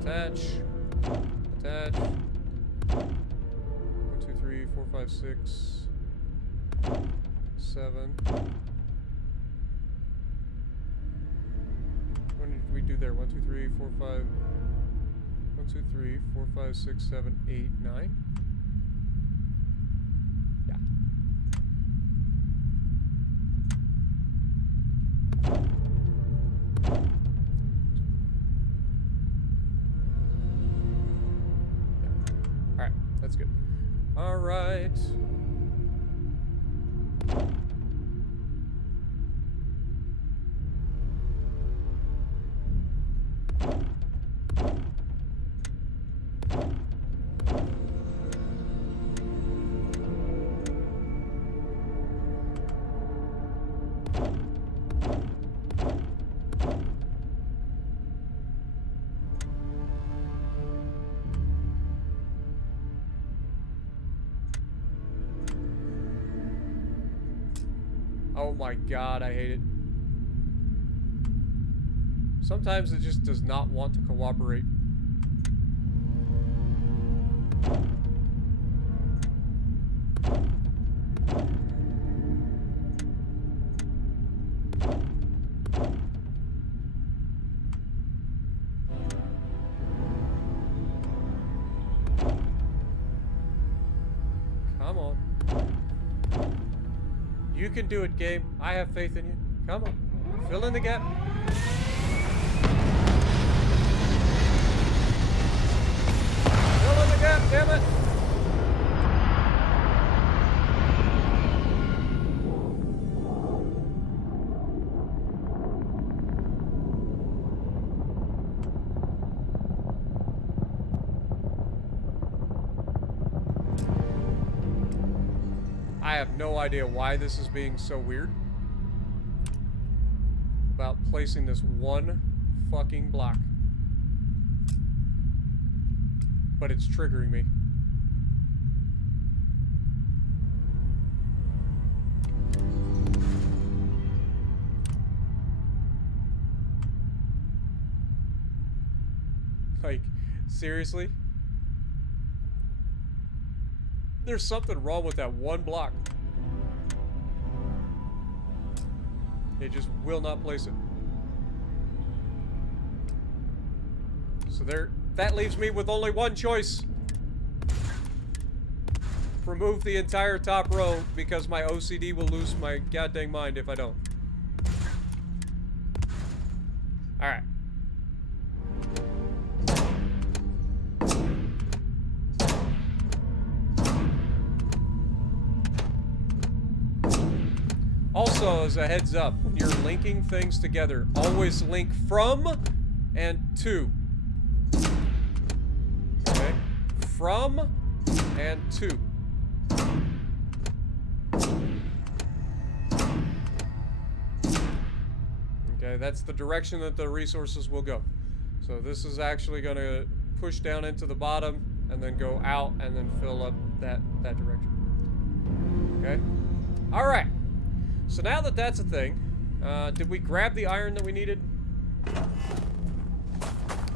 Attach. 1, 2, 3, 4, 5, 6, 7. When did we do there? 1, 2, 3, 4, 5. 1, 2, 3, 4, 5, 6, 7, 8, 9. Yeah. Alright, that's good. Alright. Oh my god, I hate it. Sometimes it just does not want to cooperate. Come on. You can do it, game. I have faith in you. Come on. Fill in the gap. Fill in the gap, damn it. I have no idea why this is being so weird about placing this one fucking block. But it's triggering me. Like, seriously? There's something wrong with that one block. It just will not place it. So that leaves me with only one choice. Remove the entire top row because my OCD will lose my goddamn mind if I don't. Alright. Also, as a heads up, when you're linking things together, always link from and to. Okay? From and to. Okay, that's the direction that the resources will go. So this is actually going to push down into the bottom and then go out and then fill up that direction. Okay? All right. So now that that's a thing, did we grab the iron that we needed? I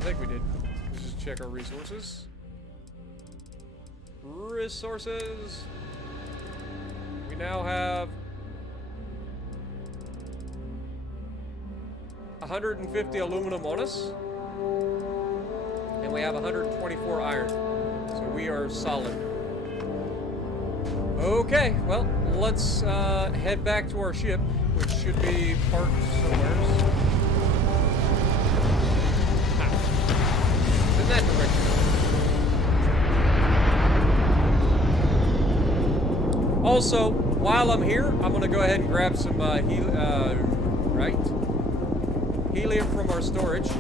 think we did. Let's just check our resources. Resources. We now have 150 aluminum on us. And we have 124 iron. So we are solid. Okay, well, let's head back to our ship, which should be parked somewhere. In that direction. Also, while I'm here, I'm gonna go ahead and grab some helium from our storage.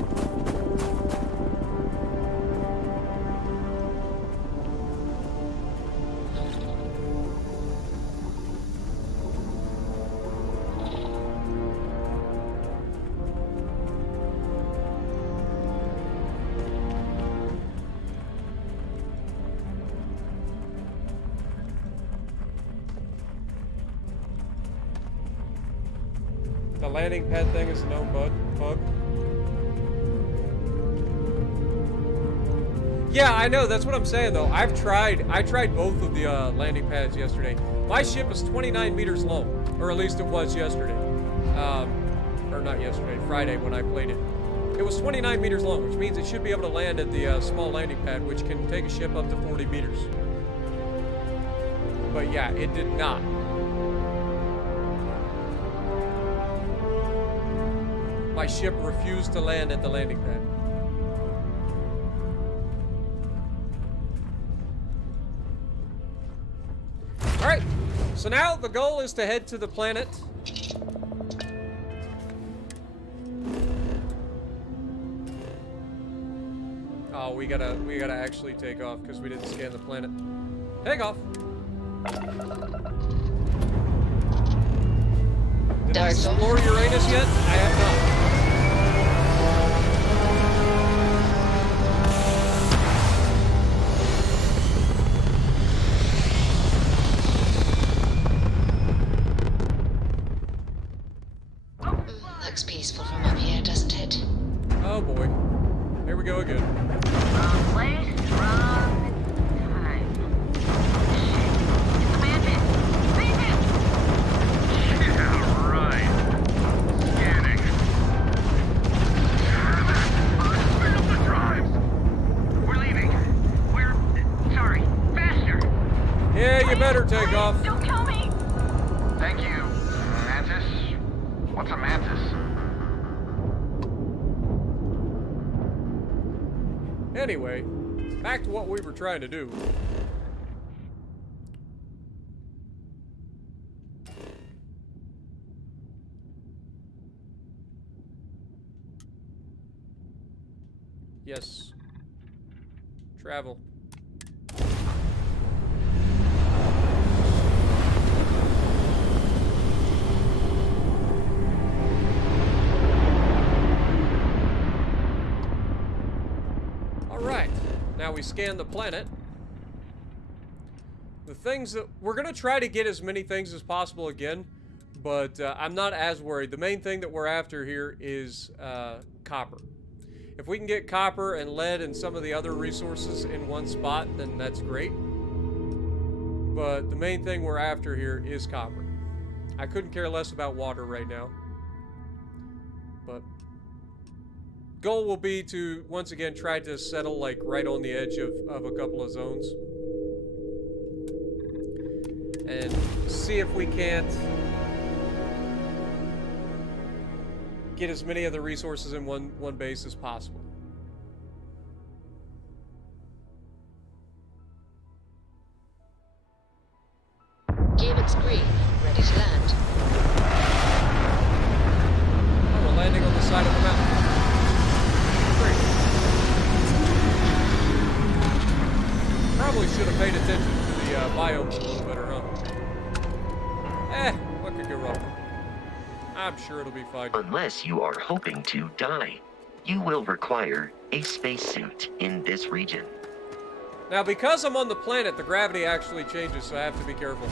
The landing pad thing is a known bug. Yeah, I know. That's what I'm saying, though. I tried both of the landing pads yesterday. My ship is 29 meters long, or at least it was yesterday. Or not yesterday, Friday when I played it. It was 29 meters long, which means it should be able to land at the small landing pad, which can take a ship up to 40 meters. But yeah, it did not. My ship refused to land at the landing pad. Alright, so now the goal is to head to the planet. Oh, we gotta actually take off because we didn't scan the planet. Take off. Did I explore Uranus yet? I have not. Looks peaceful from up here, doesn't it? Oh boy. Here we go again. Wrong place, wrong time. It's the mantis! Mantis! Yeah, right. Scanning. Speed up the drives! We're leaving. We're... sorry. Faster! Yeah, you better take off. Don't kill me! Thank you, Mantis. What's a mantis? Anyway, back to what we were trying to do. Yes. Travel. Alright, now we scan the planet. The things that... we're going to try to get as many things as possible again, but I'm not as worried. The main thing that we're after here is copper. If we can get copper and lead and some of the other resources in one spot, then that's great. But the main thing we're after here is copper. I couldn't care less about water right now. But goal will be to, once again, try to settle, like, right on the edge of a couple of zones. And see if we can't get as many of the resources in one base as possible. Gearbox green, ready to land. Oh, we're landing on the side of the mountain. Great. Probably should have paid attention to the biomes a little better, huh? What could go wrong? I'm sure it'll be fine. Unless you are hoping to die, you will require a spacesuit in this region. Now, because I'm on the planet, the gravity actually changes, so I have to be careful.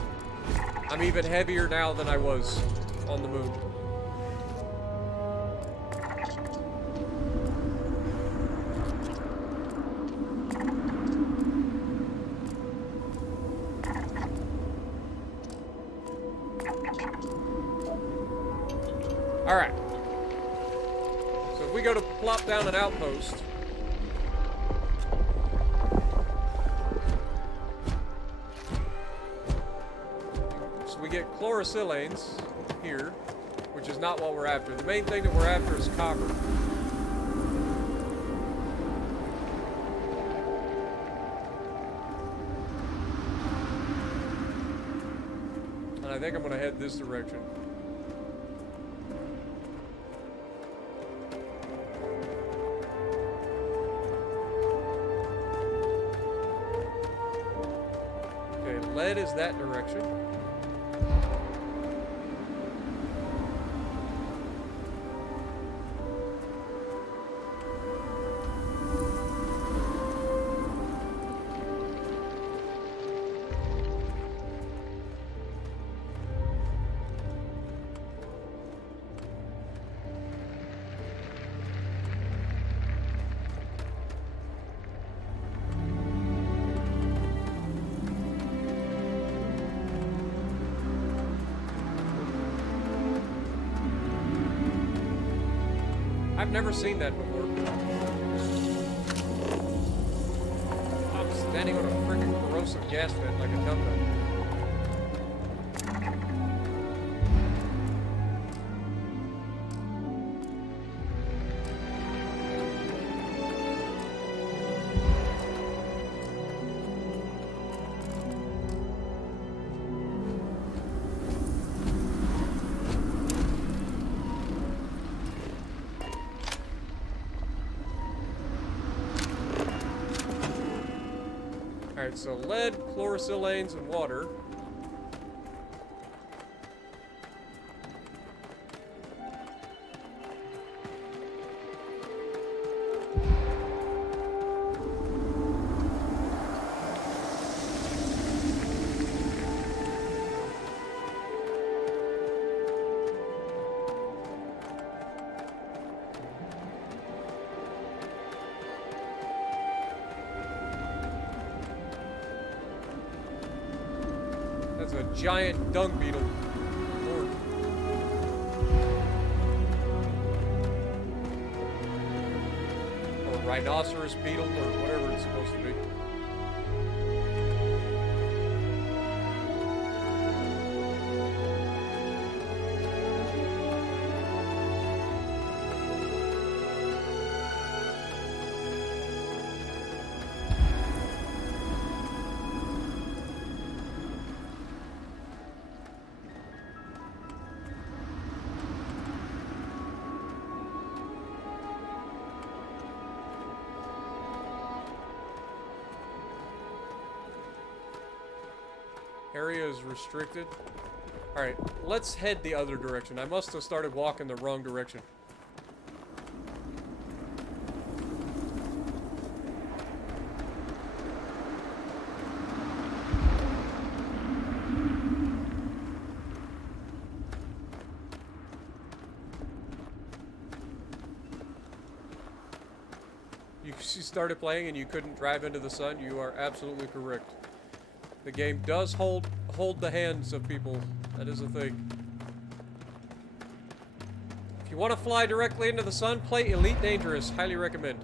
I'm even heavier now than I was on the moon. Alright. So if we go to plop down an outpost. So we get chlorosilanes here, which is not what we're after. The main thing that we're after is copper. And I think I'm going to head this direction. Lead is that direction. I've never seen that before. I'm standing on a freaking corrosive gas vent like a dum-dum. Alright, so lead, chlorosilanes, and water. That's a giant dung beetle. Lord. Or rhinoceros beetle, or whatever it's supposed to be. Area is restricted. Alright, let's head the other direction. I must have started walking the wrong direction. You started playing and you couldn't drive into the sun? You are absolutely correct. The game does hold the hands of people. That is a thing. If you want to fly directly into the sun, play Elite Dangerous. Highly recommend.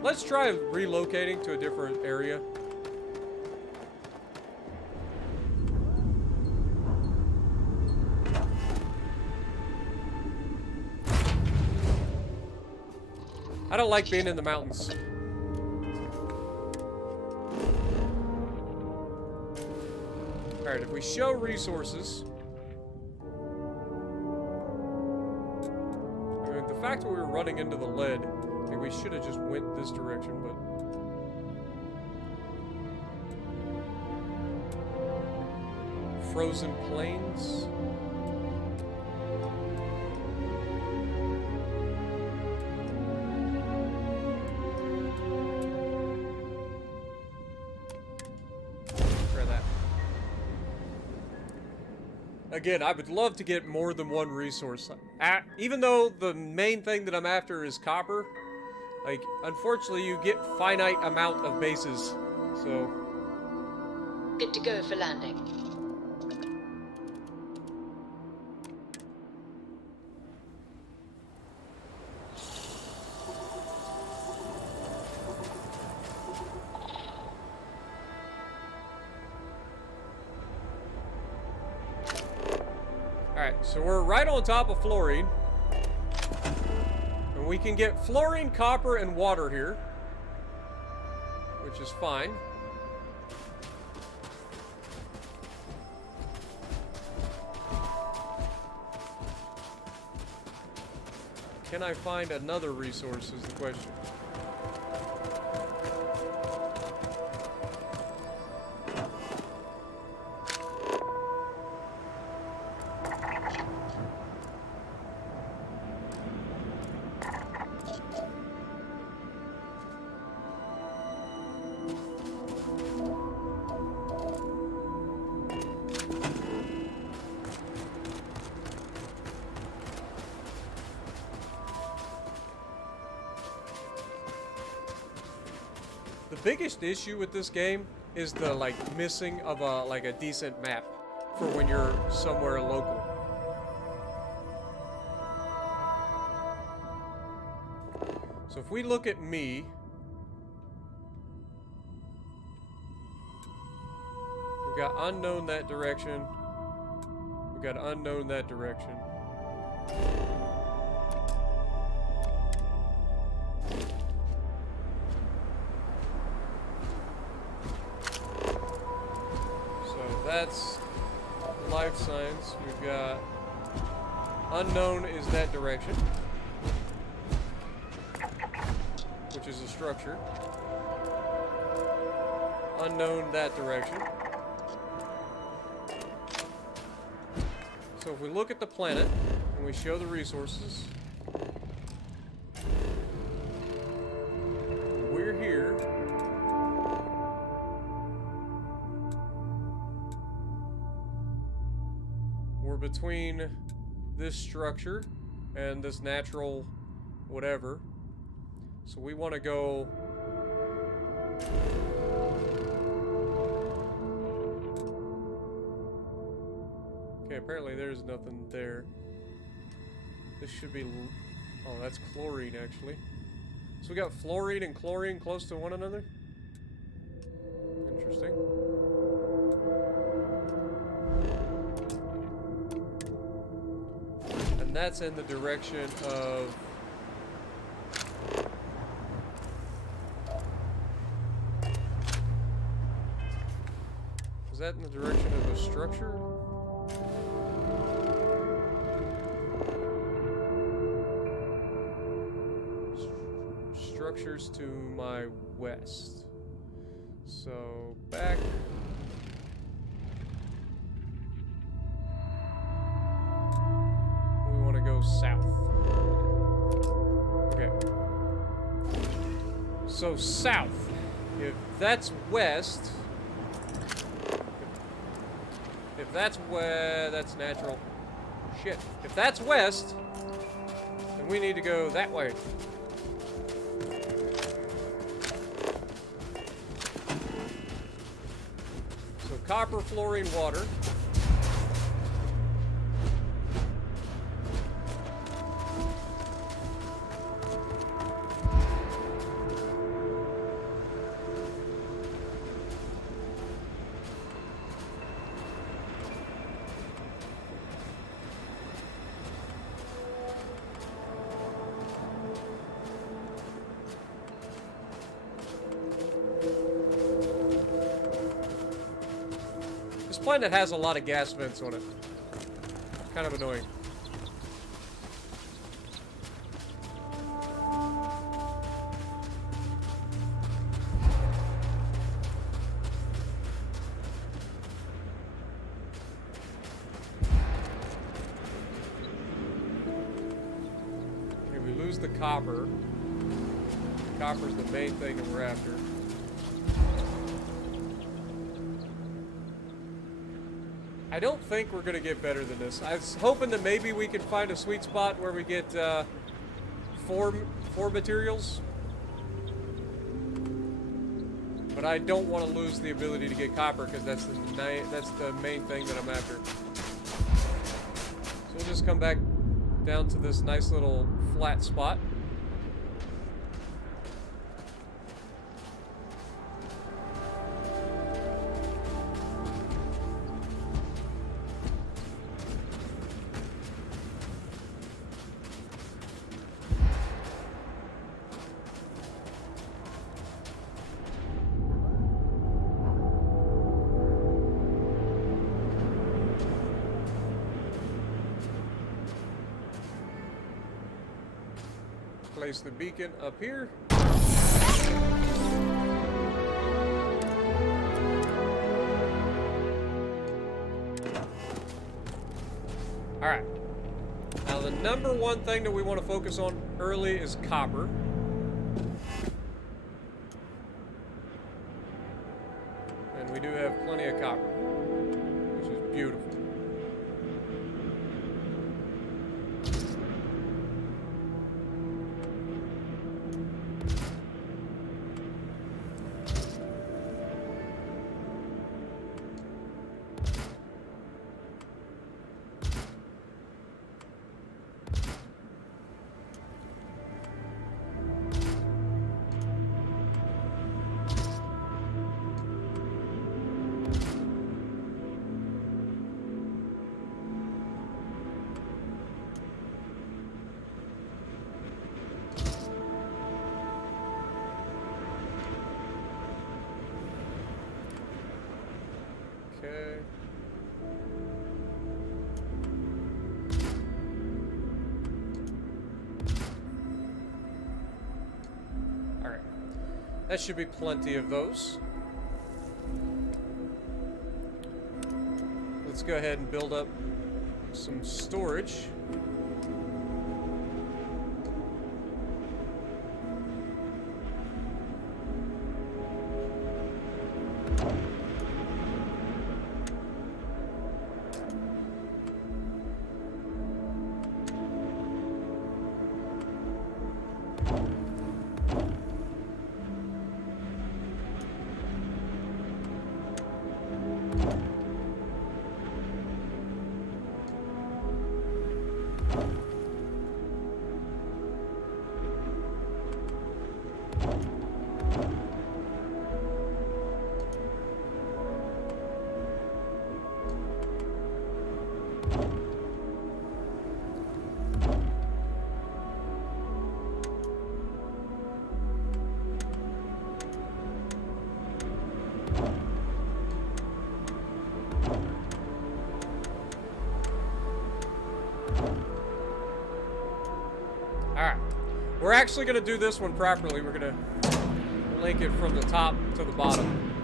Let's try relocating to a different area. I don't like being in the mountains. Alright, if we show resources... I mean, the fact that we were running into the lead... I think we should have just went this direction, but... Frozen plains? Try that. Again, I would love to get more than one resource. Even though the main thing that I'm after is copper, like, unfortunately, you get finite amount of bases, so... Good to go for landing. Alright, so we're right on top of fluorine. We can get fluorine, copper, and water here, which is fine. can I find another resource is the question. The biggest issue with this game is the missing of a decent map for when you're somewhere local. So if we look at me, we've got unknown that direction. We've got unknown that direction. That's life science. We've got unknown is that direction, which is a structure. Unknown that direction. So if we look at the planet and we show the resources, we're here. Between this structure and this natural whatever. So we want to go okay, apparently there's nothing there. This should be oh, that's chlorine actually. So we got fluorine and chlorine close to one another. Interesting. And that's in the direction of... Is that in the direction of a structure? Structures to my west. So, back... Go south. Okay. So south. If that's west. If that's west, that's natural. Shit. If that's west, then we need to go that way. So copper, fluorine, water. This planet has a lot of gas vents on it. Kind of annoying. Okay, we lose the copper. Copper's the main thing that we're after. I don't think we're gonna get better than this. I was hoping that maybe we could find a sweet spot where we get four materials, but I don't want to lose the ability to get copper because that's the main thing that I'm after. So we'll just come back down to this nice little flat spot. place the beacon up here. Alright. Now the number one thing that we want to focus on early is copper. And we do have plenty of copper, which is beautiful. Okay. All right. That should be plenty of those. Let's go ahead and build up some storage. We're actually going to do this one properly. We're going to link it from the top to the bottom.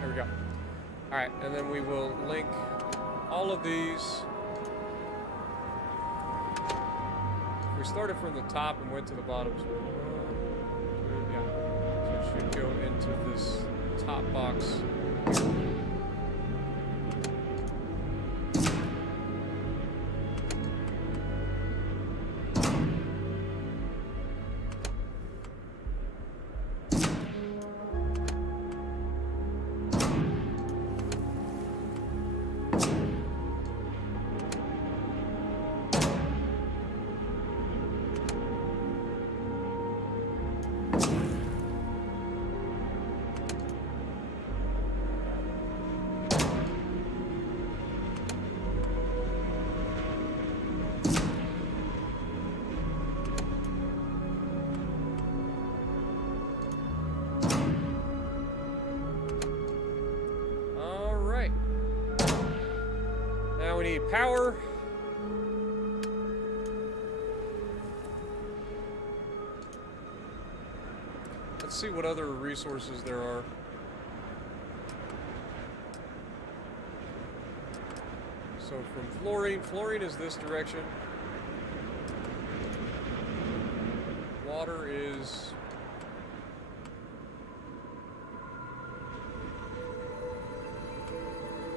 There we go. All right, and then we will link all of these. We started from the top and went to the bottom, so yeah, so it should go into this top box here. Now we need power. Let's see what other resources there are. So from fluorine is this direction. Water is...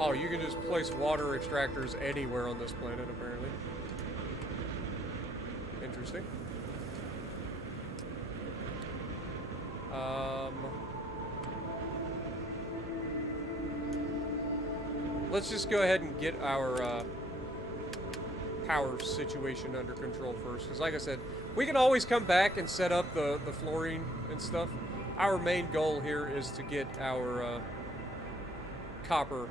Oh, you can just place water extractors anywhere on this planet, apparently. Interesting. Let's just go ahead and get our power situation under control first, because like I said, we can always come back and set up the fluorine and stuff. Our main goal here is to get our copper.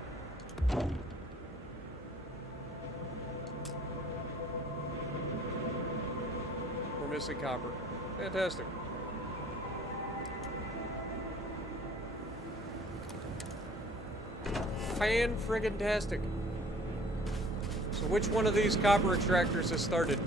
missing copper. Fantastic. Fan-friggin-tastic. So which one of these copper extractors has started?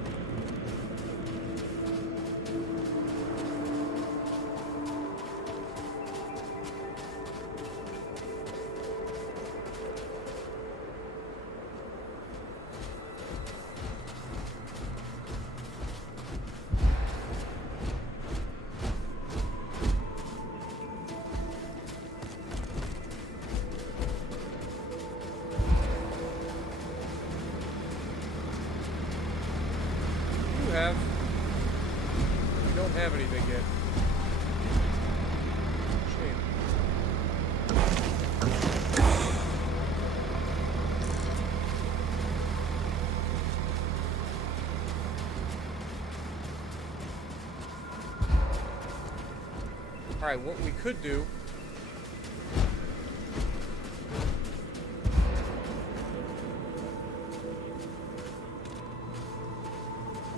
We don't have anything yet. Shame. Alright, what we could do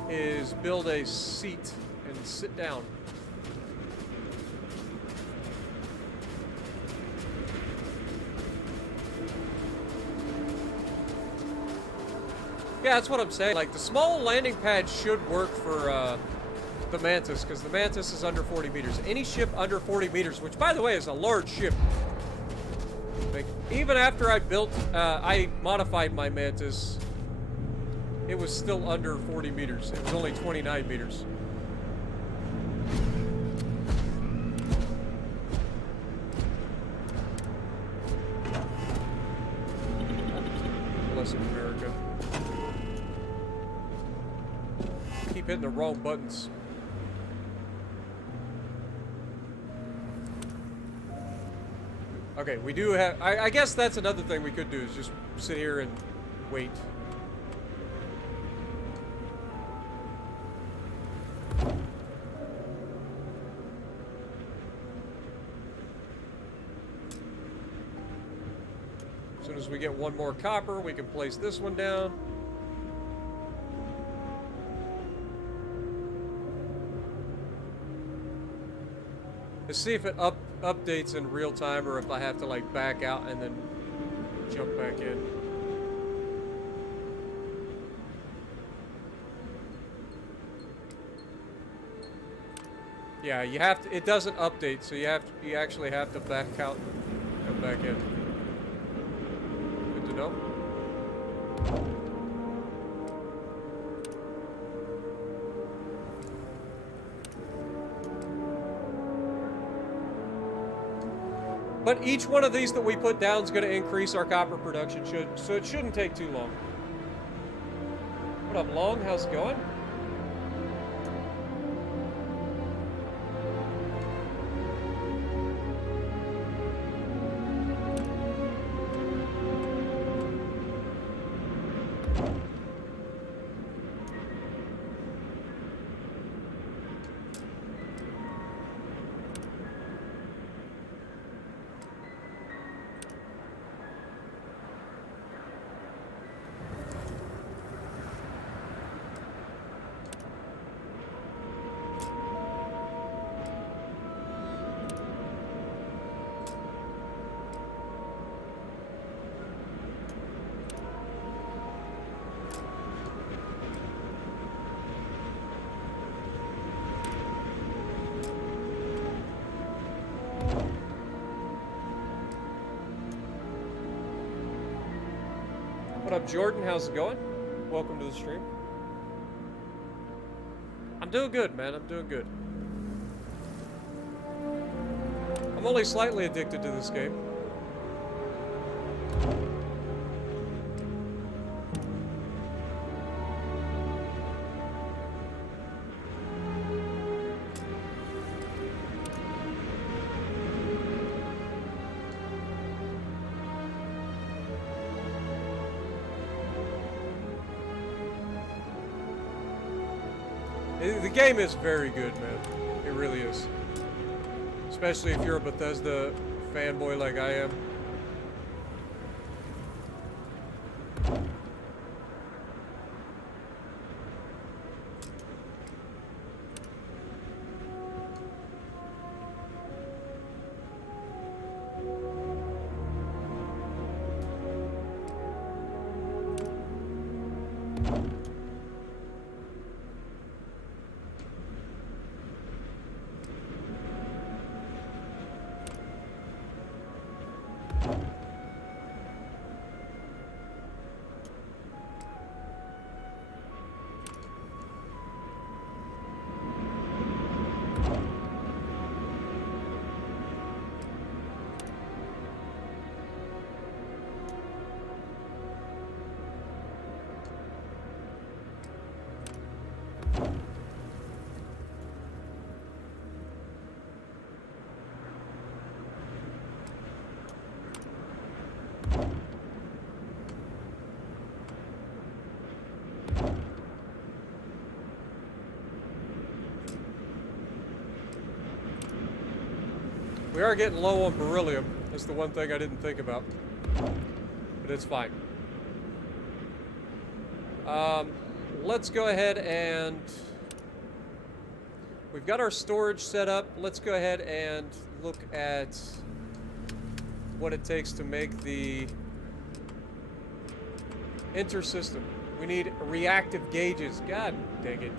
is build a seat and sit down. Yeah, that's what I'm saying. Like, the small landing pad should work for the Mantis, because the Mantis is under 40 meters. Any ship under 40 meters, which, by the way, is a large ship. Like, even after I built, I modified my Mantis, it was still under 40 meters. It was only 29 meters. Bless America. Keep hitting the wrong buttons. Okay, we do have... I guess that's another thing we could do, is just sit here and wait. As soon as we get one more copper, we can place this one down. Let's see if it updates in real time, or if I have to like back out and then jump back in. Yeah, you have to. It doesn't update, so you actually have to back out and come back in. Good to know. But each one of these that we put down is going to increase our copper production, so it shouldn't take too long. What up, Long? How's it going? What up, Jordan? How's it going? Welcome to the stream. I'm doing good, man. I'm doing good. I'm only slightly addicted to this game. The game is very good, man. It really is. Especially if you're a Bethesda fanboy like I am. We are getting low on beryllium. That's the one thing I didn't think about. But it's fine. Let's go ahead and... We've got our storage set up. Let's go ahead and look at what it takes to make the intersystem. We need reactive gauges. God dang it.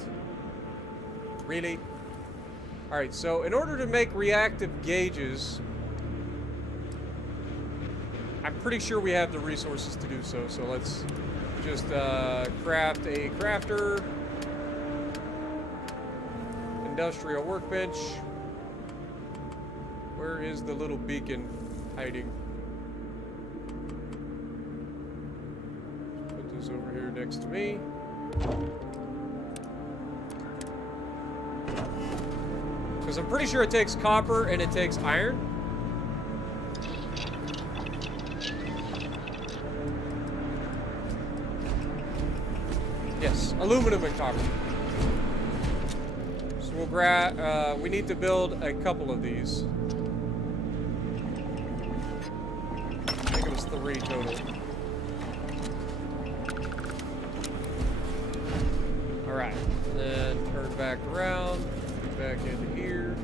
Really? Alright, so in order to make reactive gauges, I'm pretty sure we have the resources to do so. So let's just craft a crafter. Industrial workbench. Where is the little beacon hiding? Put this over here next to me. Because I'm pretty sure it takes copper and it takes iron. Yes, aluminum and copper. So we'll grab, we need to build a couple of these. I think it was 3 total. Alright, then turn back around, get back into here.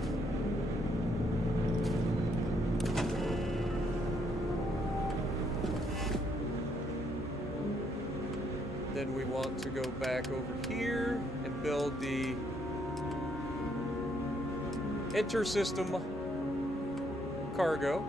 Then we want to go back over here and build the intersystem cargo.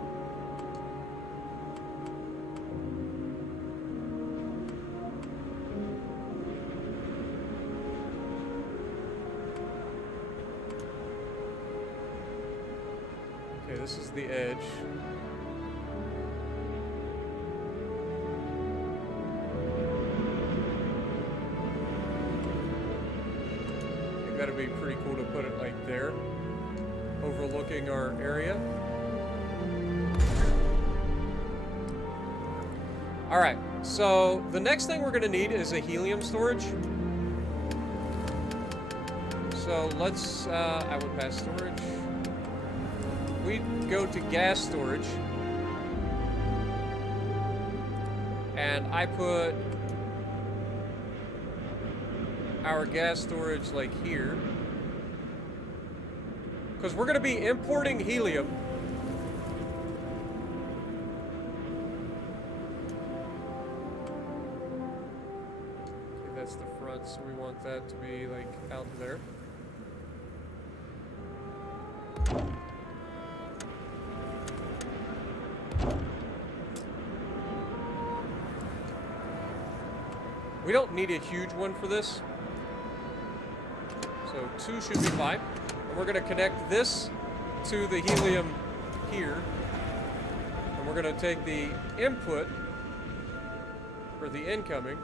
Okay, this is the edge. That'd be pretty cool to put it like there, overlooking our area. Alright, so the next thing we're going to need is a helium storage. So let's, I went past storage. We go to gas storage. And I put our gas storage like here, because we're going to be importing helium. Okay, that's the front, so we want that to be like out there. We don't need a huge one for this. So 2 should be fine. And we're going to connect this to the helium here. And we're going to take the input for the incoming,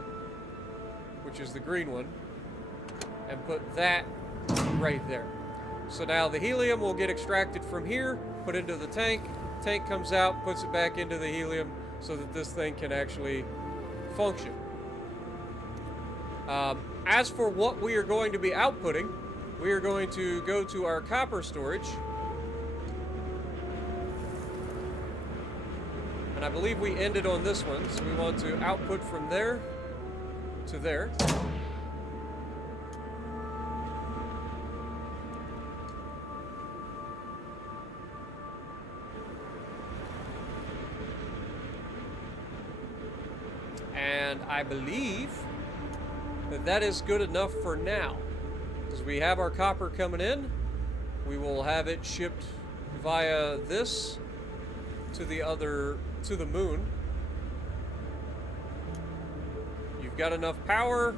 which is the green one, and put that right there. So now the helium will get extracted from here, put into the tank. Tank comes out, puts it back into the helium so that this thing can actually function. As for what we are going to be outputting, we are going to go to our copper storage. And I believe we ended on this one, so we want to output from there to there. And I believe that is good enough for now, because we have our copper coming in. We will have it shipped via this to the moon. You've got enough power.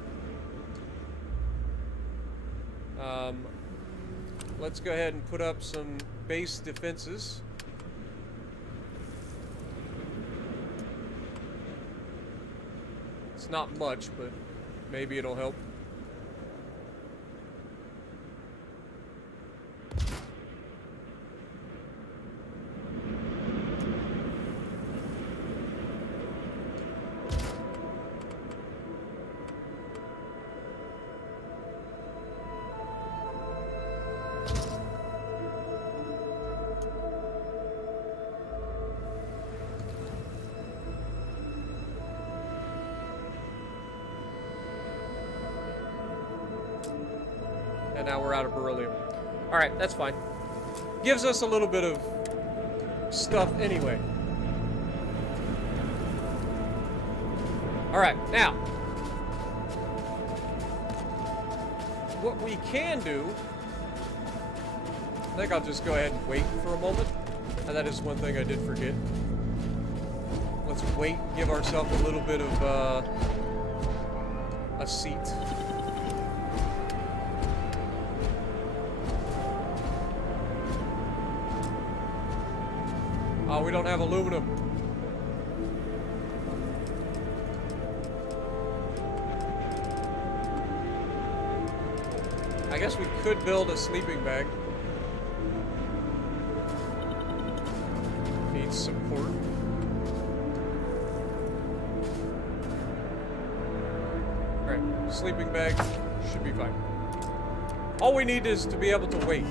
Let's go ahead and put up some base defenses. It's not much, but maybe it'll help. And now we're out of beryllium. Alright, that's fine. Gives us a little bit of stuff anyway. Alright, now. What we can do... I think I'll just go ahead and wait for a moment. And that is one thing I did forget. Let's wait, give ourselves a little bit of a seat. Oh, we don't have aluminum. I guess we could build a sleeping bag. Needs support. Alright, sleeping bag should be fine. All we need is to be able to wait.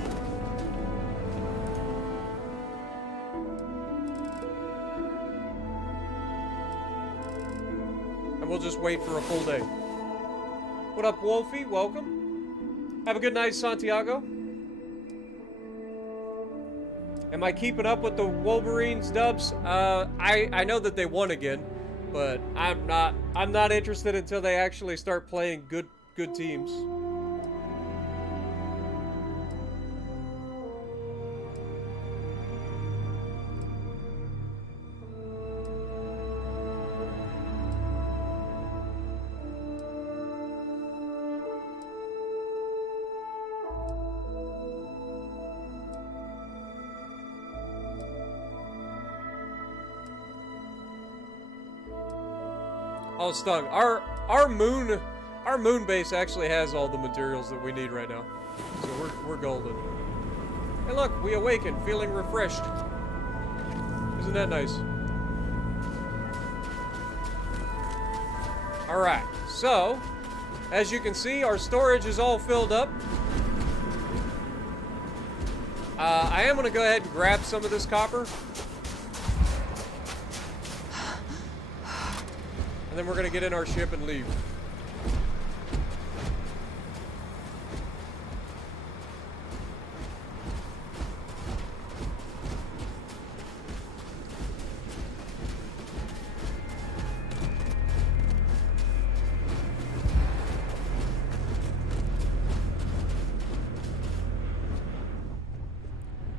And we'll just wait for a full day. What up, Wolfie? Welcome. Have a good night, Santiago. Am I keeping up with the Wolverines, Dubs? I know that they won again, but I'm not interested until they actually start playing good teams. Oh, Stung. Our moon base actually has all the materials that we need right now, so we're golden. Hey, look, we awaken, feeling refreshed. Isn't that nice? All right. So, as you can see, our storage is all filled up. I am gonna go ahead and grab some of this copper. And then we're gonna get in our ship and leave.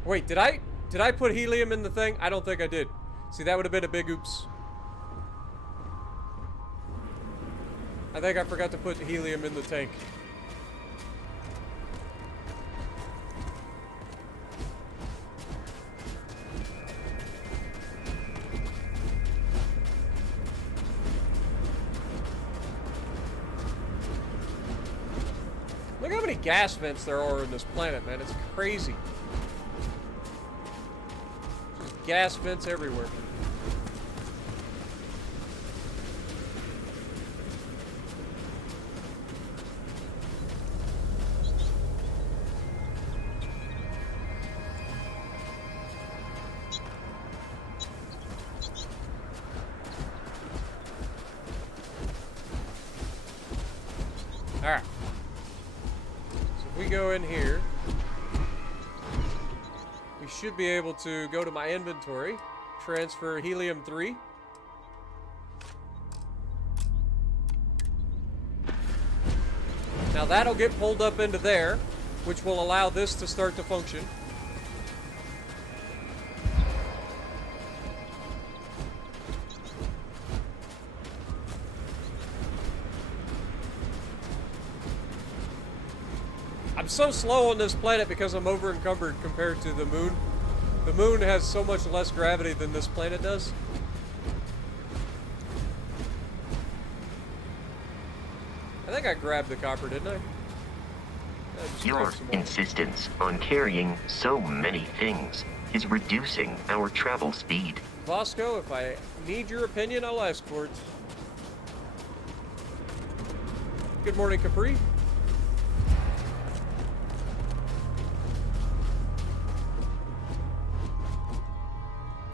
Wait, did I put helium in the thing? I don't think I did. See, that would have been a big oops. I think I forgot to put helium in the tank. Look how many gas vents there are in this planet, man. It's crazy. Just gas vents everywhere. Alright. So if we go in here, we should be able to go to my inventory, transfer helium-3. Now that'll get pulled up into there, which will allow this to start to function. I'm so slow on this planet because I'm over encumbered compared to the moon. The moon has so much less gravity than this planet does. I think I grabbed the copper, didn't I? Your insistence on carrying so many things is reducing our travel speed. Vasco, if I need your opinion, I'll ask for it. Good morning, Capri.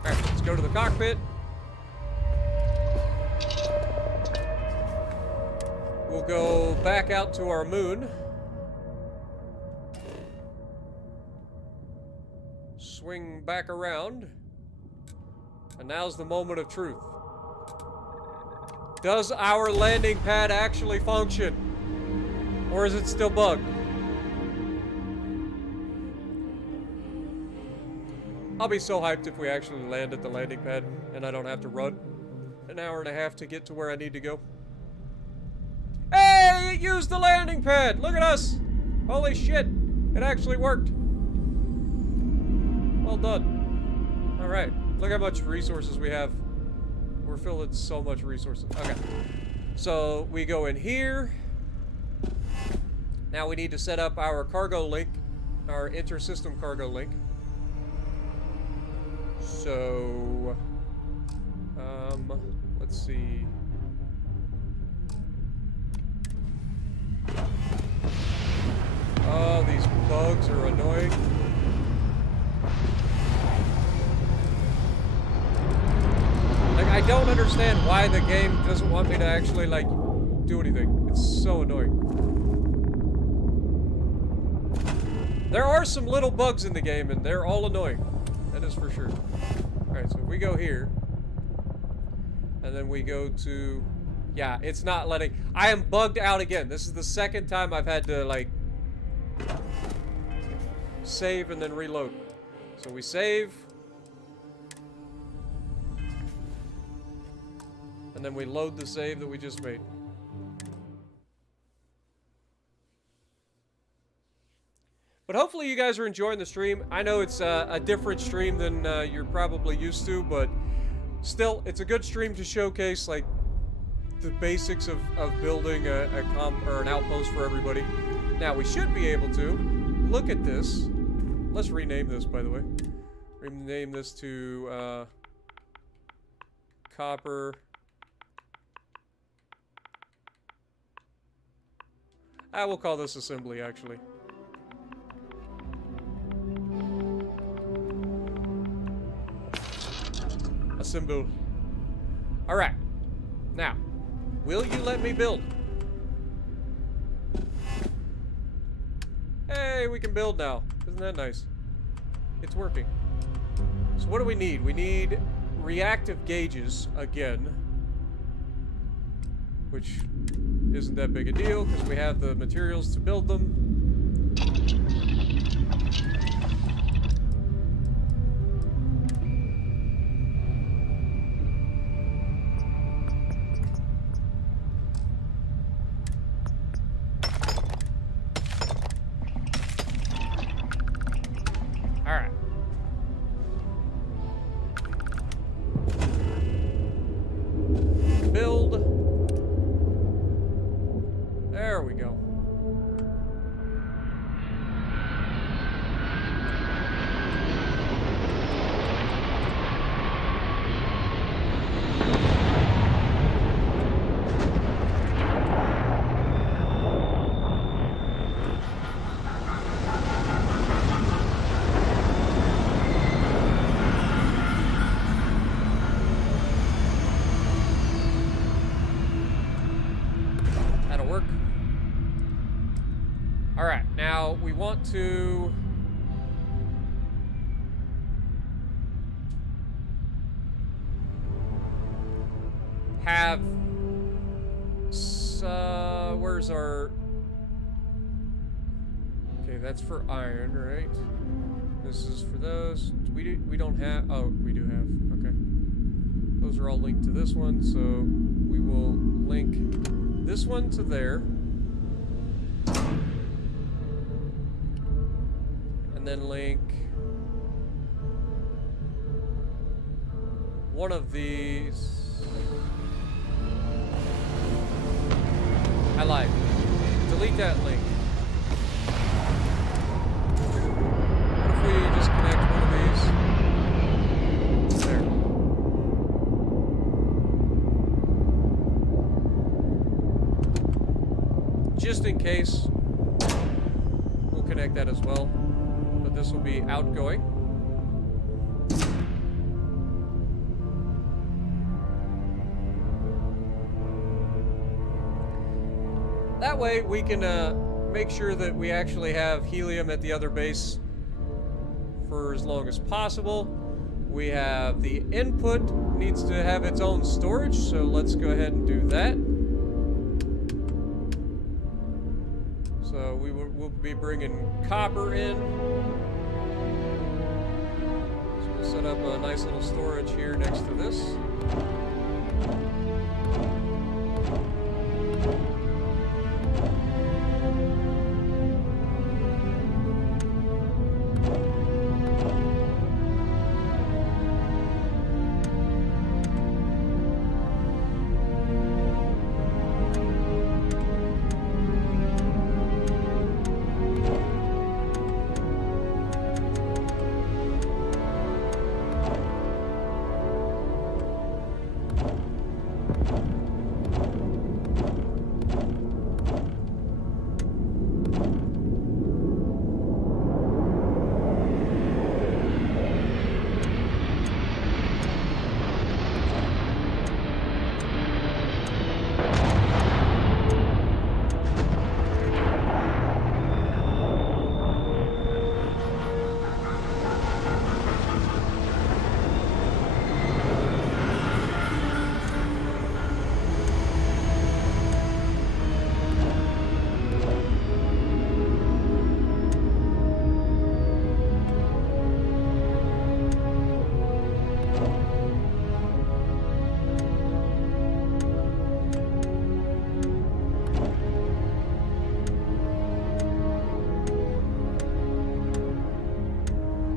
Alright, let's go to the cockpit. We'll go back out to our moon. swing back around. And now's the moment of truth. Does our landing pad actually function? Or is it still bugged? I'll be so hyped if we actually land at the landing pad and I don't have to run an hour and a half to get to where I need to go. Hey, it used the landing pad! Look at us! Holy shit, it actually worked. Well done. Alright, look how much resources we have. We're filled with so much resources. Okay, so we go in here. Now we need to set up our cargo link, our inter-system cargo link. So, let's see. Oh, these bugs are annoying. Like, I don't understand why the game doesn't want me to actually, like, do anything. It's so annoying. There are some little bugs in the game, and they're all annoying. That is for sure. Alright, so if we go here, and then we go to... Yeah, it's not letting... I am bugged out again. This is the second time I've had to, like... save and then reload. So we save. And then we load the save that we just made. But hopefully you guys are enjoying the stream. I know it's a different stream than you're probably used to, but still, it's a good stream to showcase, like, the basics of building an outpost for everybody. Now, we should be able to look at this. Let's rename this, by the way. Rename this to copper. I will call this assembly, actually. Assemble. Alright. Now, will you let me build? Hey, we can build now. Isn't that nice? It's working. So what do we need? We need reactive gauges again. Which isn't that big a deal because we have the materials to build them. There we go. That'll work. Alright, now we want to... have... where's our... Okay, that's for iron, right? This is for those. We don't have... Oh, we do have. Okay. Those are all linked to this one, so we will link this one to there. And then link one of these. I lied. Delete that link. What if we just connect one of these? There. Just in case, we'll connect that as well. But this will be outgoing. That way we can make sure that we actually have helium at the other base for for as long as possible. We have the input needs to have its own storage, so let's go ahead and do that. So we'll be bringing copper in. So we'll set up a nice little storage here next to this.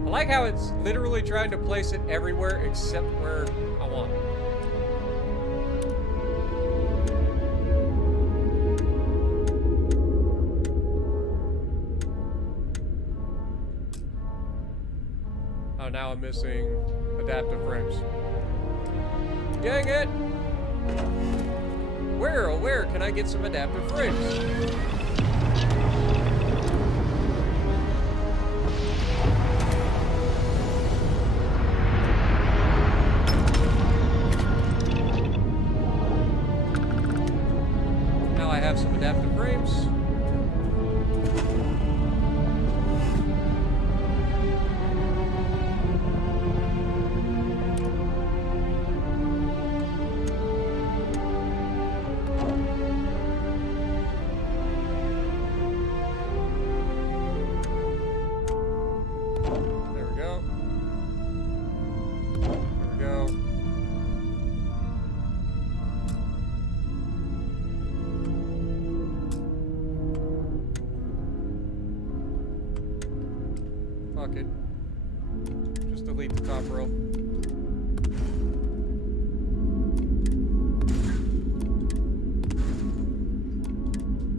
I like how it's literally trying to place it everywhere except where I want it. Oh, now I'm missing adaptive frames. Dang it! Where, oh where can I get some adaptive frames? Some adaptive frames. There we go. There we go. Fuck it. Just delete the top row.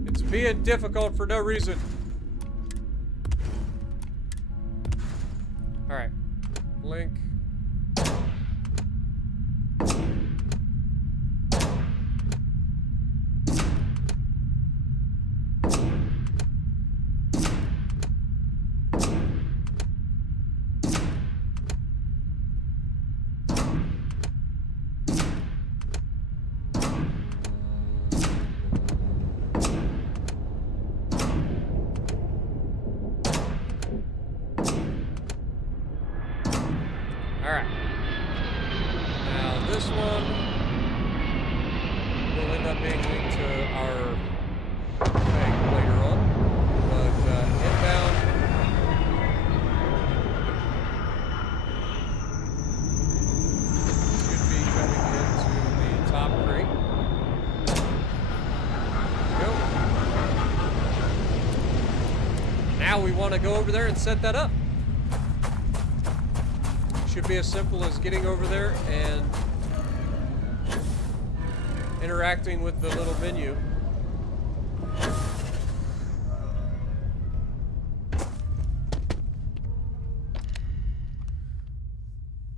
It's being difficult for no reason. Alright. Link. Alright. Now this one will end up being linked to our thing later on. But inbound. Should be coming into the top crate. Go. Now we want to go over there and set that up. Should be as simple as getting over there and interacting with the little menu.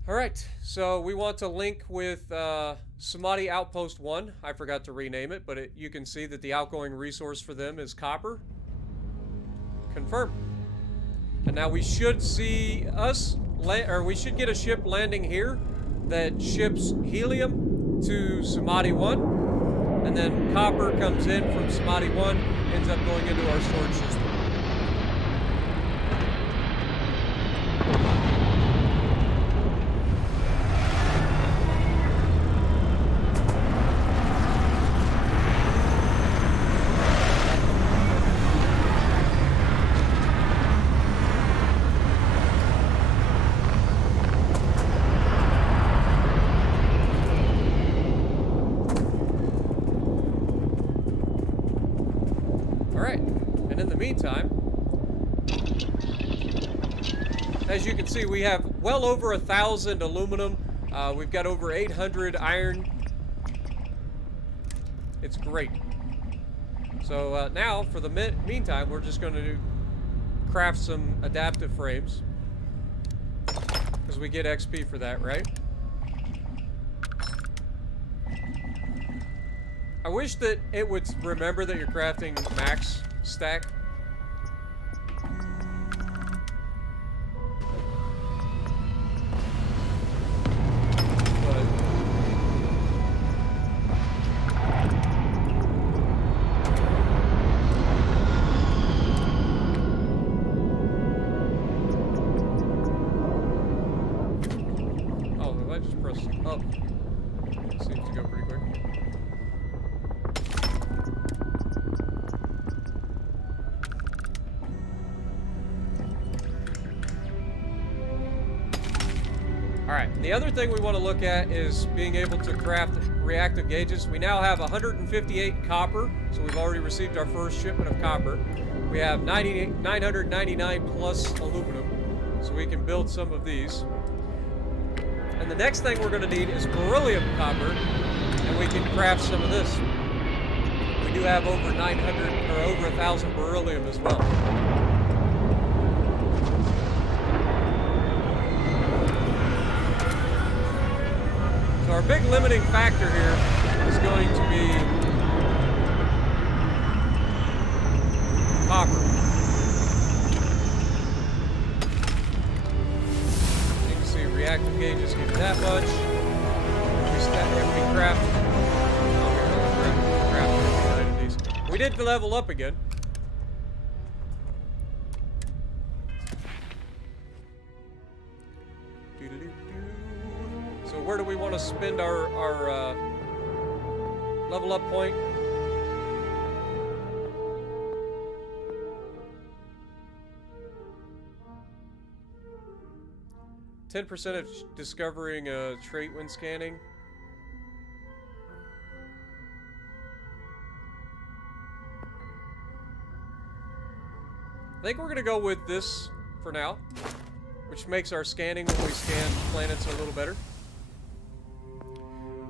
Alright, so we want to link with Samadhi Outpost 1. I forgot to rename it, but you can see that the outgoing resource for them is copper. Confirm. And now we should see us we should get a ship landing here that ships helium to Samadhi 1, and then copper comes in from Samadhi 1, ends up going into our storage system. Meantime, as you can see, we have well over 1,000 aluminum. We've got over 800 iron. It's great. So now, for the meantime, we're just going to craft some adaptive frames, because we get XP for that, right? I wish that it would remember that you're crafting max stack. The other thing we want to look at is being able to craft reactive gauges. We now have 158 copper, so we've already received our first shipment of copper. We have 999 plus aluminum, so we can build some of these. And the next thing we're going to need is beryllium copper, and we can craft some of this. We do have over 900 or over 1,000 beryllium as well. Our big limiting factor here is going to be copper. You can see reactive gauges give that much. We craft. We did level up again. So where do we want to spend our level up point? %10 of discovering a trait when scanning. I think we're gonna go with this for now, which makes our scanning when we scan planets a little better.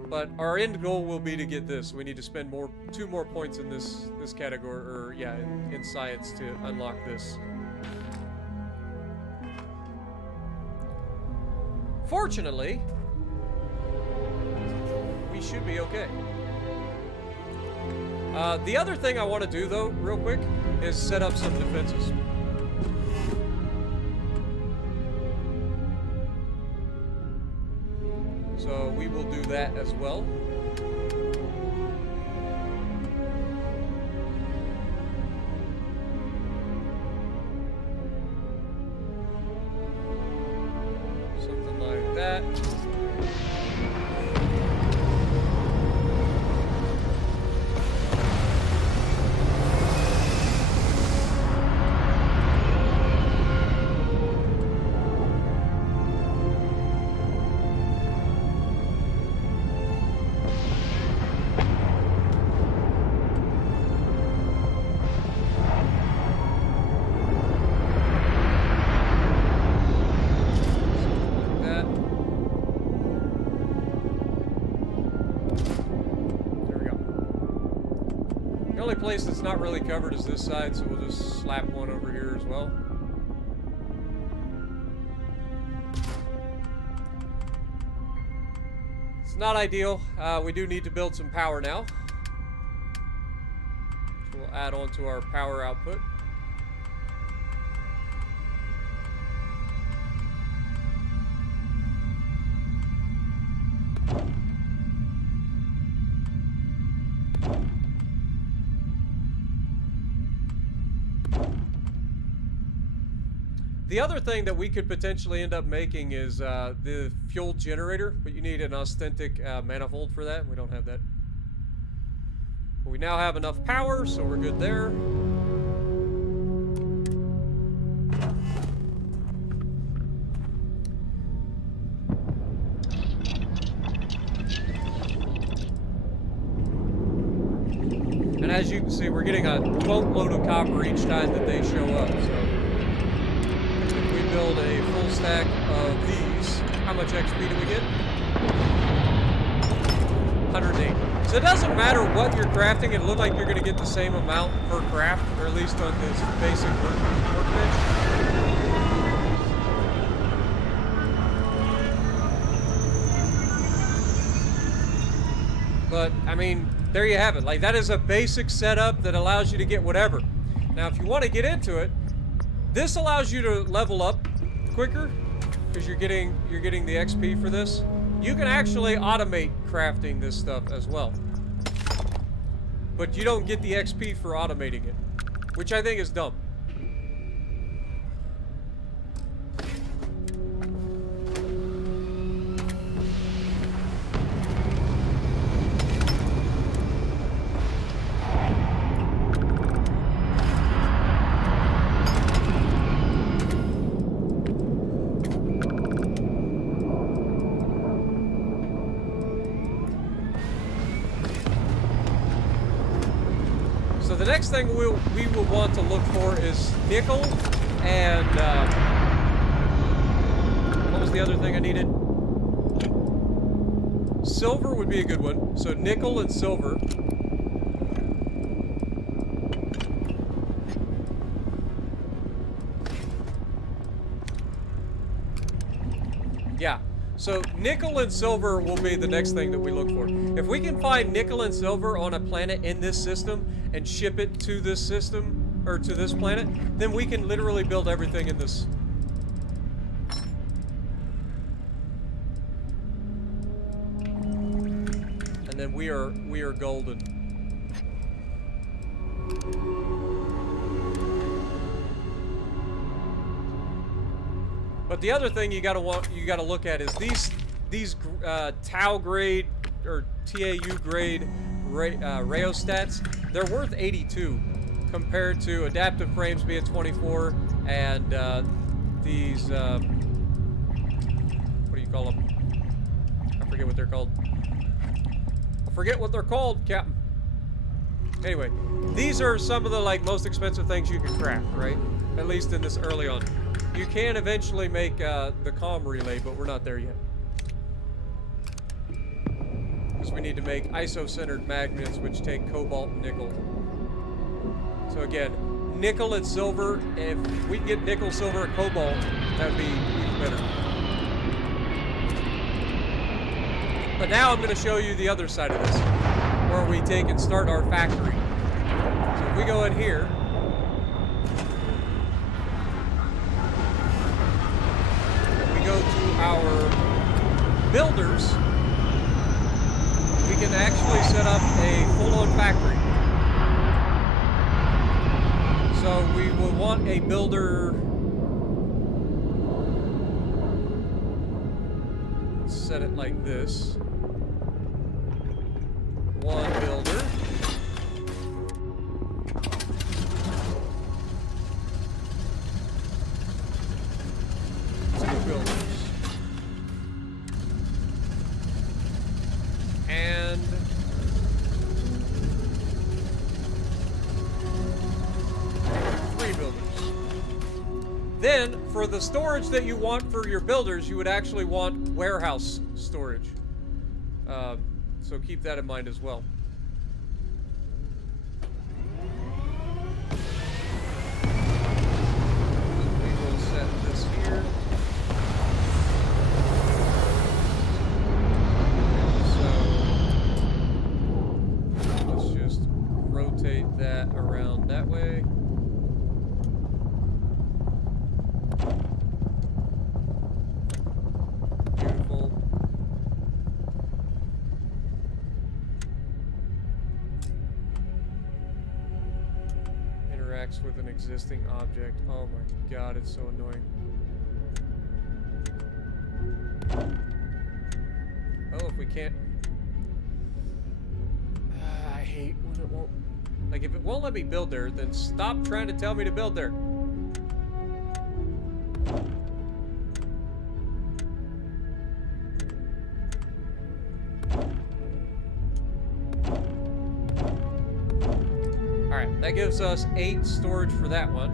But our end goal will be to get this. We need to spend 2 more points in this category, or yeah, in science to unlock this. Fortunately, we should be okay. The other thing I want to do, though, real quick, is set up some defenses. So we will do that as well. Something like that. Place that's not really covered is this side, so we'll just slap one over here as well. It's not ideal. We do need to build some power now. So we'll add on to our power output. The other thing that we could potentially end up making is the fuel generator, but you need an authentic manifold for that. We don't have that. But we now have enough power, so we're good there. And as you can see, we're getting a boatload of copper each time that they show up, so if we build a full stack of these, how much XP do we get? 108. So it doesn't matter what you're crafting, it looks like you're going to get the same amount per craft, or at least on this basic workbench. But, I mean, there you have it. Like, that is a basic setup that allows you to get whatever. Now, if you want to get into it, this allows you to level up quicker because you're getting the XP for this. You can actually automate crafting this stuff as well. But you don't get the XP for automating it, which I think is dumb. The next thing we will want to look for is nickel and what was the other thing I needed? Silver would be a good one. So nickel and silver. Yeah. So nickel and silver will be the next thing that we look for. If we can find nickel and silver on a planet in this system and ship it to this system, or to this planet, then we can literally build everything in this. And then we are golden. But the other thing you gotta look at is these Tau grade or TAU grade rheostats. They're worth 82 compared to adaptive frames being 24 and these what do you call them? I forget what they're called. I forget what they're called, Captain. Anyway, these are some of the most expensive things you can craft, right? At least in this early on. You can eventually make the comm relay, but we're not there yet. Because we need to make ISO-centered magnets, which take cobalt and nickel. So again, nickel and silver. If we can get nickel, silver, and cobalt, that would be even better. But now I'm going to show you the other side of this, where we take and start our factory. So if we go in here, go to our builders, we can actually set up a full-on factory. So we will want a builder. Let's set it like this. One builder. Builders. And 3 builders. Then, for the storage that you want for your builders, you would actually want warehouse storage. So keep that in mind as well. We will set this here. Rotate that around that way. Beautiful. interacts with an existing object. Oh my god, it's so annoying. Well, if we can't... I hate when it won't... Like, if it won't let me build there, then stop trying to tell me to build there. Alright, that gives us 8 storage for that one.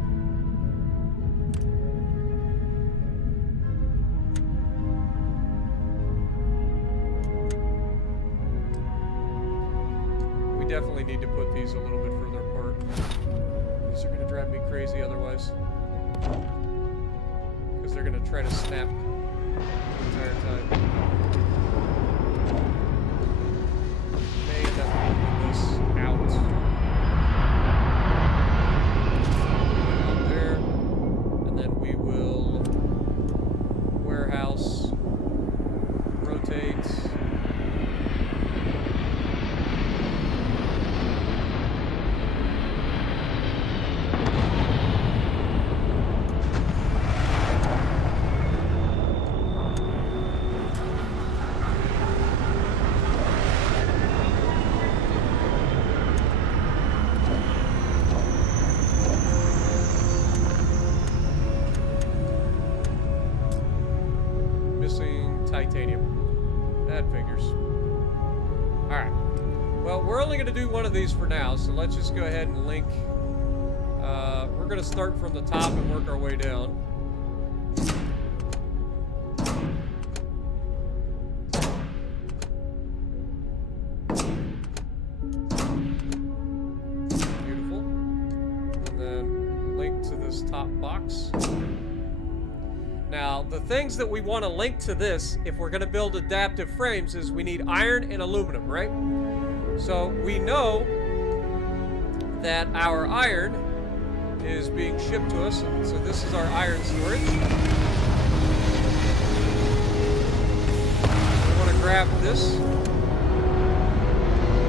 We definitely need to put these a little bit further apart. These are going to drive me crazy otherwise. Because they're going to try to snap the entire time. May end up moving this out. There. And then we will warehouse, rotate. Titanium. That figures. Alright. Well, we're only going to do one of these for now, so let's just go ahead and link. We're going to start from the top and work our way down. Beautiful. And then link to this top box. Now, the things that we want to link to this, if we're going to build adaptive frames, is we need iron and aluminum, right? So, we know that our iron is being shipped to us, so this is our iron storage. We want to grab this,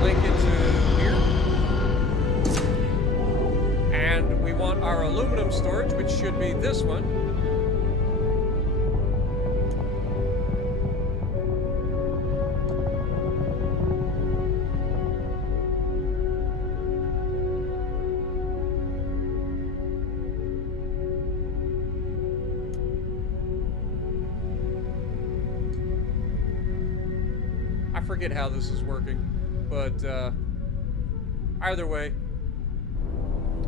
link it to here, and we want our aluminum storage, which should be this one. I forget how this is working, but either way,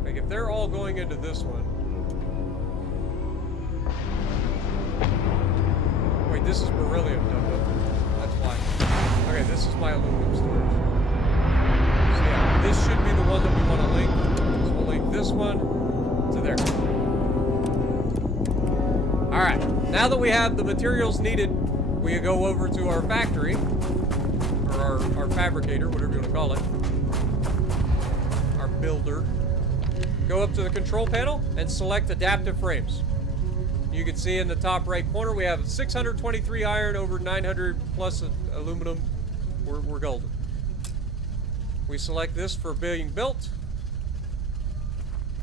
like if they're all going into this one. Wait, this is beryllium, no? That's why. Okay, this is my aluminum storage. So yeah, this should be the one that we want to link. So we'll link this one to there. All right, now that we have the materials needed, we go over to our factory. Our fabricator, whatever you want to call it. Our builder. Go up to the control panel and select adaptive frames. You can see in the top right corner we have 623 iron over 900 plus aluminum. We're golden. We select this for being built.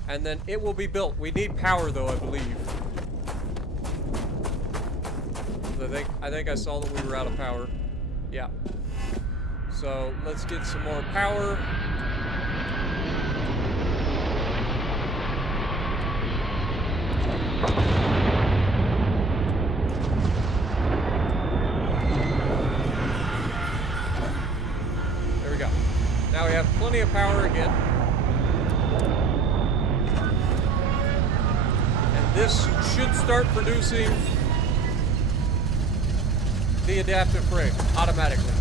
And then it will be built. We need power though, I believe. I think I saw that we were out of power. Yeah. So let's get some more power. There we go. Now we have plenty of power again. And this should start producing the adaptive frame automatically.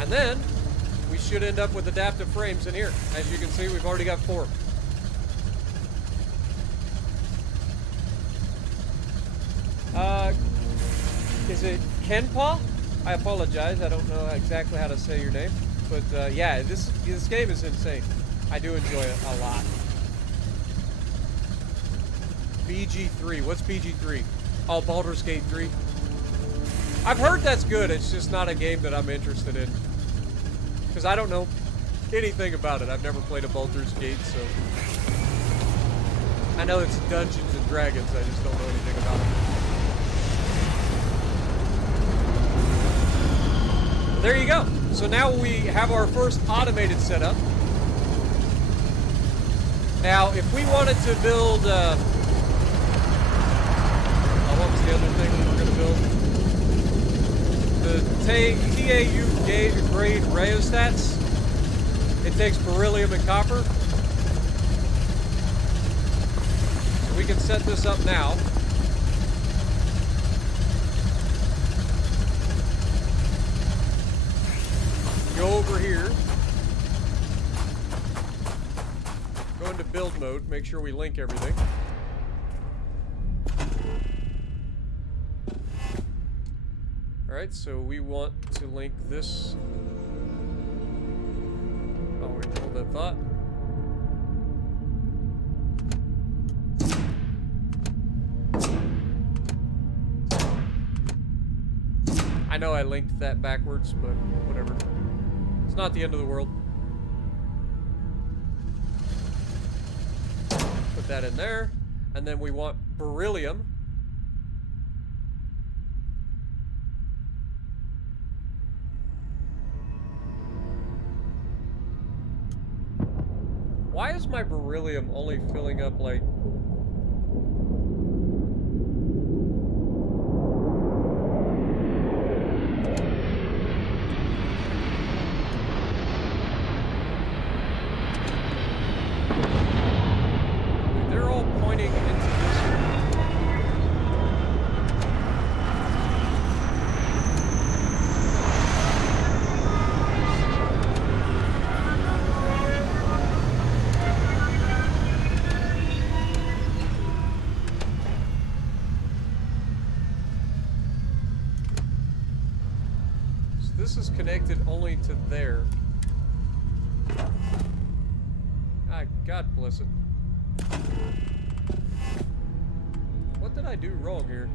And then we should end up with adaptive frames in here. As you can see, we've already got 4. Is it Kenpaw? I apologize. I don't know exactly how to say your name. But yeah, this game is insane. I do enjoy it a lot. BG3. What's BG3? Oh, Baldur's Gate 3. I've heard that's good. It's just not a game that I'm interested in. Because I don't know anything about it. I've never played a Baldur's Gate, so... I know it's Dungeons and Dragons. I just don't know anything about it. There you go. So now we have our first automated setup. Now, if we wanted to build... what was the other thing we were going to build? The TAU grade rheostats. It takes beryllium and copper. So we can set this up now. Go over here. Go into build mode. Make sure we link everything. Alright, so we want to link this. Oh, we hold that thought. I know I linked that backwards, but whatever. It's not the end of the world. Put that in there. And then we want beryllium. Why is my beryllium only filling up like... They're all pointing into this one. This is connected only to there. Ah, God bless it. What did I do wrong here?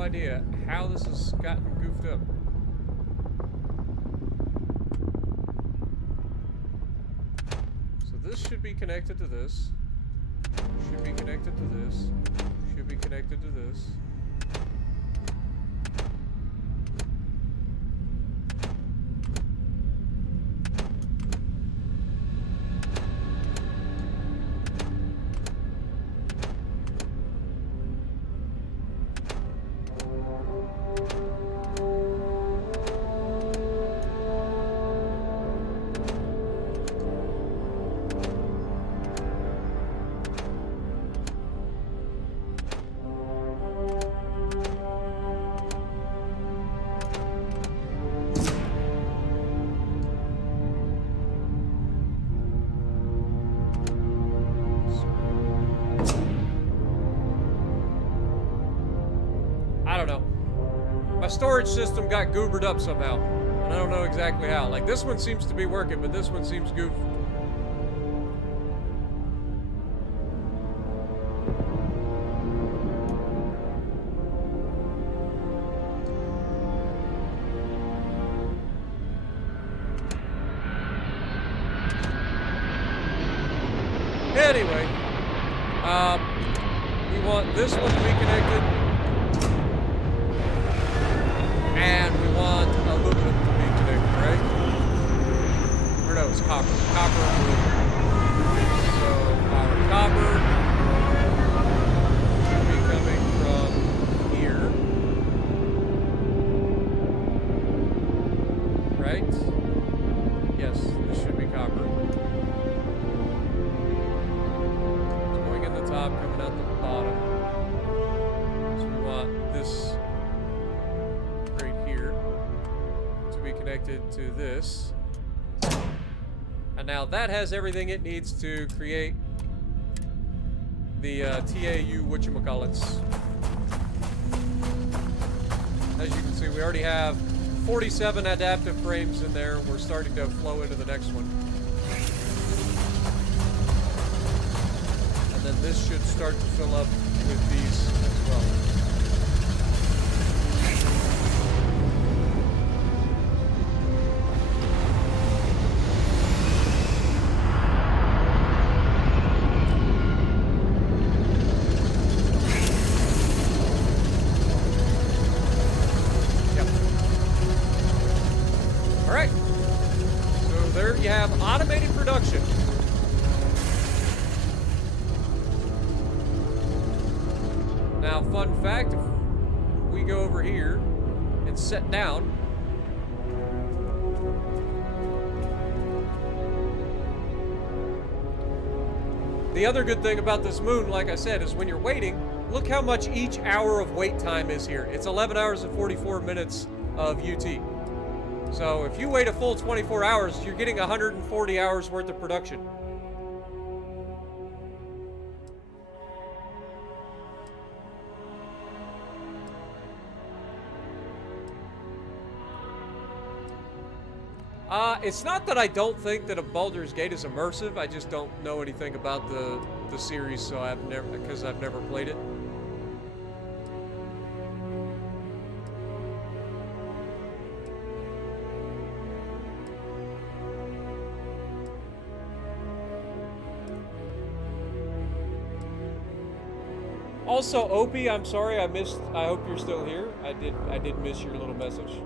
Idea how this has gotten goofed up. So this should be connected to this. Should be connected to this. Should be connected to this. I don't know. My storage system got goobered up somehow. And I don't know exactly how. Like, this one seems to be working, but this one seems goofed. Anyway, we want this one to be connected. And we want aluminum to be connected, right? Or no, it's copper. Copper and aluminum. So our copper should be coming from here. right? Yes, this should be copper. It's going in the top, coming out the bottom. So we want this right here to be connected to this. And now that has everything it needs to create the TAU whatchamacallits. As you can see, we already have 47 adaptive frames in there. We're starting to flow into the next one. And then this should start to fill up with these as well. Automated production. Now, fun fact, if we go over here and set down, the other good thing about this moon, like I said, is when you're waiting, look how much each hour of wait time is here. It's 11 hours and 44 minutes of UT. So if you wait a full 24 hours, you're getting 140 hours worth of production. It's not that I don't think that a Baldur's Gate is immersive. I just don't know anything about the series, so I've never played it. Also, Opie, I'm sorry I hope you're still here. I did miss your little message.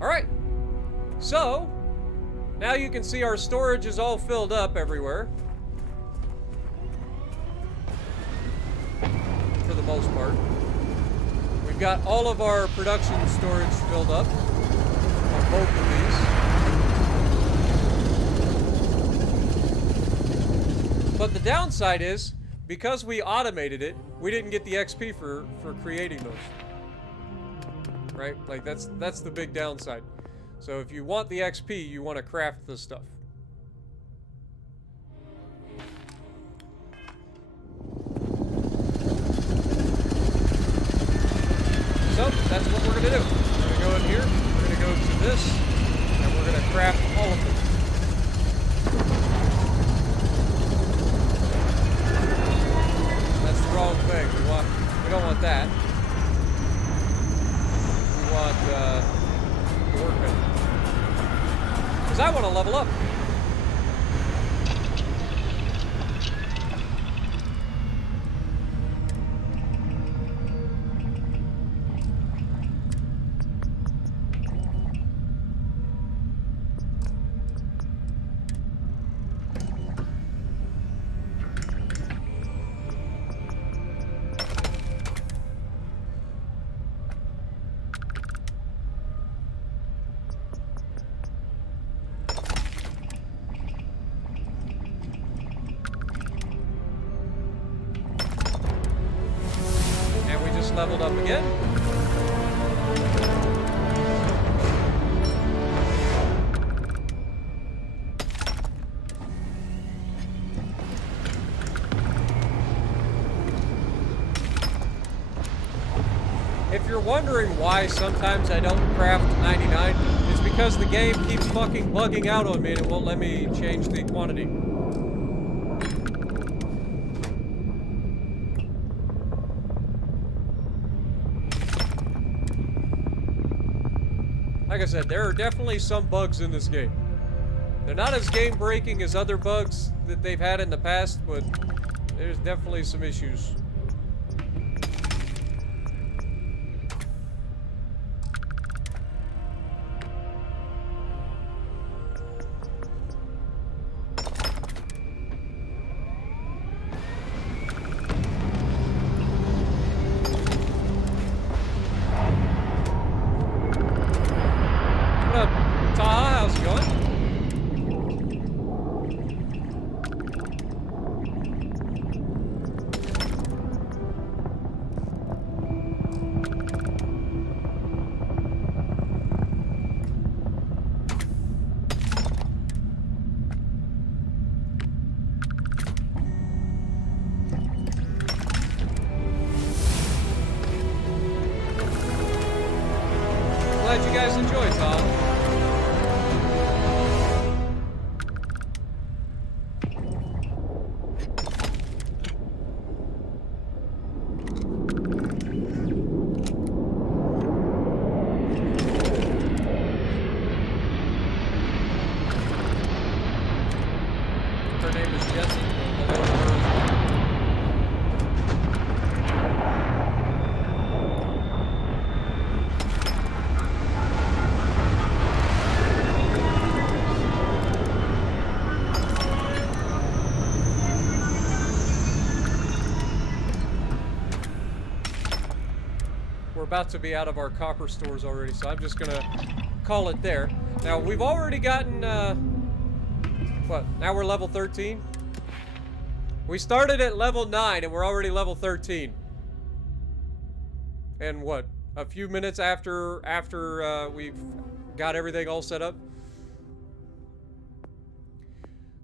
All right. So, now you can see our storage is all filled up everywhere. For the most part. We've got all of our production storage filled up on both of these. But the downside is, because we automated it, we didn't get the XP for creating those. Right? Like, that's the big downside. So if you want the XP, you want to craft the stuff. So, that's what we're going to do. We're going to go in here, we're going to go to this, and we're going to craft all of them. That's the wrong thing. We don't want that. We want the workman. Because I want to level up. Leveled up again. If you're wondering why sometimes I don't craft 99, it's because the game keeps fucking bugging out on me and it won't let me change the quantity. Like I said, there are definitely some bugs in this game. They're not as game-breaking as other bugs that they've had in the past, but there's definitely some issues. What up, Taha? How's it going? Glad you guys enjoyed, Tom. Her name is Jessie. Hello to her. We're about to be out of our copper stores already, so I'm just gonna call it there. Now, we've already gotten, what? Now we're level 13? We started at level 9, and we're already level 13. And what? A few minutes after we've got everything all set up?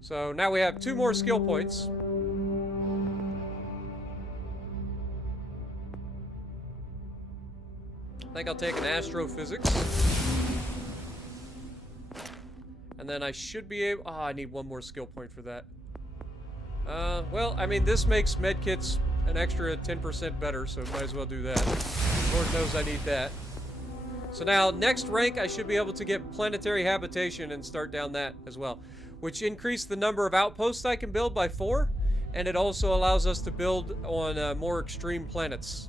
So now we have 2 more skill points. I think I'll take an astrophysics. And then I should be able... Oh, I need 1 more skill point for that. Well, I mean, this makes medkits an extra 10% better, so might as well do that. Lord knows I need that. So now, next rank, I should be able to get planetary habitation and start down that as well. Which increased the number of outposts I can build by 4. And it also allows us to build on more extreme planets.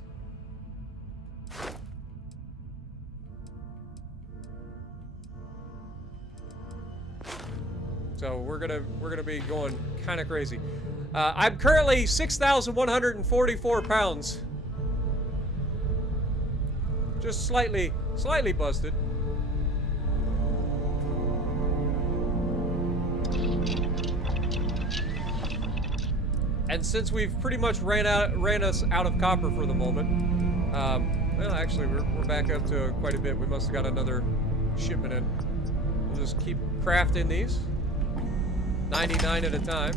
So we're gonna be going kind of crazy. I'm currently 6,144 pounds. Just slightly busted. And since we've pretty much ran us out of copper for the moment, well, actually we're back up to quite a bit. We must have got another shipment in. We'll just keep crafting these. 99 at a time.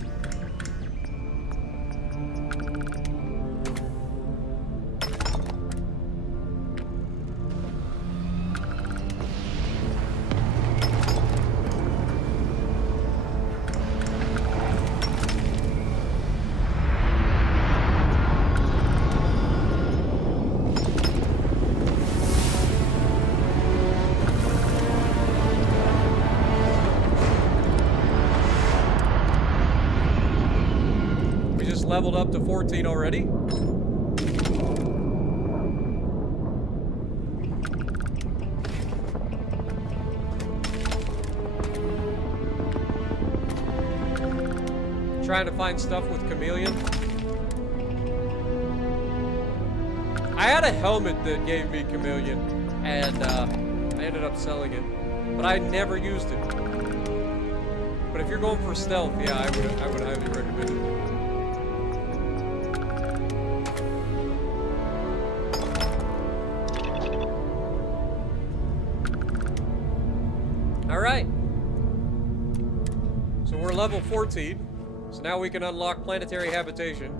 Leveled up to 14 already. Trying to find stuff with Chameleon. I had a helmet that gave me Chameleon, and I ended up selling it, but I never used it. But if you're going for stealth, yeah, I would highly recommend it. Alright. So we're level 14. So now we can unlock planetary habitation.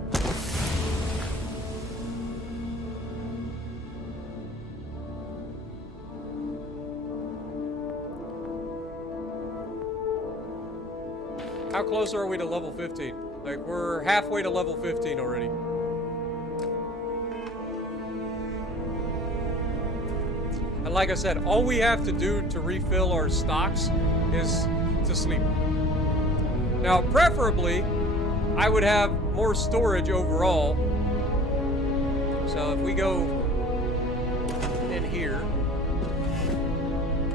How close are we to level 15? Like, we're halfway to level 15 already. And like I said, all we have to do to refill our stocks is to sleep. Now, preferably, I would have more storage overall. So if we go in here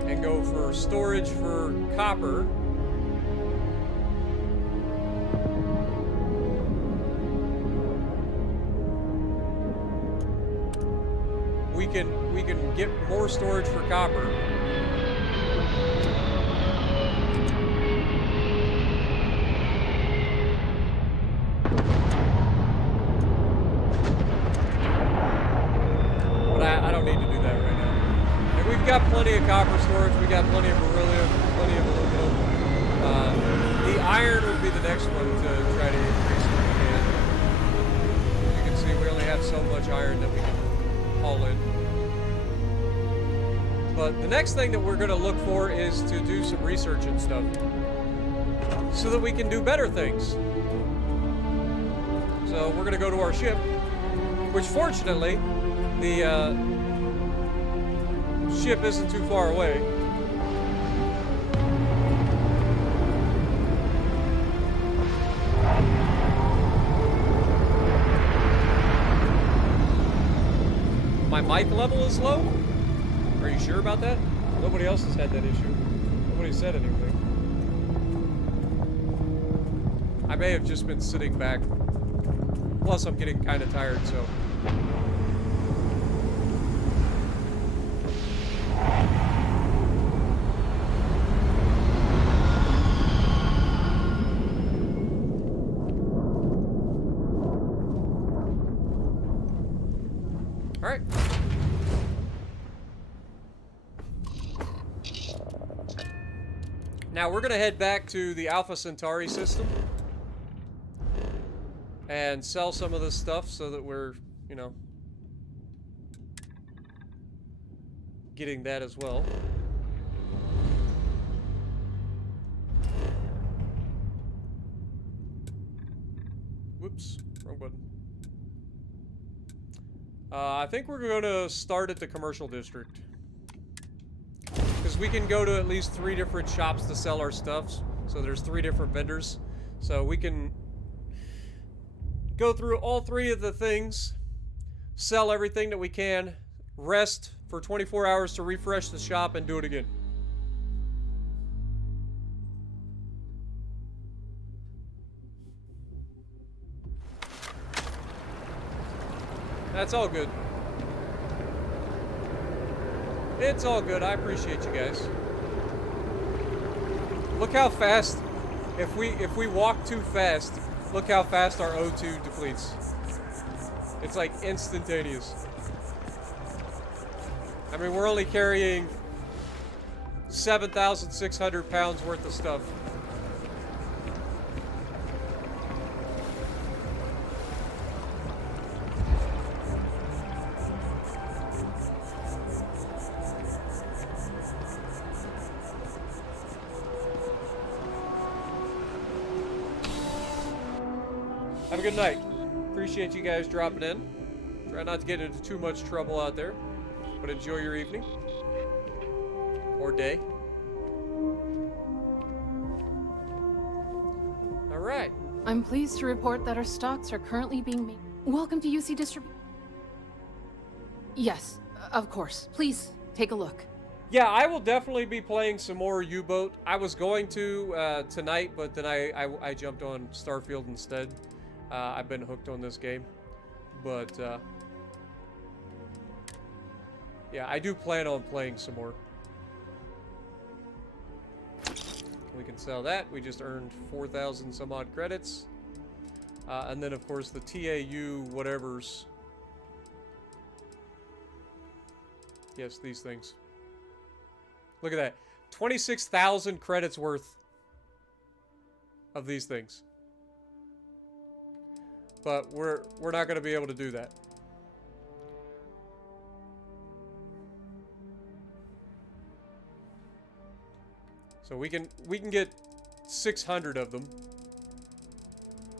and go for storage for copper, we can get more storage for copper. storage. We got plenty of beryllium, plenty of aluminum. The iron would be the next one to try to increase if we can. You can see we only have so much iron that we can haul in. But the next thing that we're going to look for is to do some research and stuff so that we can do better things. So we're going to go to our ship, which fortunately, the ship isn't too far away. My mic level is low? Are you sure about that? Nobody else has had that issue. Nobody said anything. I may have just been sitting back. Plus, I'm getting kind of tired, so... Alright. Now we're gonna head back to the Alpha Centauri system and sell some of this stuff so that we're, you know, getting that as well. Whoops, wrong button. I think we're going to start at the commercial district. Because we can go to at least 3 different shops to sell our stuff. So there's 3 different vendors. So we can go through all 3 of the things, sell everything that we can, rest for 24 hours to refresh the shop, and do it again. That's all good. It's all good. I appreciate you guys. Look how fast, if we walk too fast, look how fast our O2 depletes. It's like instantaneous. I mean, we're only carrying 7,600 pounds worth of stuff. Have a good night. Appreciate you guys dropping in. Try not to get into too much trouble out there, but enjoy your evening or day. All right. I'm pleased to report that our stocks are currently being made. Welcome to UC Distribution. Yes, of course. Please take a look. Yeah, I will definitely be playing some more U-Boat. I was going to tonight, but then I jumped on Starfield instead. I've been hooked on this game, but yeah, I do plan on playing some more. We can sell that. We just earned 4,000 some odd credits. And then, of course, the TAU whatevers. Yes, these things. Look at that. 26,000 credits worth of these things. But we're not going to be able to do that. So we can get 600 of them,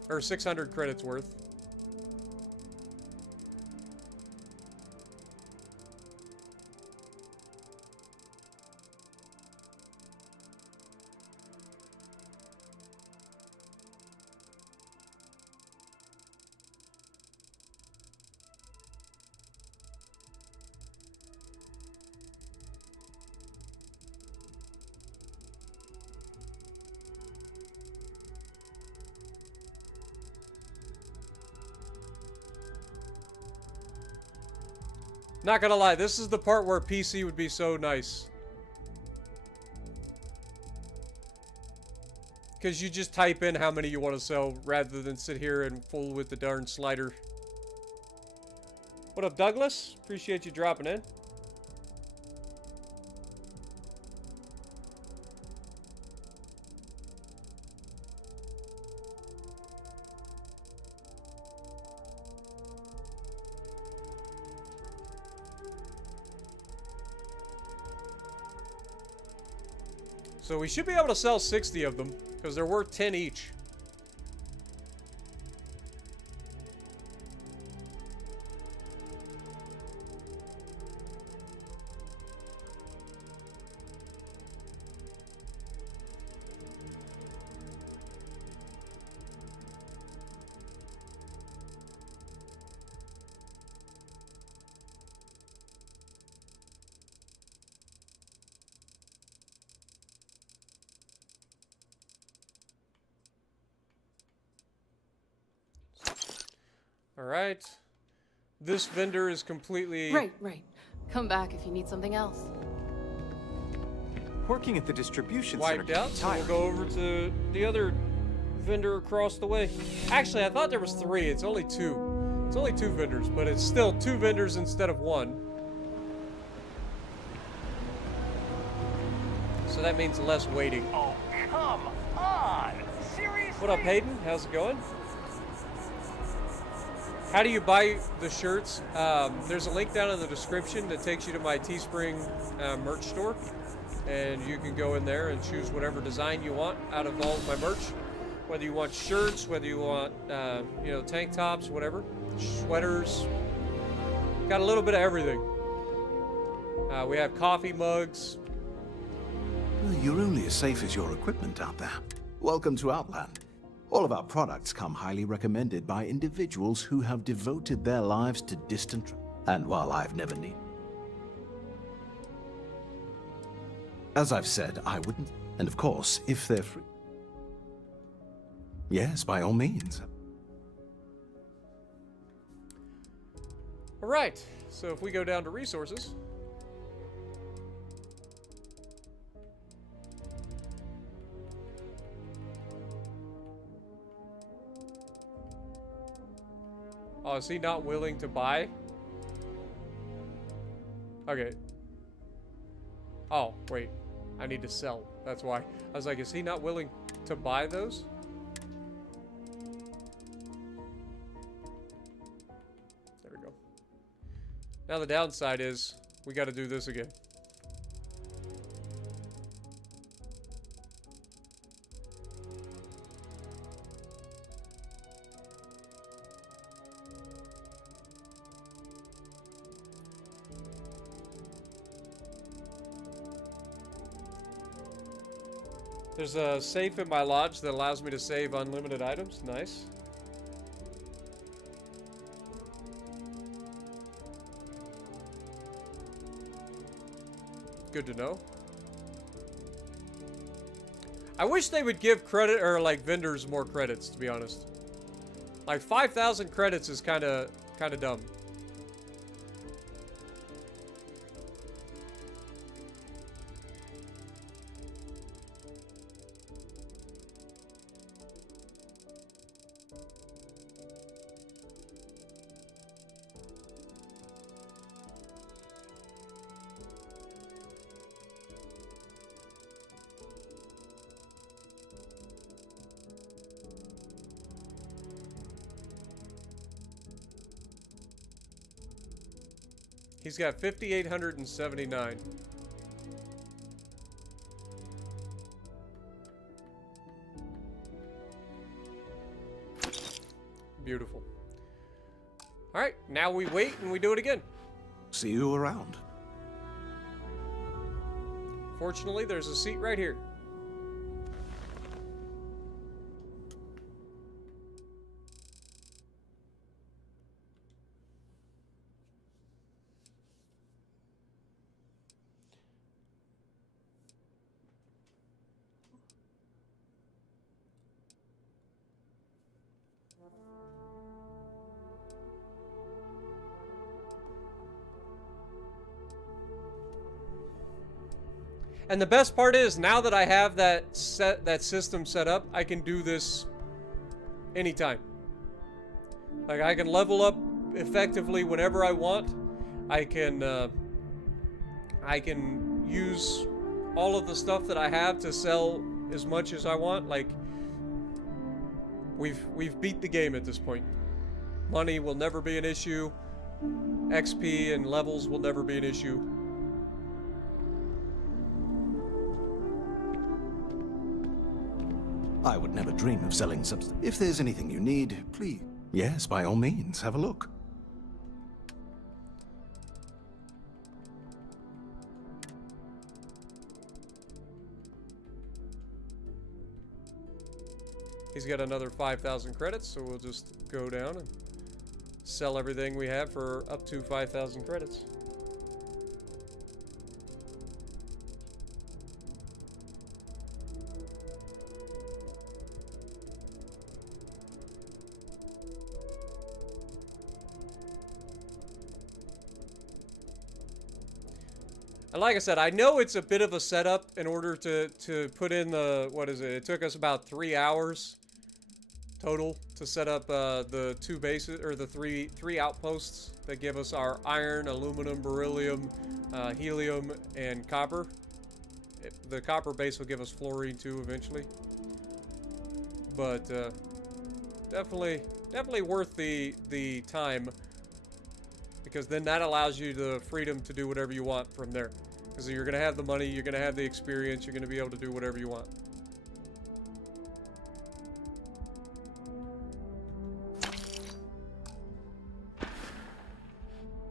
or 600 credits worth. Not gonna lie, this is the part where PC would be so nice. Because you just type in how many you want to sell rather than sit here and fool with the darn slider. What up, Douglas? Appreciate you dropping in. So we should be able to sell 60 of them, because they're worth 10 each. Alright. This vendor is completely... Right. Come back if you need something else. Working at the distribution wiped center. out, so we'll go over to the other vendor across the way. Actually, I thought there was 3. It's only 2. It's only 2 vendors, but it's still 2 vendors instead of 1. So that means less waiting. Oh, come on! Seriously? What up, Hayden? How's it going? How do you buy the shirts? There's a link down in the description that takes you to my Teespring merch store. And you can go in there and choose whatever design you want out of all of my merch. Whether you want shirts, whether you want, you know, tank tops, whatever. Sweaters. Got a little bit of everything. We have coffee mugs. Well, you're only as safe as your equipment out there. Welcome to Outland. All of our products come highly recommended by individuals who have devoted their lives to distant... And while I've never needed... As I've said, I wouldn't... And of course, if they're free... Yes, by all means. Alright, so if we go down to resources... Oh, is he not willing to buy? Okay. Oh, wait. I need to sell. That's why. I was like, is he not willing to buy those? There we go. Now the downside is we got to do this again. There's a safe in my lodge that allows me to save unlimited items. Nice. Good to know. I wish they would give credit, or like vendors more credits, to be honest. Like 5,000 credits is kind of dumb. He's got 5,879. Beautiful. All right, now we wait and we do it again. See you around. Fortunately, there's a seat right here. And the best part is, now that I have that system set up, I can do this anytime. Like, I can level up effectively whenever I want. I can use all of the stuff that I have to sell as much as I want. Like, we've beat the game at this point. Money will never be an issue. XP and levels will never be an issue. I would never dream of selling If there's anything you need, please. Yes, by all means, have a look. He's got another 5,000 credits, so we'll just go down and sell everything we have for up to 5,000 credits. And like I said, I know it's a bit of a setup in order to put in the, what is it? It took us about 3 hours total to set up the 2 bases, or the three outposts that give us our iron, aluminum, beryllium, helium, and copper. The copper base will give us fluorine too eventually. But definitely worth the time, because then that allows you the freedom to do whatever you want from there. Because you're going to have the money, you're going to have the experience, you're going to be able to do whatever you want.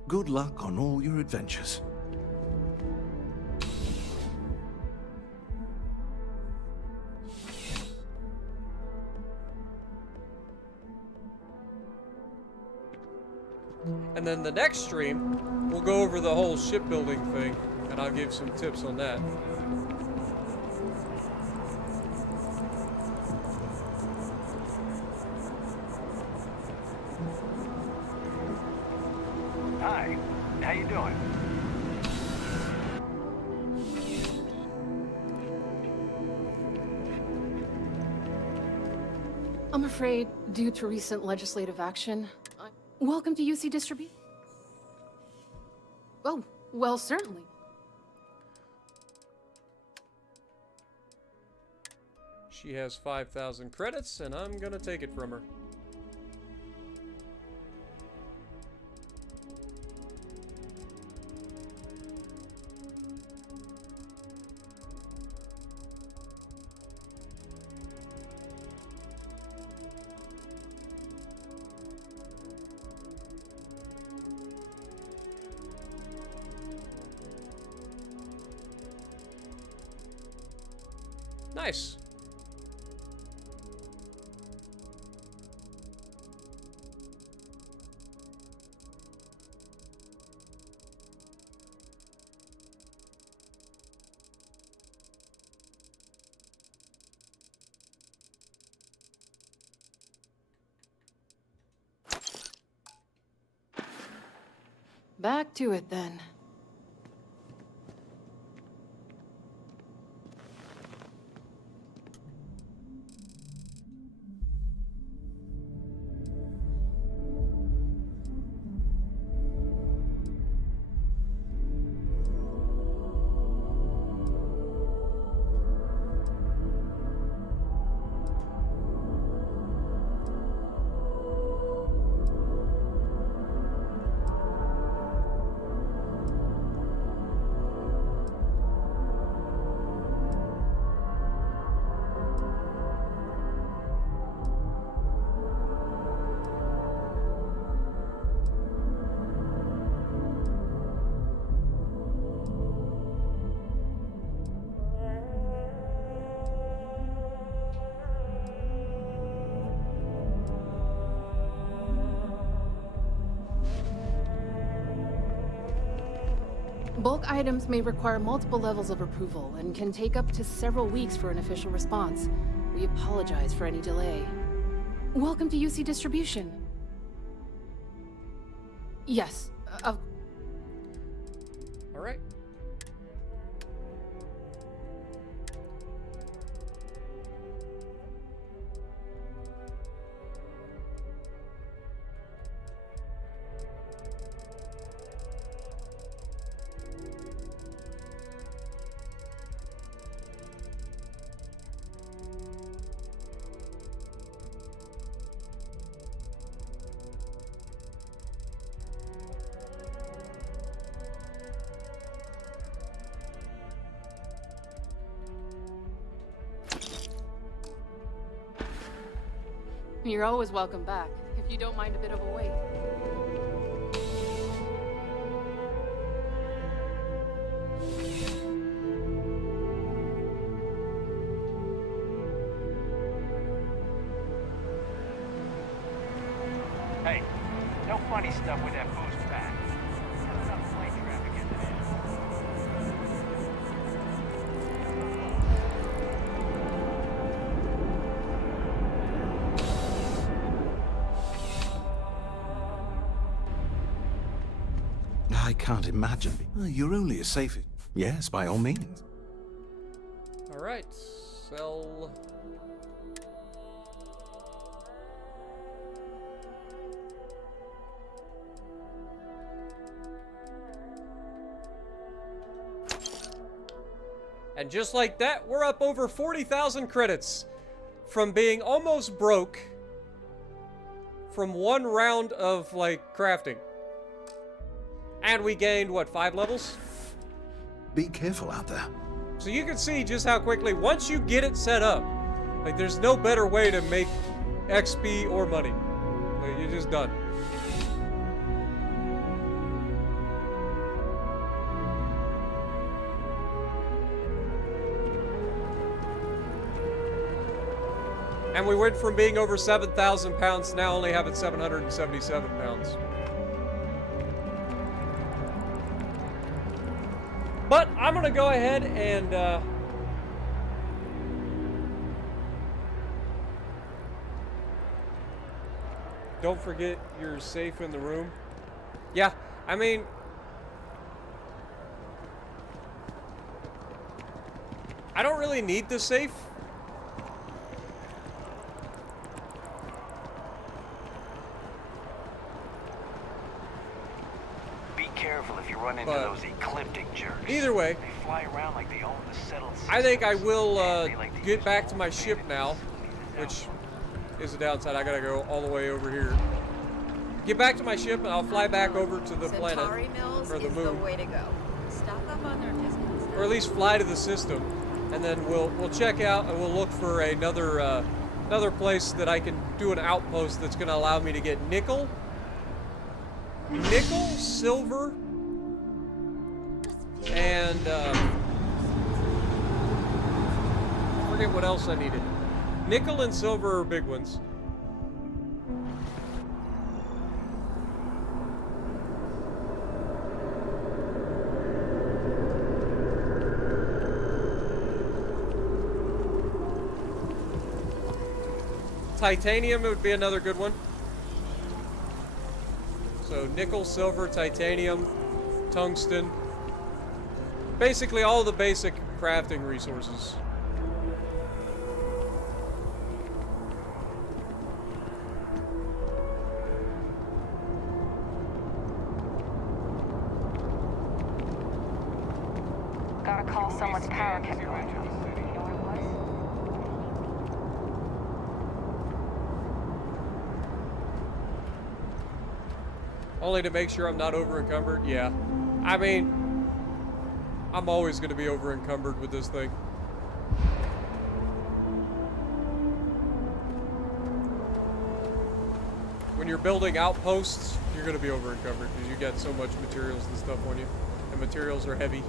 Good luck on all your adventures. And then the next stream, we'll go over the whole shipbuilding thing, and I'll give some tips on that. Hi, how you doing? I'm afraid, due to recent legislative action, welcome to UC Distribution. Oh, well, certainly. She has 5,000 credits, and I'm gonna take it from her. Nice. Back to it then. Bulk items may require multiple levels of approval and can take up to several weeks for an official response. We apologize for any delay. Welcome to UC Distribution. Yes, All right. You're always welcome back, if you don't mind a bit of a wait. Hey, no funny stuff with that boost pack. Not enough plane traffic as it is. I can't imagine. You're only as safe as... Yes, by all means. Alright, sell. And just like that, we're up over 40,000 credits from being almost broke from one round of, like, crafting. And we gained, what, 5 levels? Be careful out there. So you can see just how quickly, once you get it set up, like, there's no better way to make XP or money. Like, you're just done. And we went from being over 7,000 pounds to now only having 777 pounds. But I'm gonna go ahead and don't forget you're safe in the room. Yeah, I mean, I don't really need the safe. Careful if you run into those ecliptic jerks. Either way, They fly around like they own the settled I think I systems. will They like to get use back those to my ship planets now, as which outposts. is the downside. I gotta go all the way over here. Get back to my ship and I'll fly back over to the planet, Mills or the is moon, the way to go. Stock up on their discounts. or at least fly to the system, and then we'll check out and we'll look for another another place that I can do an outpost that's gonna allow me to get nickel, silver, and I forget what else I needed. Nickel and silver are big ones. Titanium would be another good one. So nickel, silver, titanium, tungsten. Basically all the basic crafting resources. Gotta call someone's power kept going. Only to make sure I'm not over encumbered. Yeah. I mean, I'm always going to be over encumbered with this thing. When you're building outposts, you're going to be over encumbered because you got so much materials and stuff on you. And materials are heavy.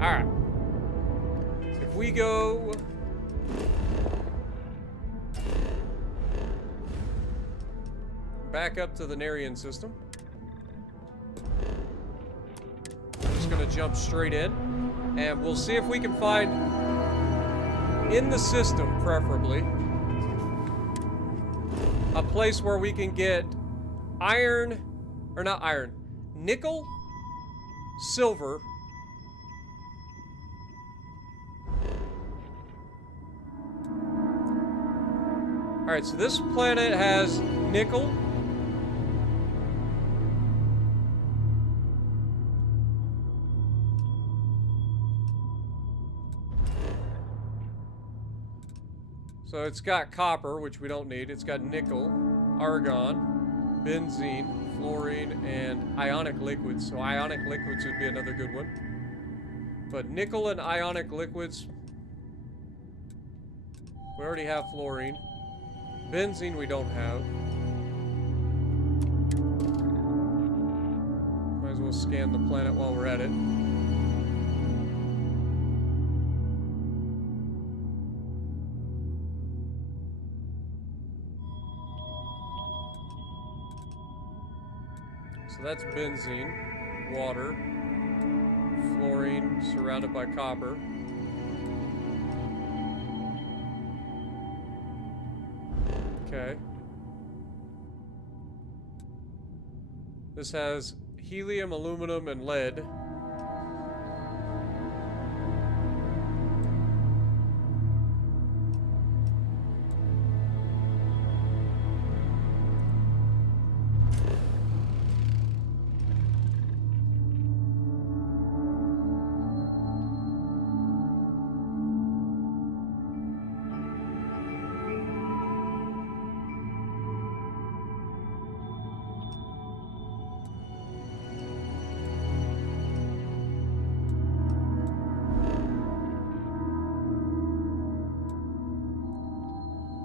Alright. If we go... back up to the Narian system. I'm just gonna jump straight in. And we'll see if we can find, in the system preferably, a place where we can get iron, or not iron, nickel, silver, alright, so this planet has nickel. So it's got copper, which we don't need. It's got nickel, argon. benzene, fluorine, and ionic liquids. So ionic liquids would be another good one. But nickel and ionic liquids, we already have fluorine. Benzene we don't have. Might as well scan the planet while we're at it. So that's benzene, water, fluorine surrounded by copper. Okay. This has helium, aluminum, and lead.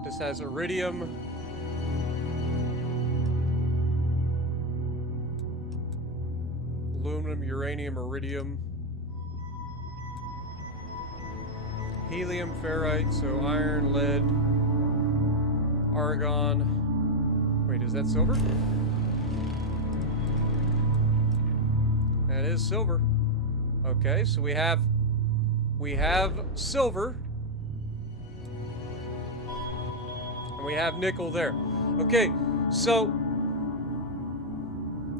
This has iridium, aluminum, uranium, iridium, helium, ferrite, so iron, lead, argon. Wait, is that silver? That is silver. Okay, so we have silver. And we have nickel there. Okay, so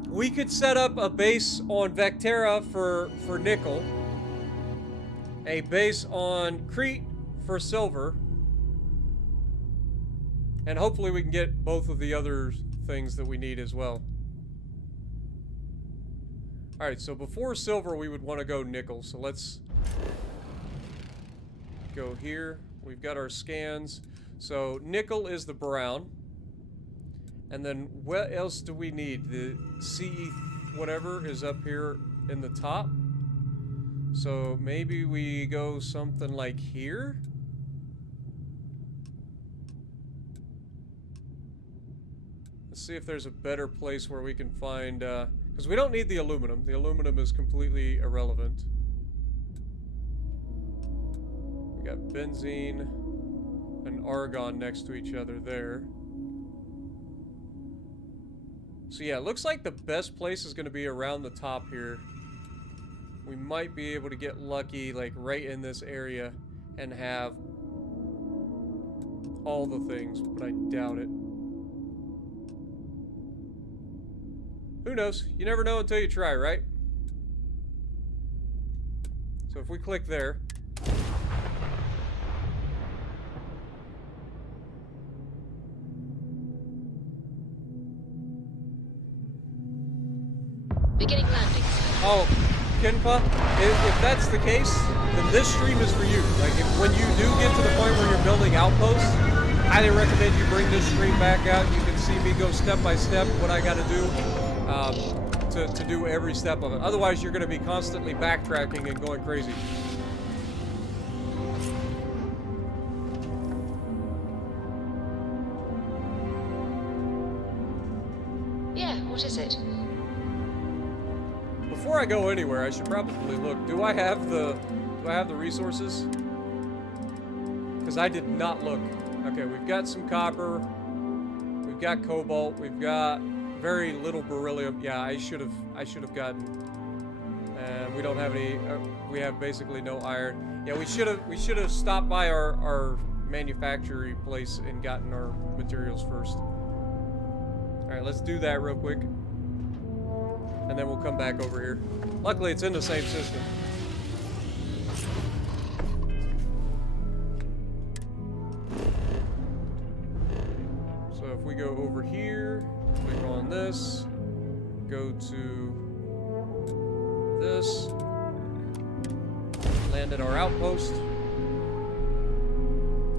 we could set up a base on Vectera for nickel, a base on Crete for silver, and hopefully we can get both of the other things that we need as well. Alright, so before silver we would want to go nickel, so let's go here. We've got our scans. So nickel is the brown. And then what else do we need? The CE whatever is up here in the top. So maybe we go something like here. Let's see if there's a better place where we can find, because we don't need the aluminum. The aluminum is completely irrelevant. We got benzene and argon next to each other there. So yeah, it looks like the best place is going to be around the top here. We might be able to get lucky, like right in this area, and have all the things, but I doubt it. Who knows? You never know until you try, right? So if we click there, beginning landing. oh, Kinpa, if that's the case, then this stream is for you. Like, when you do get to the point where you're building outposts, highly recommend you bring this stream back out. You can see me go step by step what I got to do to do every step of it. Otherwise, you're going to be constantly backtracking and going crazy. Yeah, what is it? Before I go anywhere, I should probably look. Do I have the resources? Because I did not look. Okay, we've got some copper. We've got cobalt. We've got very little beryllium. Yeah, I should have gotten. And we don't have any. We have basically no iron. Yeah, we should have stopped by our manufacturing place and gotten our materials first. All right, let's do that real quick. And then we'll come back over here. Luckily, it's in the same system. So if we go over here, click on this, go to this, land at our outpost.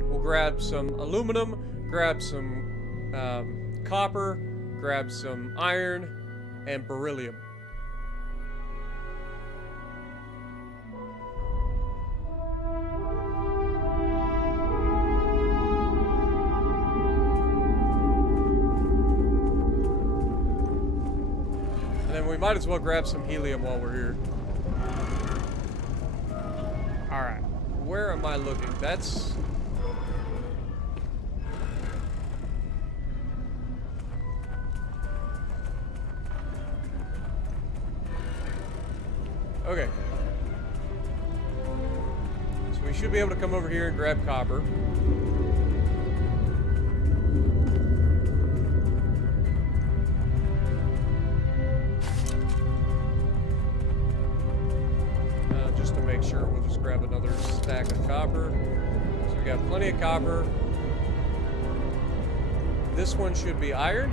We'll grab some aluminum, grab some copper, grab some iron and beryllium. And then we might as well grab some helium while we're here. Alright, where am I looking? That's... okay. So we should be able to come over here and grab copper. Just to make sure, we'll just grab another stack of copper. So we got plenty of copper. This one should be iron.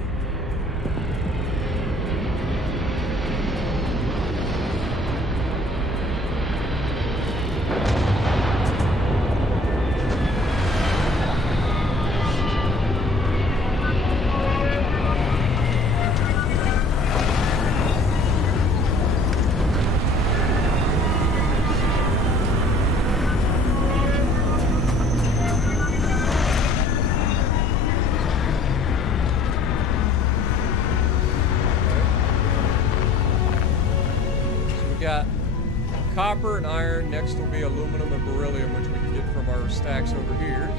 Copper and iron. Next will be aluminum and beryllium, which we can get from our stacks over here.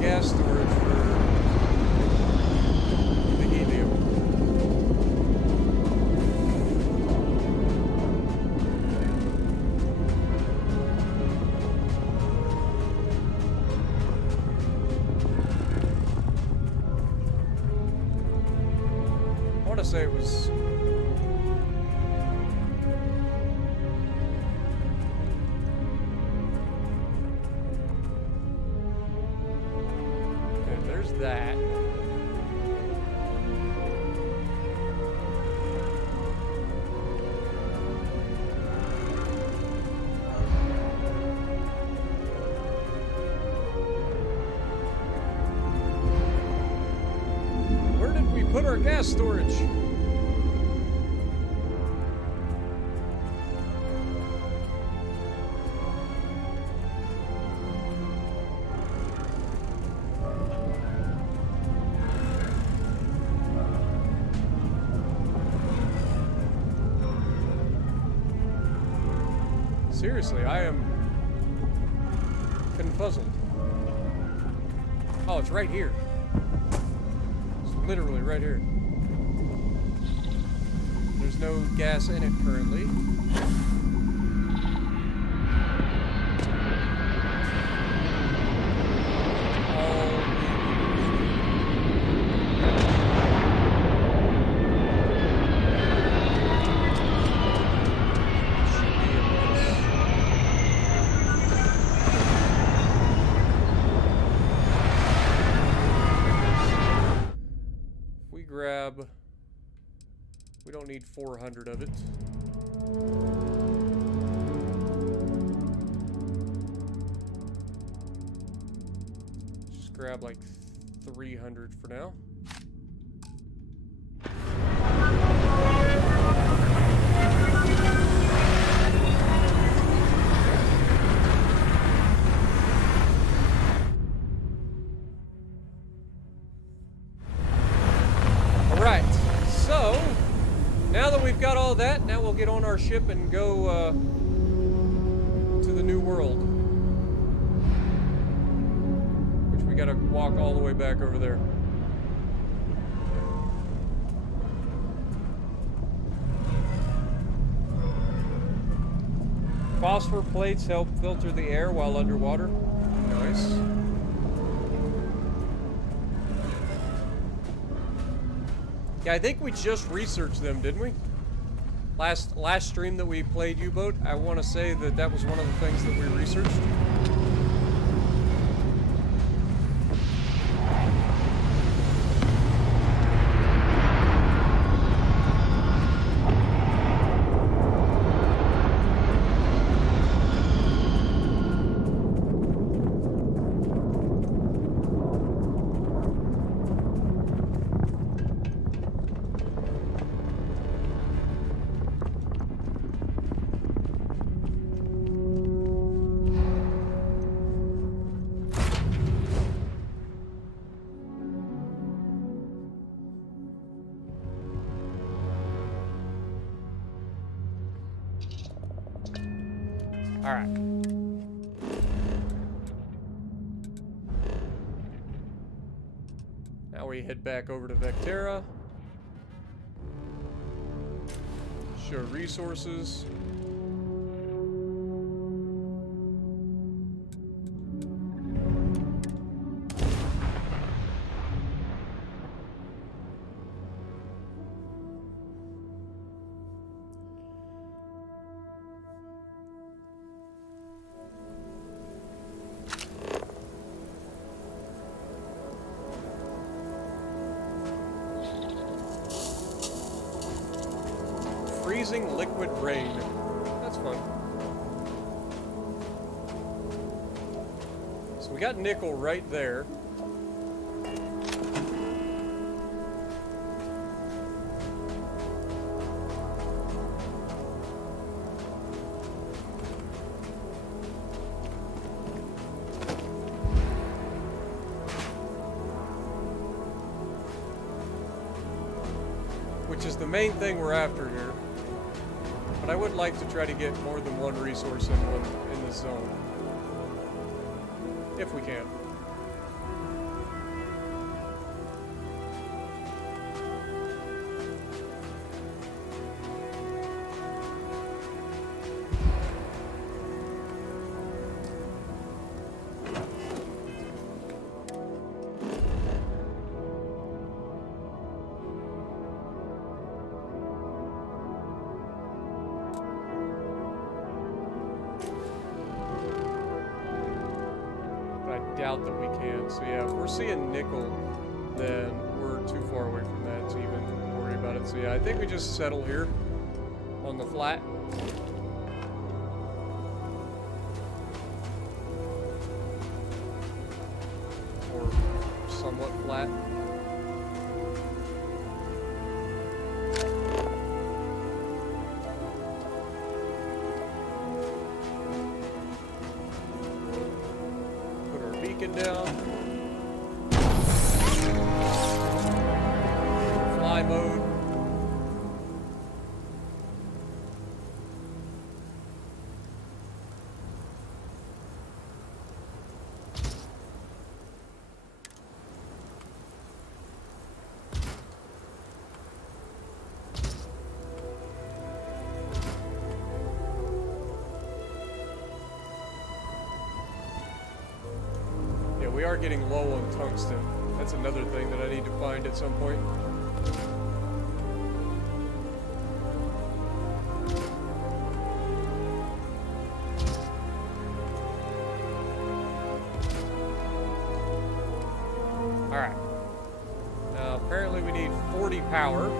Gas storage for the helium. I want to say it was... that. Where did we put our gas storage? Seriously, I am confuzzled. Oh, it's right here. It's literally right here. There's no gas in it currently. We don't need 400 of it. Just grab like 300 for now. Got all that. Now we'll get on our ship and go to the new world, which we gotta walk all the way back over there. phosphor plates help filter the air while underwater. Nice. Yeah, I think we just researched them, didn't we? Last stream that we played U-Boat, I want to say that that was one of the things that we researched. Alright. Now we head back over to Vectera. Show resources. Freezing liquid rain. That's fun. So we got nickel right there. Which is the main thing we're after here. But I would like to try to get more than one resource in this zone. If we can. Doubt that we can. So yeah, if we're seeing nickel, then we're too far away from that to even worry about it. So yeah, I think we just settle here on the flat. Or somewhat flat. Down. Fly mode. We are getting low on tungsten. That's another thing that I need to find at some point. Alright. Now, apparently we need 40 power.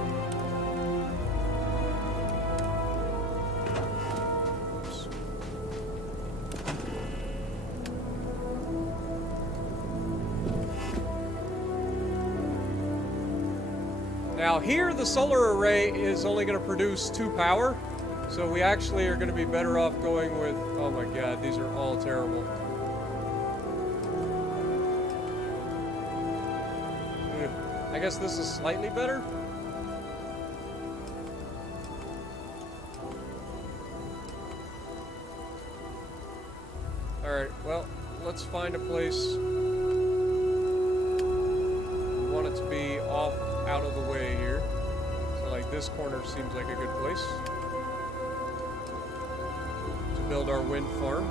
Now here the solar array is only going to produce 2 power, so we actually are going to be better off going with, oh my god, these are all terrible. I guess this is slightly better? Alright, well, let's find a place. We want it to be off out of the way here. So like this corner seems like a good place to build our wind farm.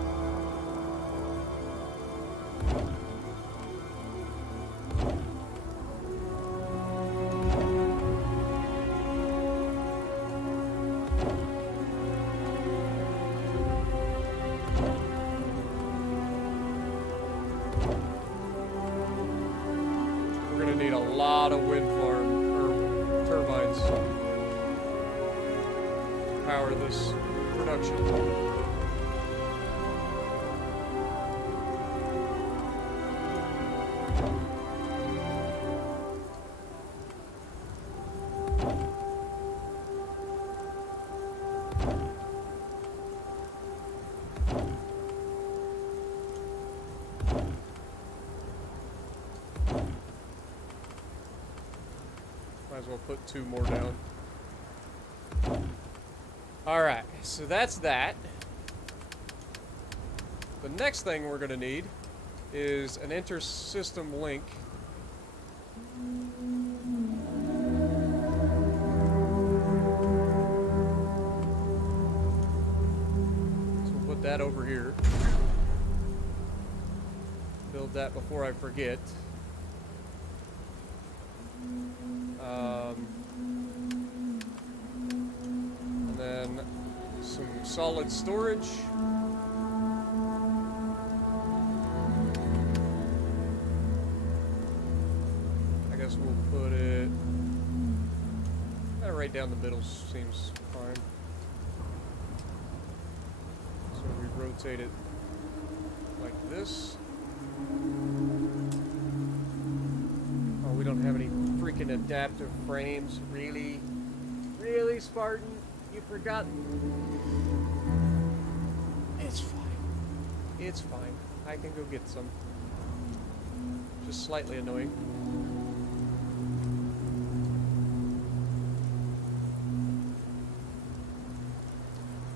We're gonna need a lot of wind farm or turbines to power this production. Might as well put 2 more down. Alright, so that's that. The next thing we're going to need is an inter-system link. So we'll put that over here. Build that before I forget. And then some solid storage. I guess we'll put it right down the middle, seems fine. So we rotate it like this. Oh, we don't have any freaking adaptive frames. Really? Really, Spartan? You forgot? It's fine. It's fine. I can go get some. Just slightly annoying.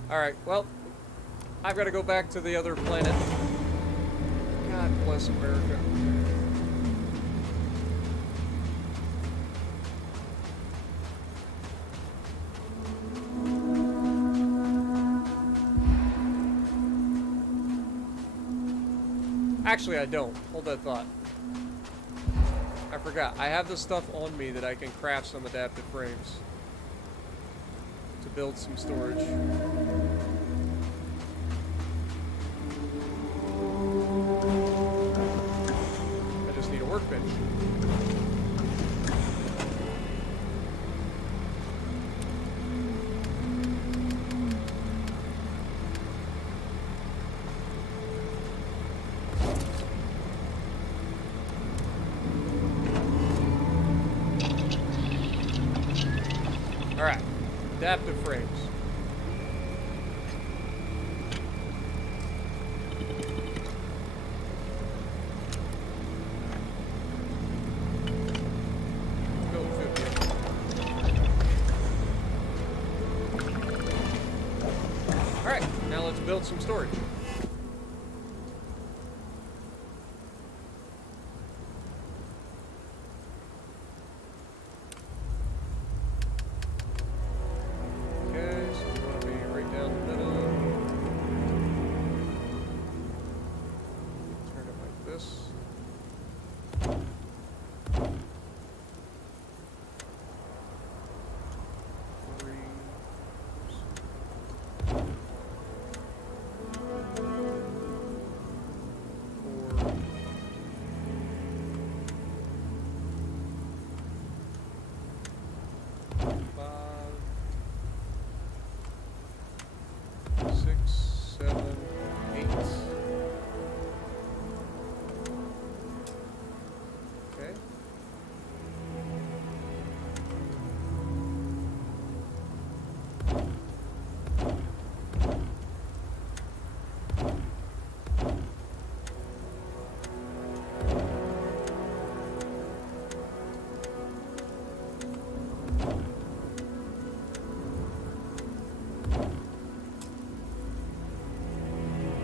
Alright, well, I've got to go back to the other planet. God bless America. Actually, I don't. Hold that thought. I forgot. I have the stuff on me that I can craft some adaptive frames to build some storage. I just need a workbench. Alright, adaptive frames. Go 50. Alright, now let's build some storage.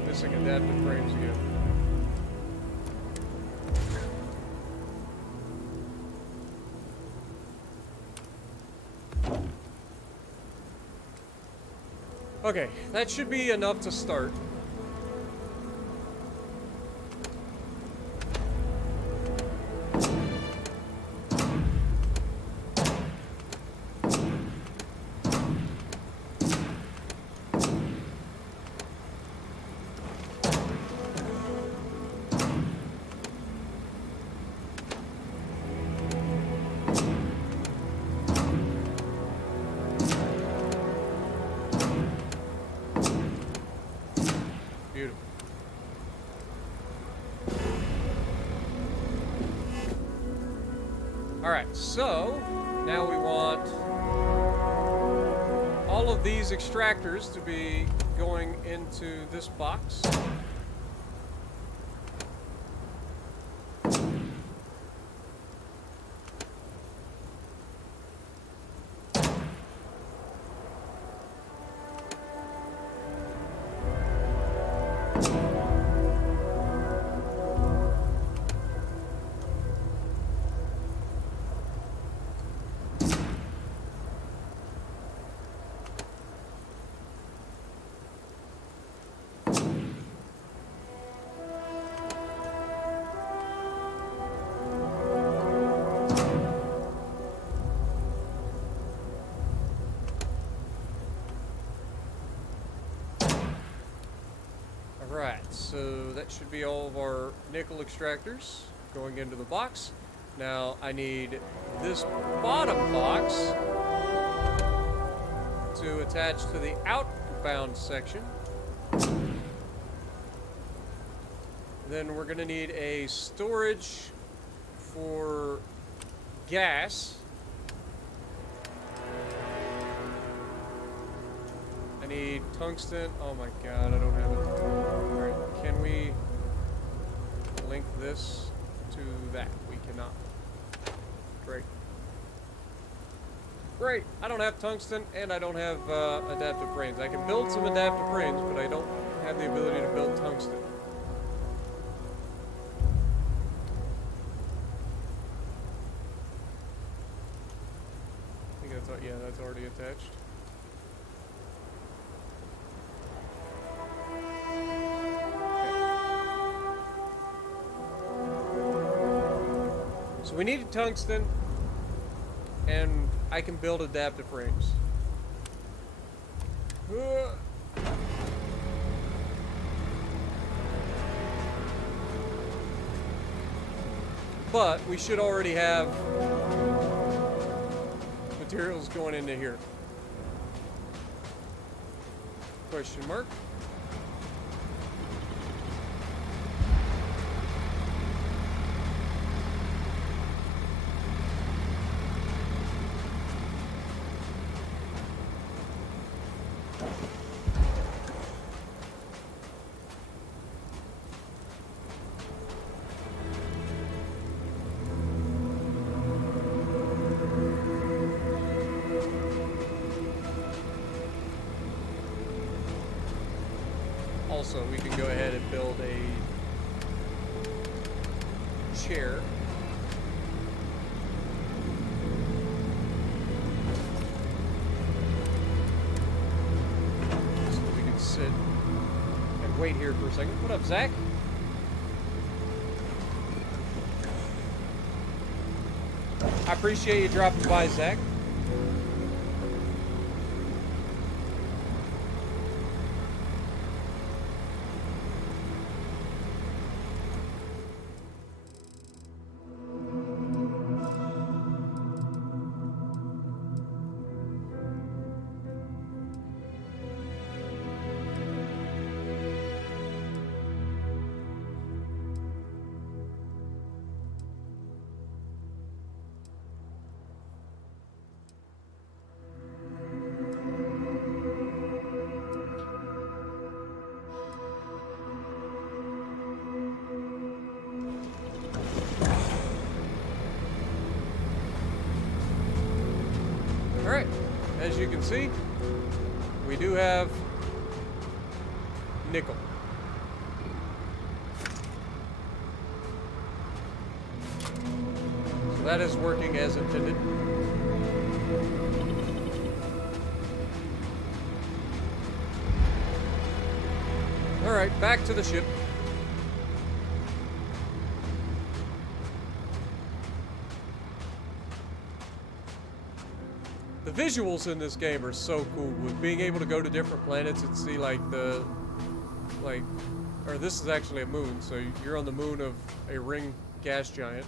Missing adaptive frames again. Okay, that should be enough to start. Beautiful. Alright, so now we want all of these extractors to be going into this box. Alright, so that should be all of our nickel extractors going into the box. Now I need this bottom box to attach to the outbound section. Then we're going to need a storage for gas. I need tungsten. Oh my god, I don't have it. Alright, can we link this to that? We cannot. Great. Great! I don't have tungsten and I don't have adaptive brains. I can build some adaptive brains, but I don't have the ability to build tungsten. I think that's, yeah, that's already attached. So we need tungsten, and I can build adaptive frames. But we should already have materials going into here. Question mark. Also, we can go ahead and build a chair. So we can sit and wait here for a second. What up, Zach? I appreciate you dropping by, Zach. Alright, as you can see, we do have nickel. So that is working as intended. Alright, back to the ship. The visuals in this game are so cool, with being able to go to different planets and see like or this is actually a moon, so you're on the moon of a ring gas giant.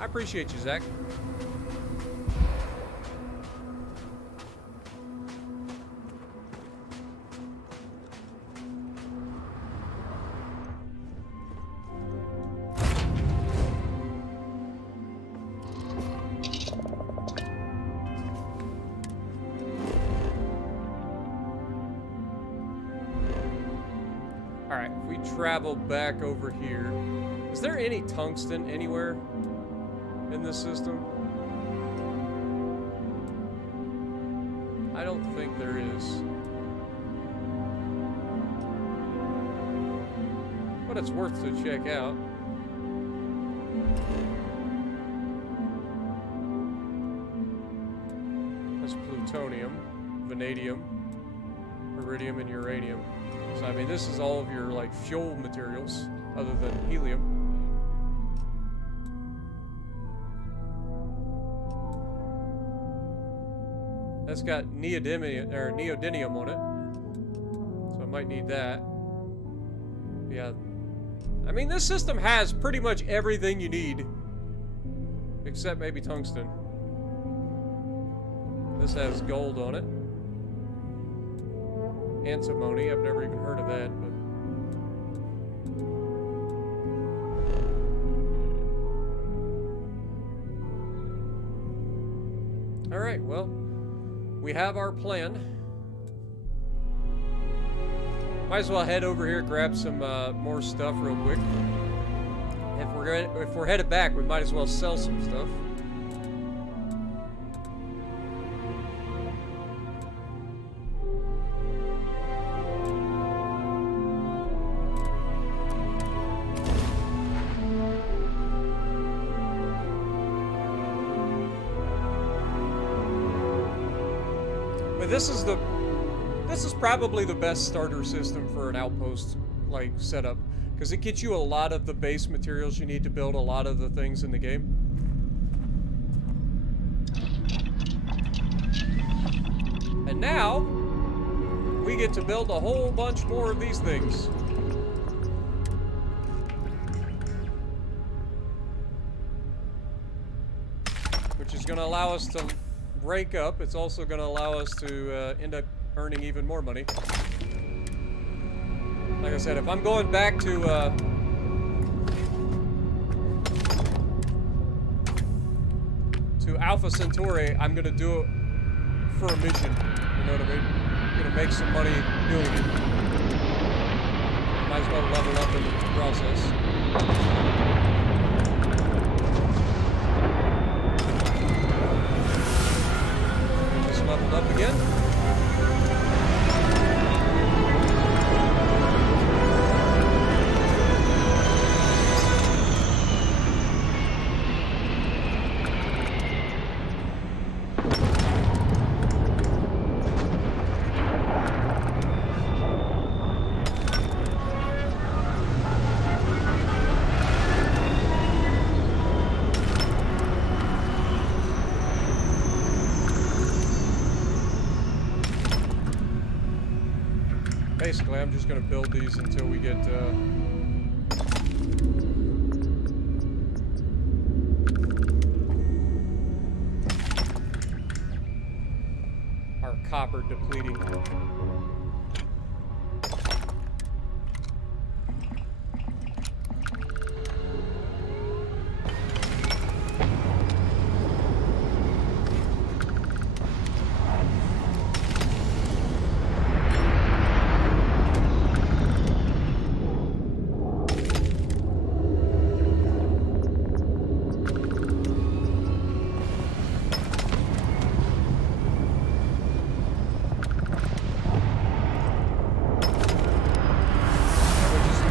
I appreciate you, Zach. Alright, if we travel back over here, is there any tungsten anywhere in this system? I don't think there is. But it's worth to check out. That's plutonium, vanadium, iridium, and uranium. So I mean, this is all of your like fuel materials, other than helium. That's got neodymium on it, so I might need that. Yeah, I mean, this system has pretty much everything you need, except maybe tungsten. This has gold on it. Antimony, I've never even heard of that, but... Alright, well, we have our plan. Might as well head over here, grab some more stuff real quick. If we're headed back, we might as well sell some stuff. This is probably the best starter system for an outpost like setup, because it gets you a lot of the base materials you need to build a lot of the things in the game. And now we get to build a whole bunch more of these things. Which is going to allow us to rank up. It's also going to allow us to end up earning even more money. Like I said, if I'm going back to Alpha Centauri, I'm going to do it for a mission. You know what I mean? I'm going to make some money doing it. Might as well level up in the process. Leveled up again. Basically, I'm just going to build these until we get our copper depleting.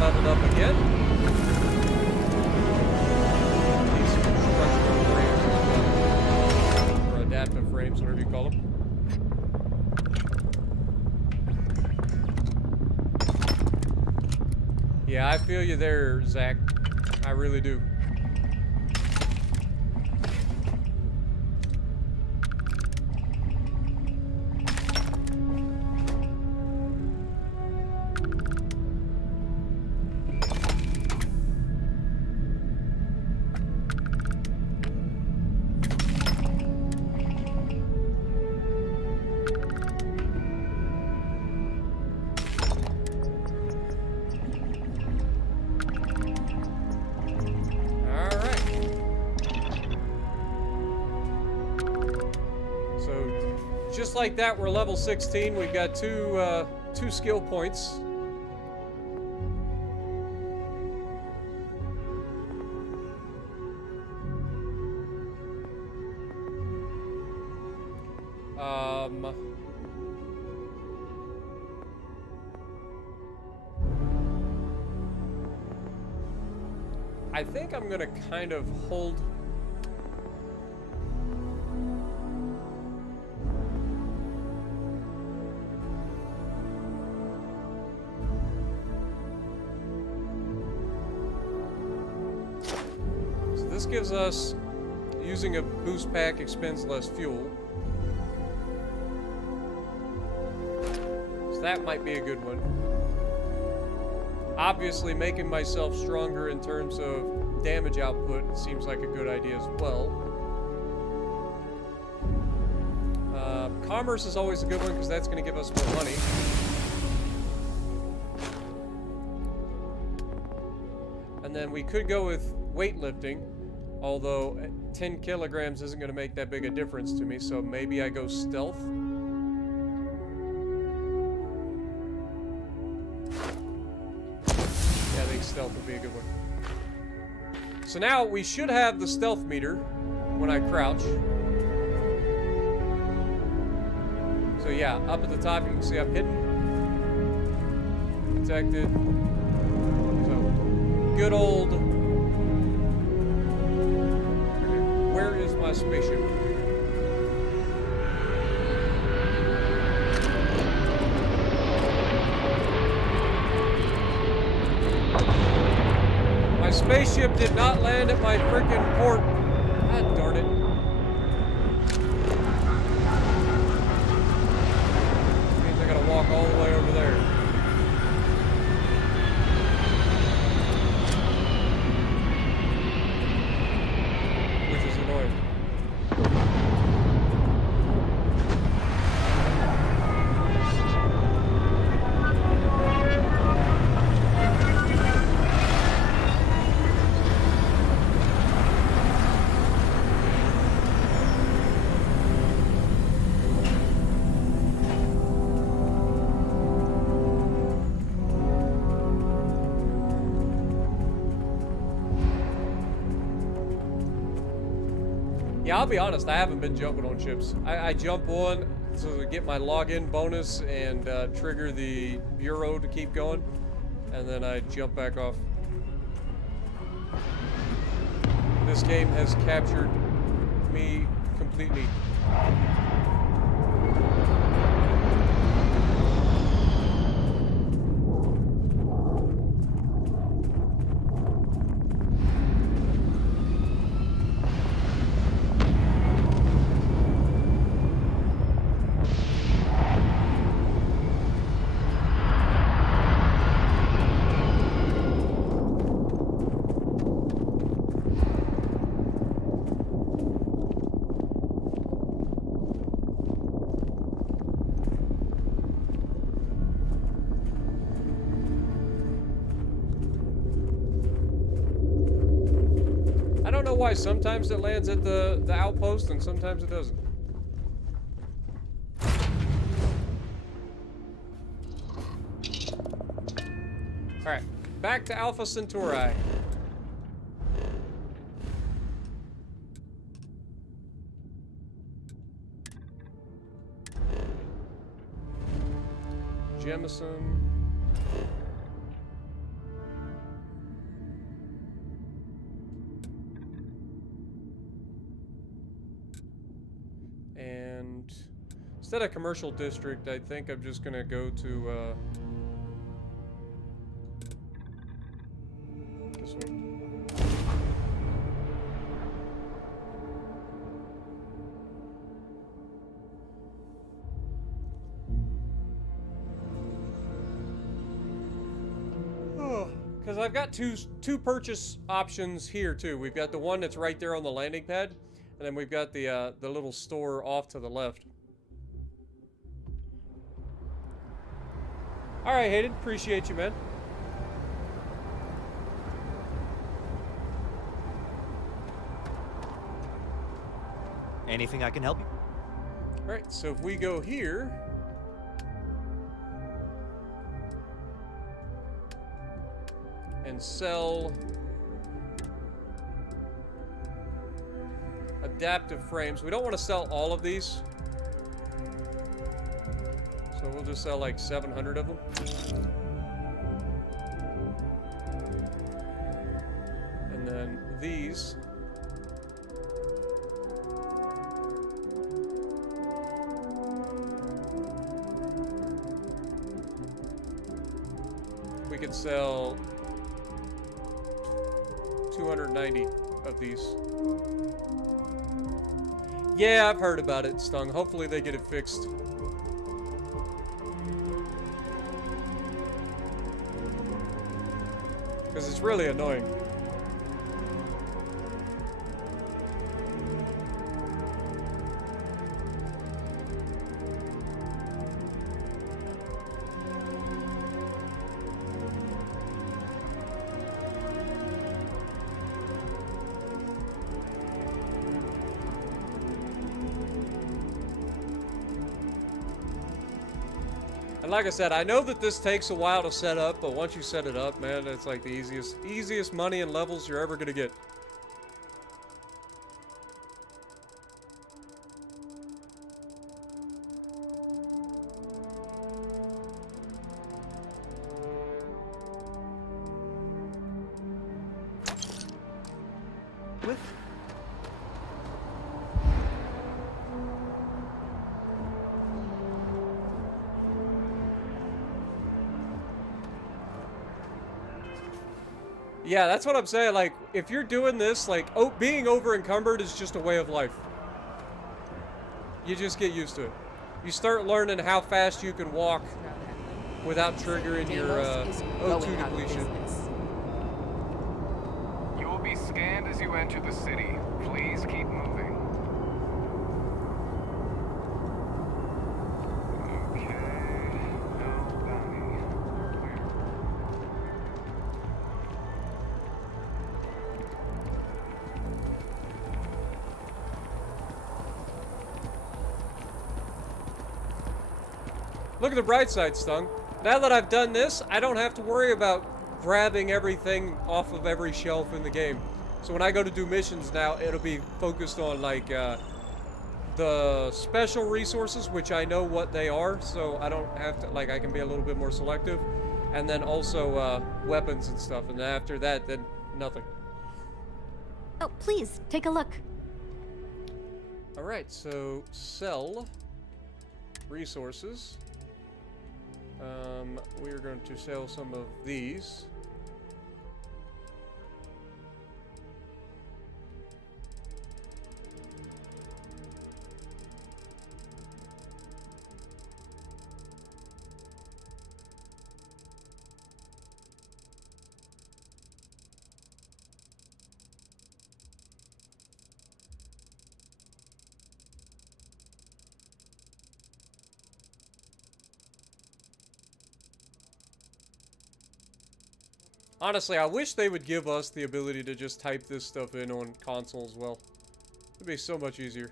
leveled up again. frames, whatever you call them. Yeah, I feel you there, Zach. I really do. Just like that, we're level 16. We've got two skill points. I think I'm gonna kind of hold. This gives us, using a boost pack expends less fuel. So that might be a good one. Obviously, making myself stronger in terms of damage output seems like a good idea as well. Commerce is always a good one because that's going to give us more money. And then we could go with weightlifting. Although 10 kilograms isn't going to make that big a difference to me, so maybe I go stealth. Yeah, I think stealth would be a good one. So now we should have the stealth meter when I crouch. So yeah, up at the top you can see I'm hidden. Detected. So, good old... Where is my spaceship? My spaceship did not land at my frickin' port. God darn it. Means I gotta walk all the way over there. Yeah, I'll be honest, I haven't been jumping on ships. I jump on to get my login bonus and trigger the bureau to keep going, and then I jump back off. This game has captured me completely. I don't know why sometimes it lands at the outpost and sometimes it doesn't. Alright, back to Alpha Centauri. Jemison. And Instead of commercial district, I think I'm just gonna go to this one. Because I've got two purchase options here too. We've got the one that's right there on the landing pad, and then we've got the little store off to the left. All right, Hayden, appreciate you, man. Anything I can help you? All right, so if we go here. And sell adaptive frames. We don't want to sell all of these. So we'll just sell like 700 of them. And then these. We could sell 290 of these. Yeah, I've heard about it, Stung. Hopefully they get it fixed. Because it's really annoying. And like I said, I know that this takes a while to set up, but once you set it up, man, it's like the easiest money and levels you're ever gonna get. Yeah, that's what I'm saying. Like, if you're doing this, like, being over encumbered is just a way of life. You just get used to it. You start learning how fast you can walk without triggering your O2 depletion. You will be scanned as you enter the city. Please keep moving. Okay. No bounty. Clear. Look at the bright side, Stung. Now that I've done this, I don't have to worry about grabbing everything off of every shelf in the game. So when I go to do missions now, it'll be focused on, like, the special resources, which I know what they are, so I don't have to, like, I can be a little bit more selective. And then also, weapons and stuff. And then after that, then nothing. Oh, please, take a look. Alright, so sell resources. We're going to sell some of these. Honestly, I wish they would give us the ability to just type this stuff in on console as well. It'd be so much easier.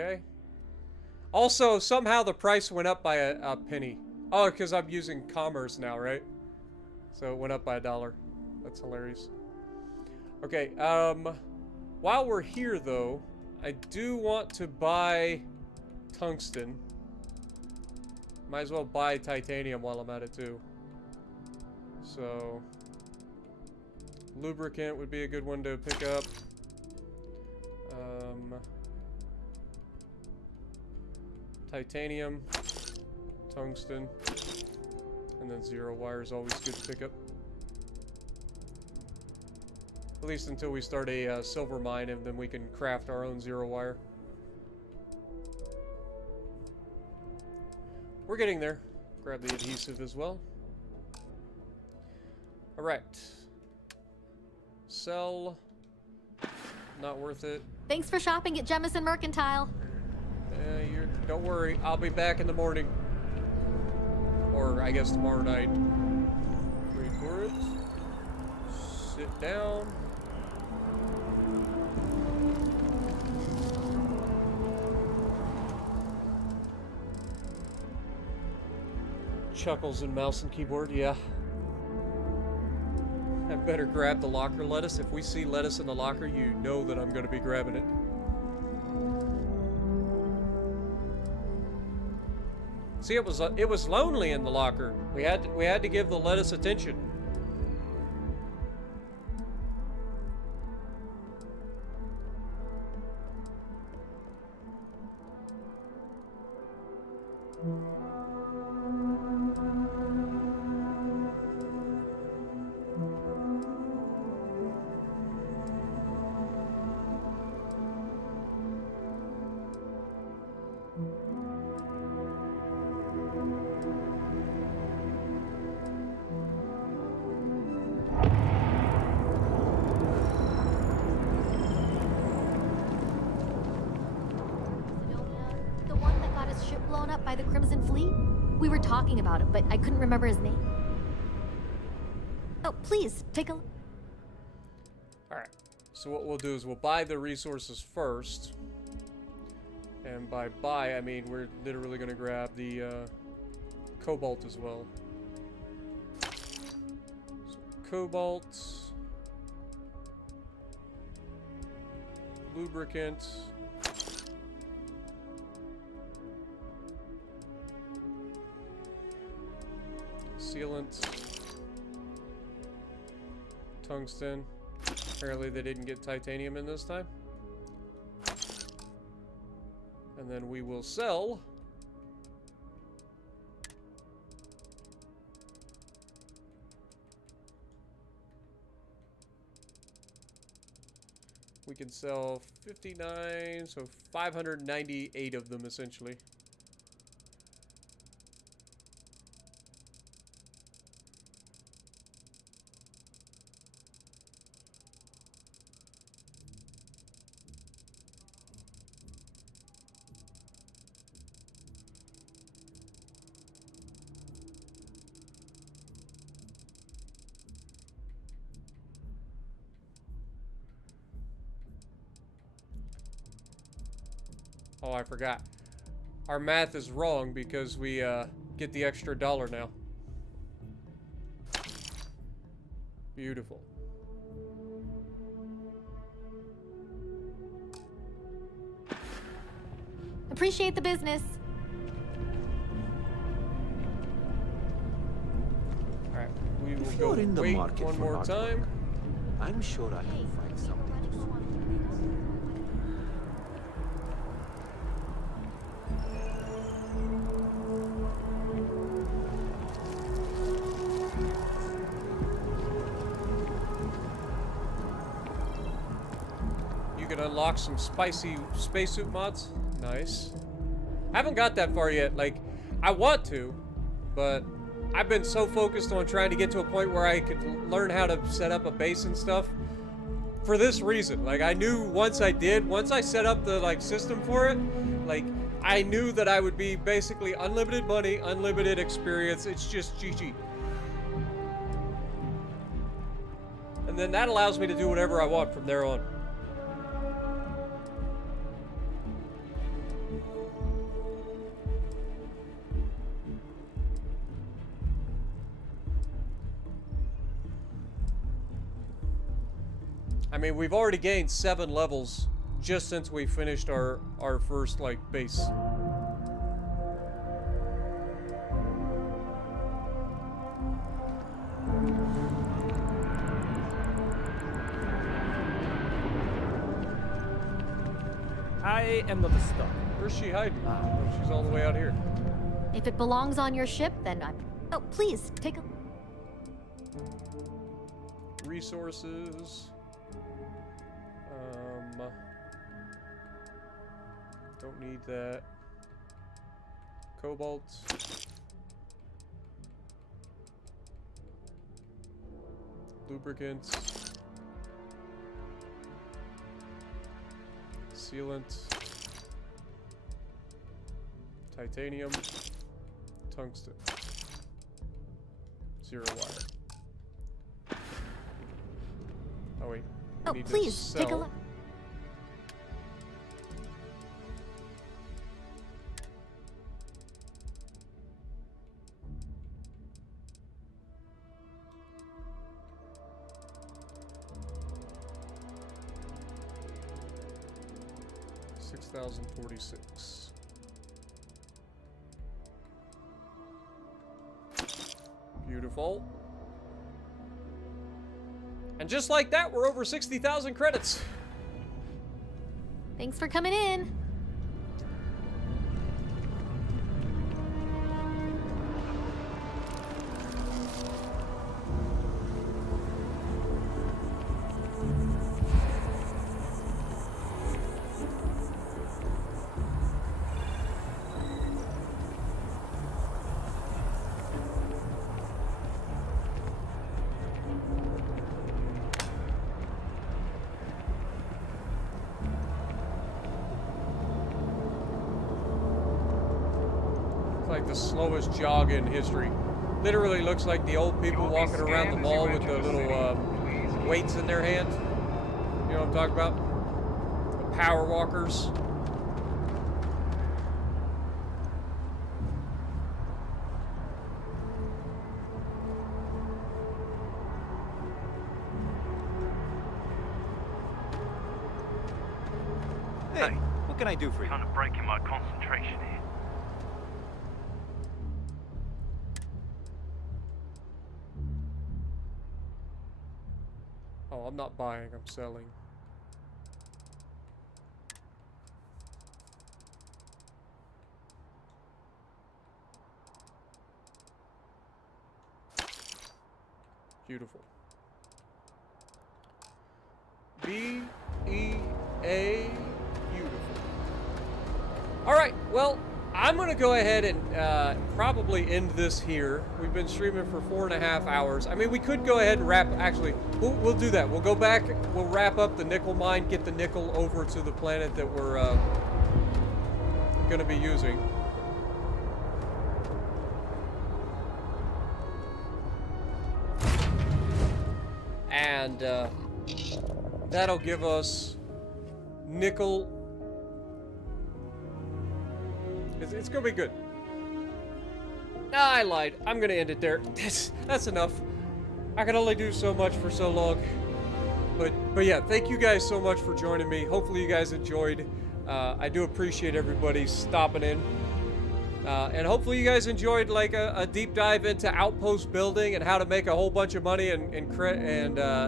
Okay. Also, somehow the price went up by a penny. Oh, because I'm using commerce now, right? So it went up by $1. That's hilarious. Okay, while we're here, though, I do want to buy tungsten. Might as well buy titanium while I'm at it, too. So, lubricant would be a good one to pick up. Titanium, tungsten, and then zero wire is always good to pick up. At least until we start a silver mine, and then we can craft our own zero wire. We're getting there. Grab the adhesive as well. Alright. Sell. Not worth it. Thanks for shopping at Jemison Mercantile. Don't worry, I'll be back in the morning. Or, I guess, tomorrow night. Wait for it. Sit down. Chuckles and mouse and keyboard, yeah. I better grab the locker lettuce. If we see lettuce in the locker, you know that I'm going to be grabbing it. See, it was lonely in the locker. We had to give the lettuce attention. Blown up by the Crimson Fleet? We were talking about it, but I couldn't remember his name. Oh, please, take a look. Alright, so what we'll do is we'll buy the resources first. And by buy, I mean we're literally going to grab the cobalt as well. So, cobalt. Lubricant. Sealant, tungsten. Apparently they didn't get titanium in this time. And then we will sell we can sell 59, so 598 of them essentially. Oh, I forgot. Our math is wrong because we get the extra $1 now. Beautiful. Appreciate the business. Alright, we will If go you're in the wait market one for more artwork, time. I'm sure I can find something. Unlock some spicy spacesuit mods. Nice. Haven't got that far yet. Like, I want to, but I've been so focused on trying to get to a point where I could learn how to set up a base and stuff. For this reason, like, I knew once I set up the like system for it, like, I knew that I would be basically unlimited money, unlimited experience. It's just GG. And then that allows me to do whatever I want from there on. I mean, we've already gained 7 levels just since we finished our first, like, base. I am not a star. Where's she hiding? Oh, she's all the way out here. If it belongs on your ship, then I'm... Oh, please, take a... Resources. Don't need that. Cobalt. Lubricants. Sealant. Titanium. Tungsten. 0 wire. Oh wait. Oh, need to please, take a sell. look. $6,046. Beautiful. And just like that, we're over 60,000 credits. Thanks for coming in. Like the slowest jog in history. Literally looks like the old people walking around the mall with the little weights in their hand. You know what I'm talking about? The power walkers. Hey, what can I do for you? Kind of breaking my concentration here. Oh, I'm not buying, I'm selling. Beautiful. B-E-A, beautiful. Alright, well, I'm gonna go ahead and probably end this here. We've been streaming for 4.5 hours. I mean, we could go ahead and wrap, actually, we'll do that. We'll go back, we'll wrap up the nickel mine, get the nickel over to the planet that we're gonna be using. And that'll give us nickel. It's gonna be good. I lied. I'm gonna end it there. That's enough. I can only do so much for so long. But yeah, thank you guys so much for joining me. Hopefully you guys enjoyed. I do appreciate everybody stopping in. And hopefully you guys enjoyed like a deep dive into outpost building and how to make a whole bunch of money and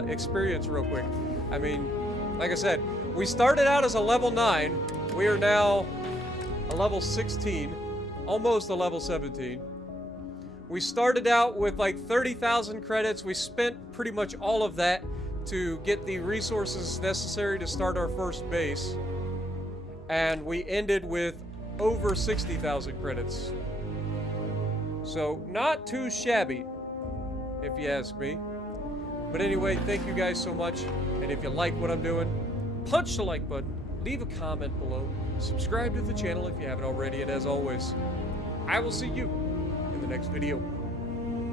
experience real quick. I mean, like I said, we started out as a level 9. We are now a level 16, almost a level 17. We started out with like 30,000 credits. We spent pretty much all of that to get the resources necessary to start our first base. And we ended with over 60,000 credits. So not too shabby, if you ask me. But anyway, thank you guys so much. And if you like what I'm doing, punch the like button, leave a comment below, subscribe to the channel if you haven't already, and as always, I will see you in the next video.